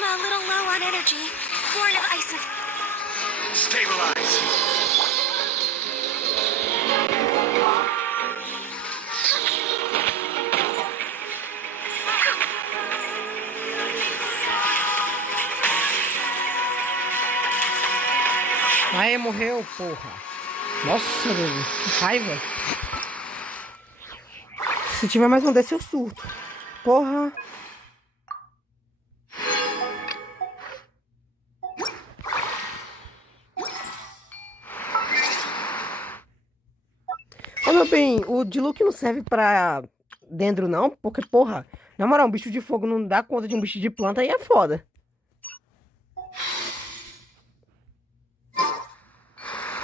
I'm a little low on energy. Born of ice and... Stabilize! Aê, morreu, porra. Nossa, velho, que raiva. Se tiver mais um desse, eu surto. Porra. Ô, meu bem, o Diluc não serve pra dendro, não. Porque, porra, na moral, um bicho de fogo não dá conta de um bicho de planta aí é foda.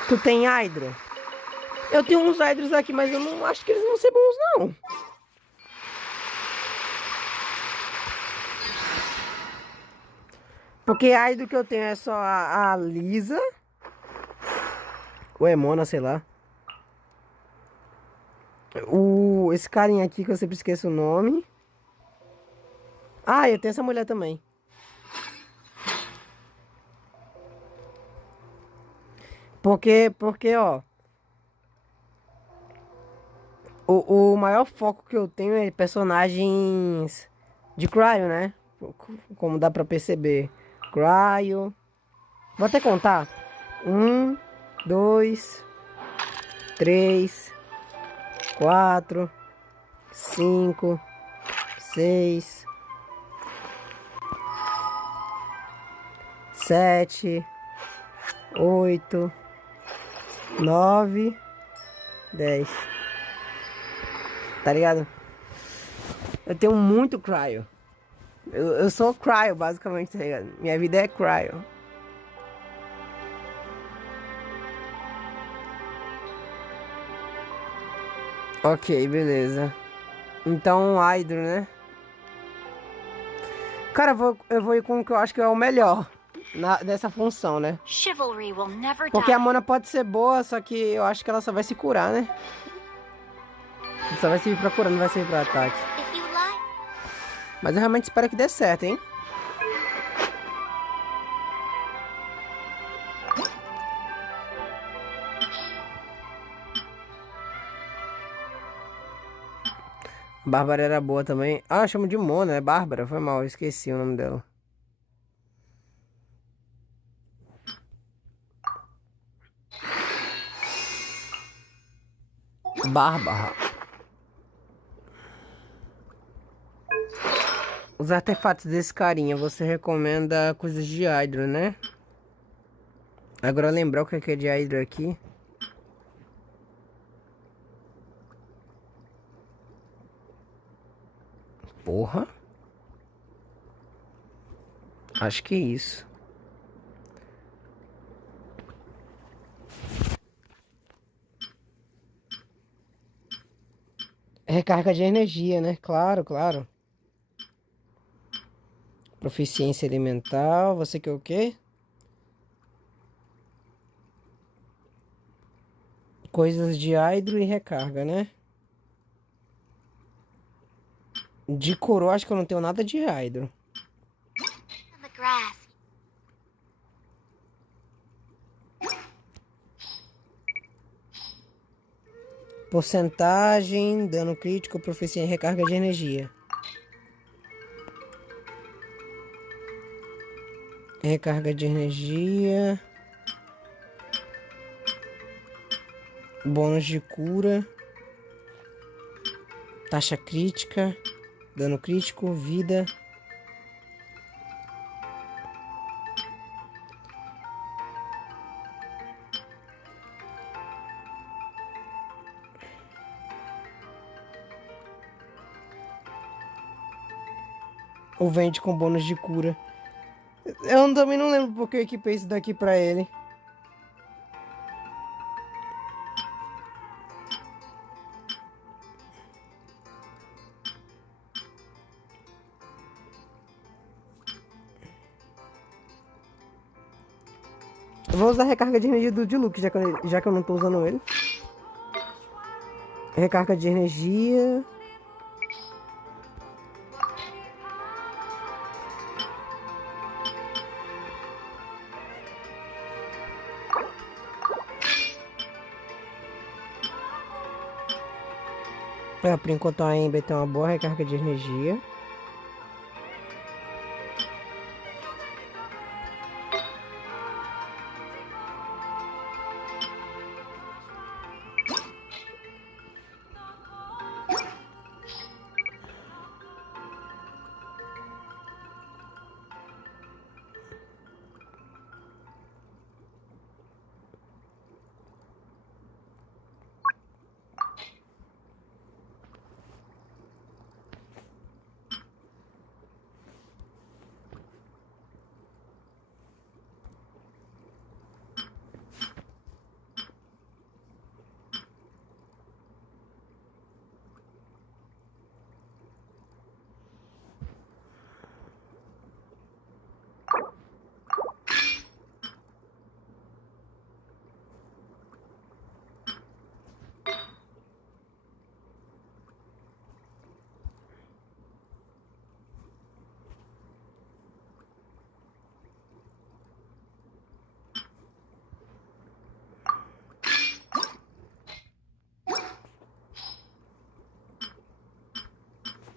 Tu tem Hydro? Eu tenho uns Hydros aqui, mas eu não acho que eles vão ser bons, não. Porque a Hydro que eu tenho é só a Lisa. Ou é Mona, sei lá. Esse carinha aqui que eu sempre esqueço o nome. Ah, eu tenho essa mulher também. Porque, ó, o maior foco que eu tenho é personagens de Cryo, né? Como dá pra perceber. Cryo. Vou até contar. 1, 2, 3, 4, 5, 6, 7, 8, 9, 10. Tá ligado? Eu tenho muito cryo. Eu sou cryo, basicamente, tá ligado? Minha vida é cryo. Ok, beleza. Então, Hydro, né? Cara, eu vou ir com o que eu acho que é o melhor nessa função, né? Porque a Mona pode ser boa, só que eu acho que ela só vai se curar, né? Só vai servir pra curar, não vai servir pra ataque. Mas eu realmente espero que dê certo, hein? Bárbara era boa também. Ah, chamo de Mona, é Bárbara. Foi mal, eu esqueci o nome dela. Bárbara. Os artefatos desse carinha, você recomenda coisas de Hydro, né? Agora lembrar o que é de Hydro aqui. Porra. Acho que é isso. Recarga de energia, né? Claro, claro. Proficiência elemental. Você quer o quê? Coisas de Hydro e recarga, né? De coroa, acho que eu não tenho nada de Hydro. The grass. Porcentagem, dano crítico, proficiência em recarga de energia. Recarga de energia. Bônus de cura. Taxa crítica. Dano crítico, vida. Ou vende com bônus de cura. Eu também não lembro porque eu equipei isso daqui pra ele. Eu vou usar a recarga de energia do Diluc, já que eu não tô usando ele. Recarga de energia. Por enquanto a Ember tem uma boa recarga de energia.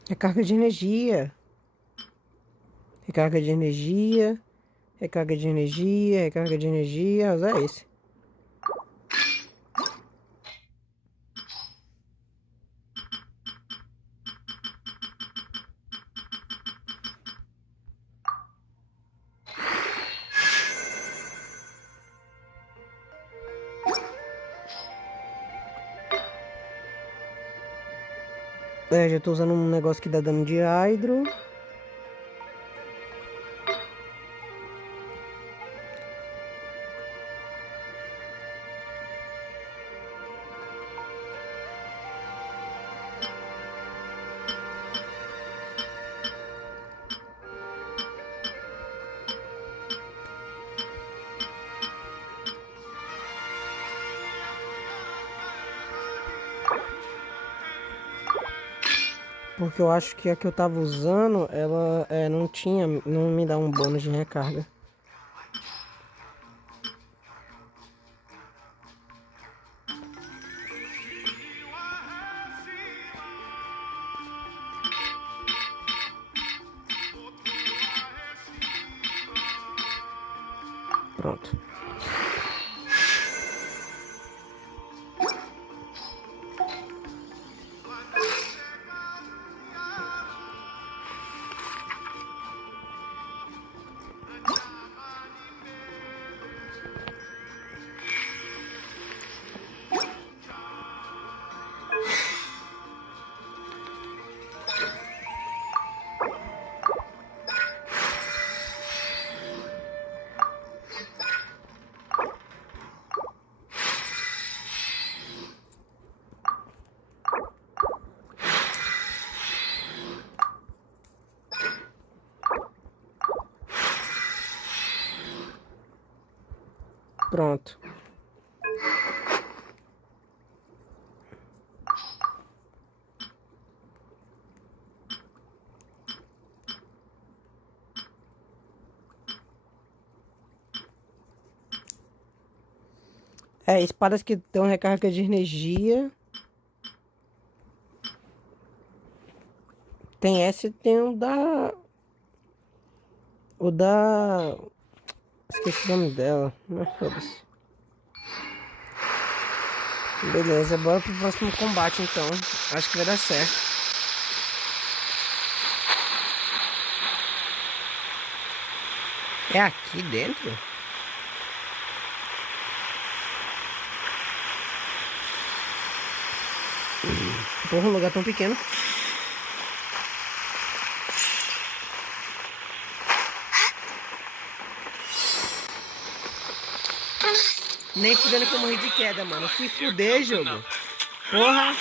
Recarga de energia. Recarga de energia. Recarga de energia. Recarga de energia. Usar esse. Já tô usando um negócio que dá dano de Hydro. Porque eu acho que a que eu tava usando, ela não me dá um bônus de recarga. Pronto. Pronto. Espadas que dão recarga de energia. Tem essa e tem o da... Esqueci o nome dela. Mas foda-se. Beleza, bora pro próximo combate então. Acho que vai dar certo. É aqui dentro? Porra, um lugar tão pequeno. Nem fudendo que eu morri de queda, mano. Se fuder, jogo. Porra.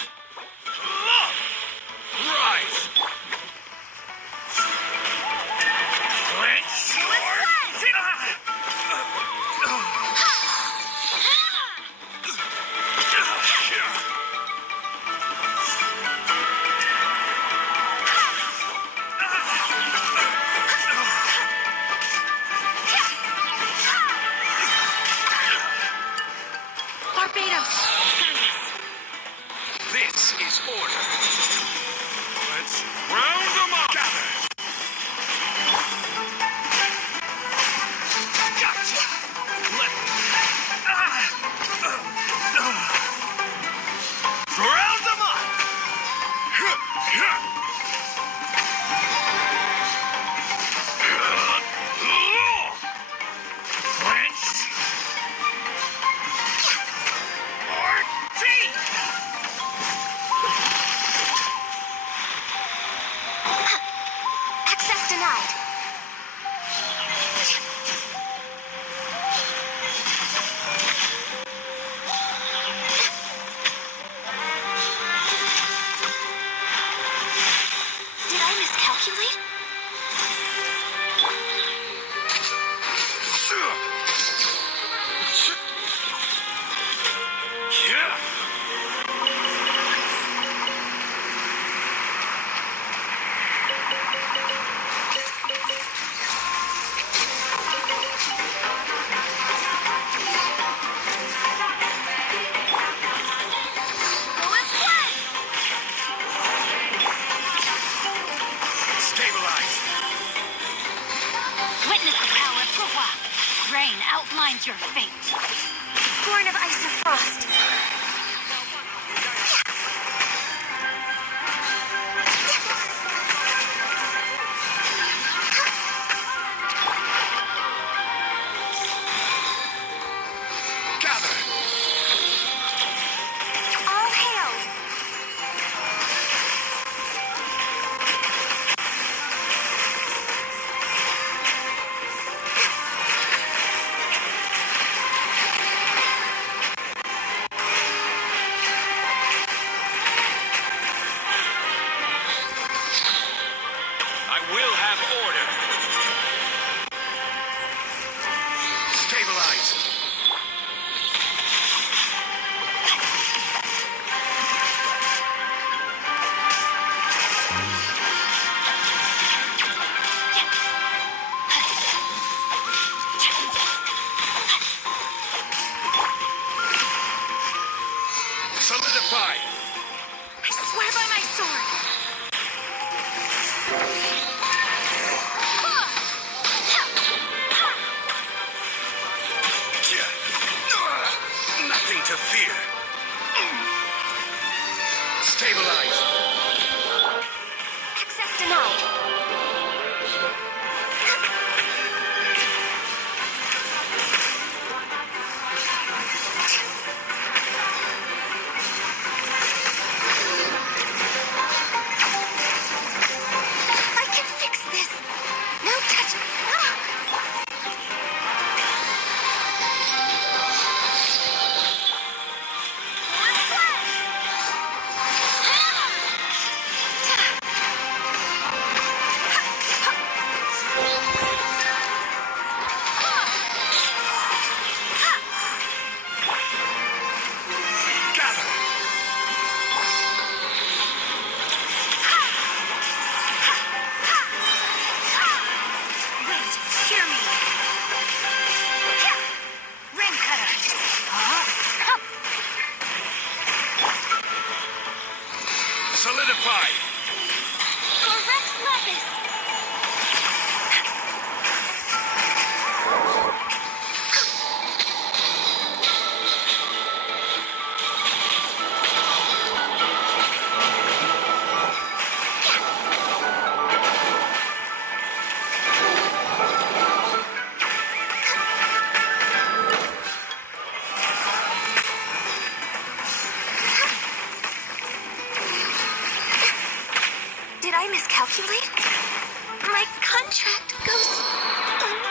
This is order. Let's round them up. Gather. Gotcha. Let round them up. Access denied. Did I miscalculate? Yeah. Stabilize. Witness the power of Kuwa. Rain outlines your fate. Born of ice and frost. Gather. All hail.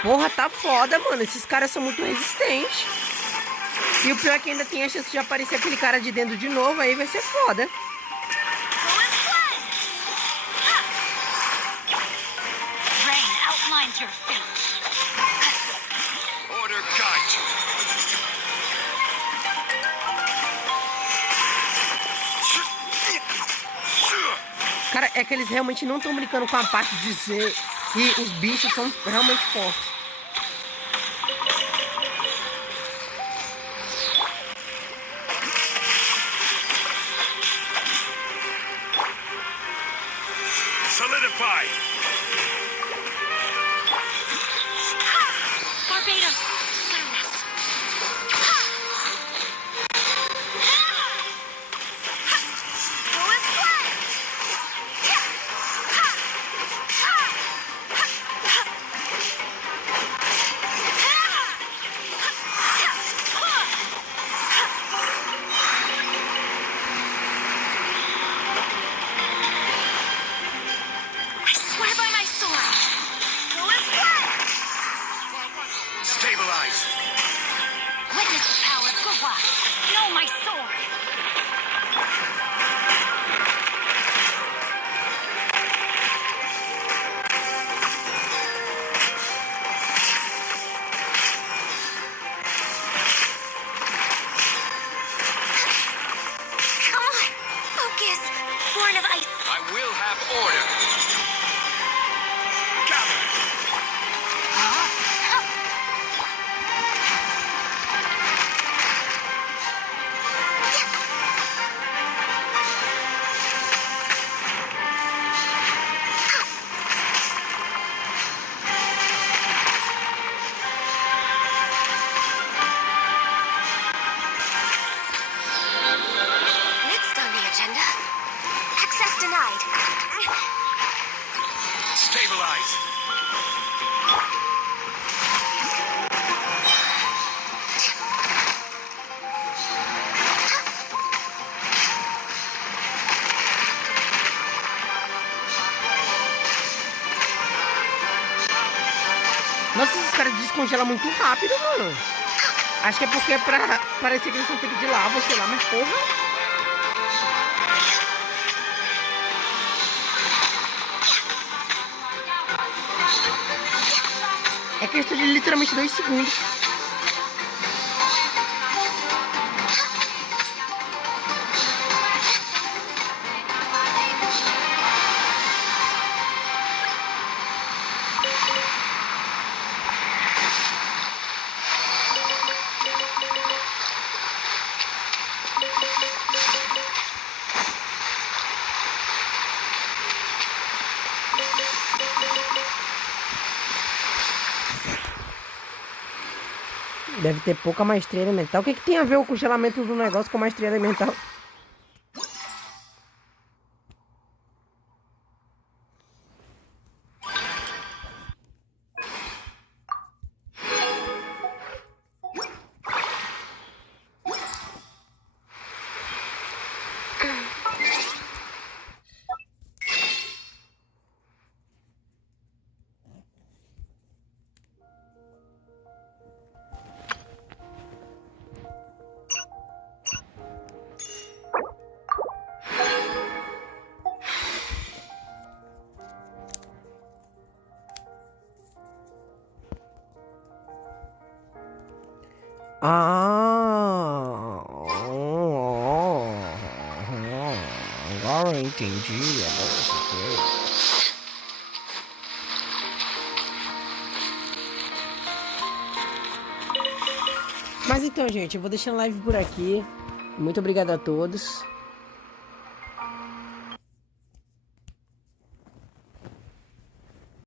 Porra, tá foda, mano. Esses caras são muito resistentes. E o pior é que ainda tem a chance de aparecer aquele cara de dentro de novo. Aí vai ser foda. Order guide you. Cara, é que eles realmente não estão brincando com a parte de dizer que os bichos são realmente fortes. Solidify. Barbados, Stabilize. witness the power of Gurwa. Know my sword. Come on, focus. Born of ice. I will have order. Gather. Next on the agenda, access denied. Stabilize. Nossa, esses caras descongelam muito rápido, mano. Acho que é porque é pra parecer que eles são feitos de lava, sei lá, mas porra. É questão de literalmente 2 segundos. Deve ter pouca maestria elemental. O que tem a ver o congelamento do negócio com maestria elemental? Agora eu entendi. Agora eu saquei. Mas então, gente, eu vou deixando a live por aqui. Muito obrigado a todos.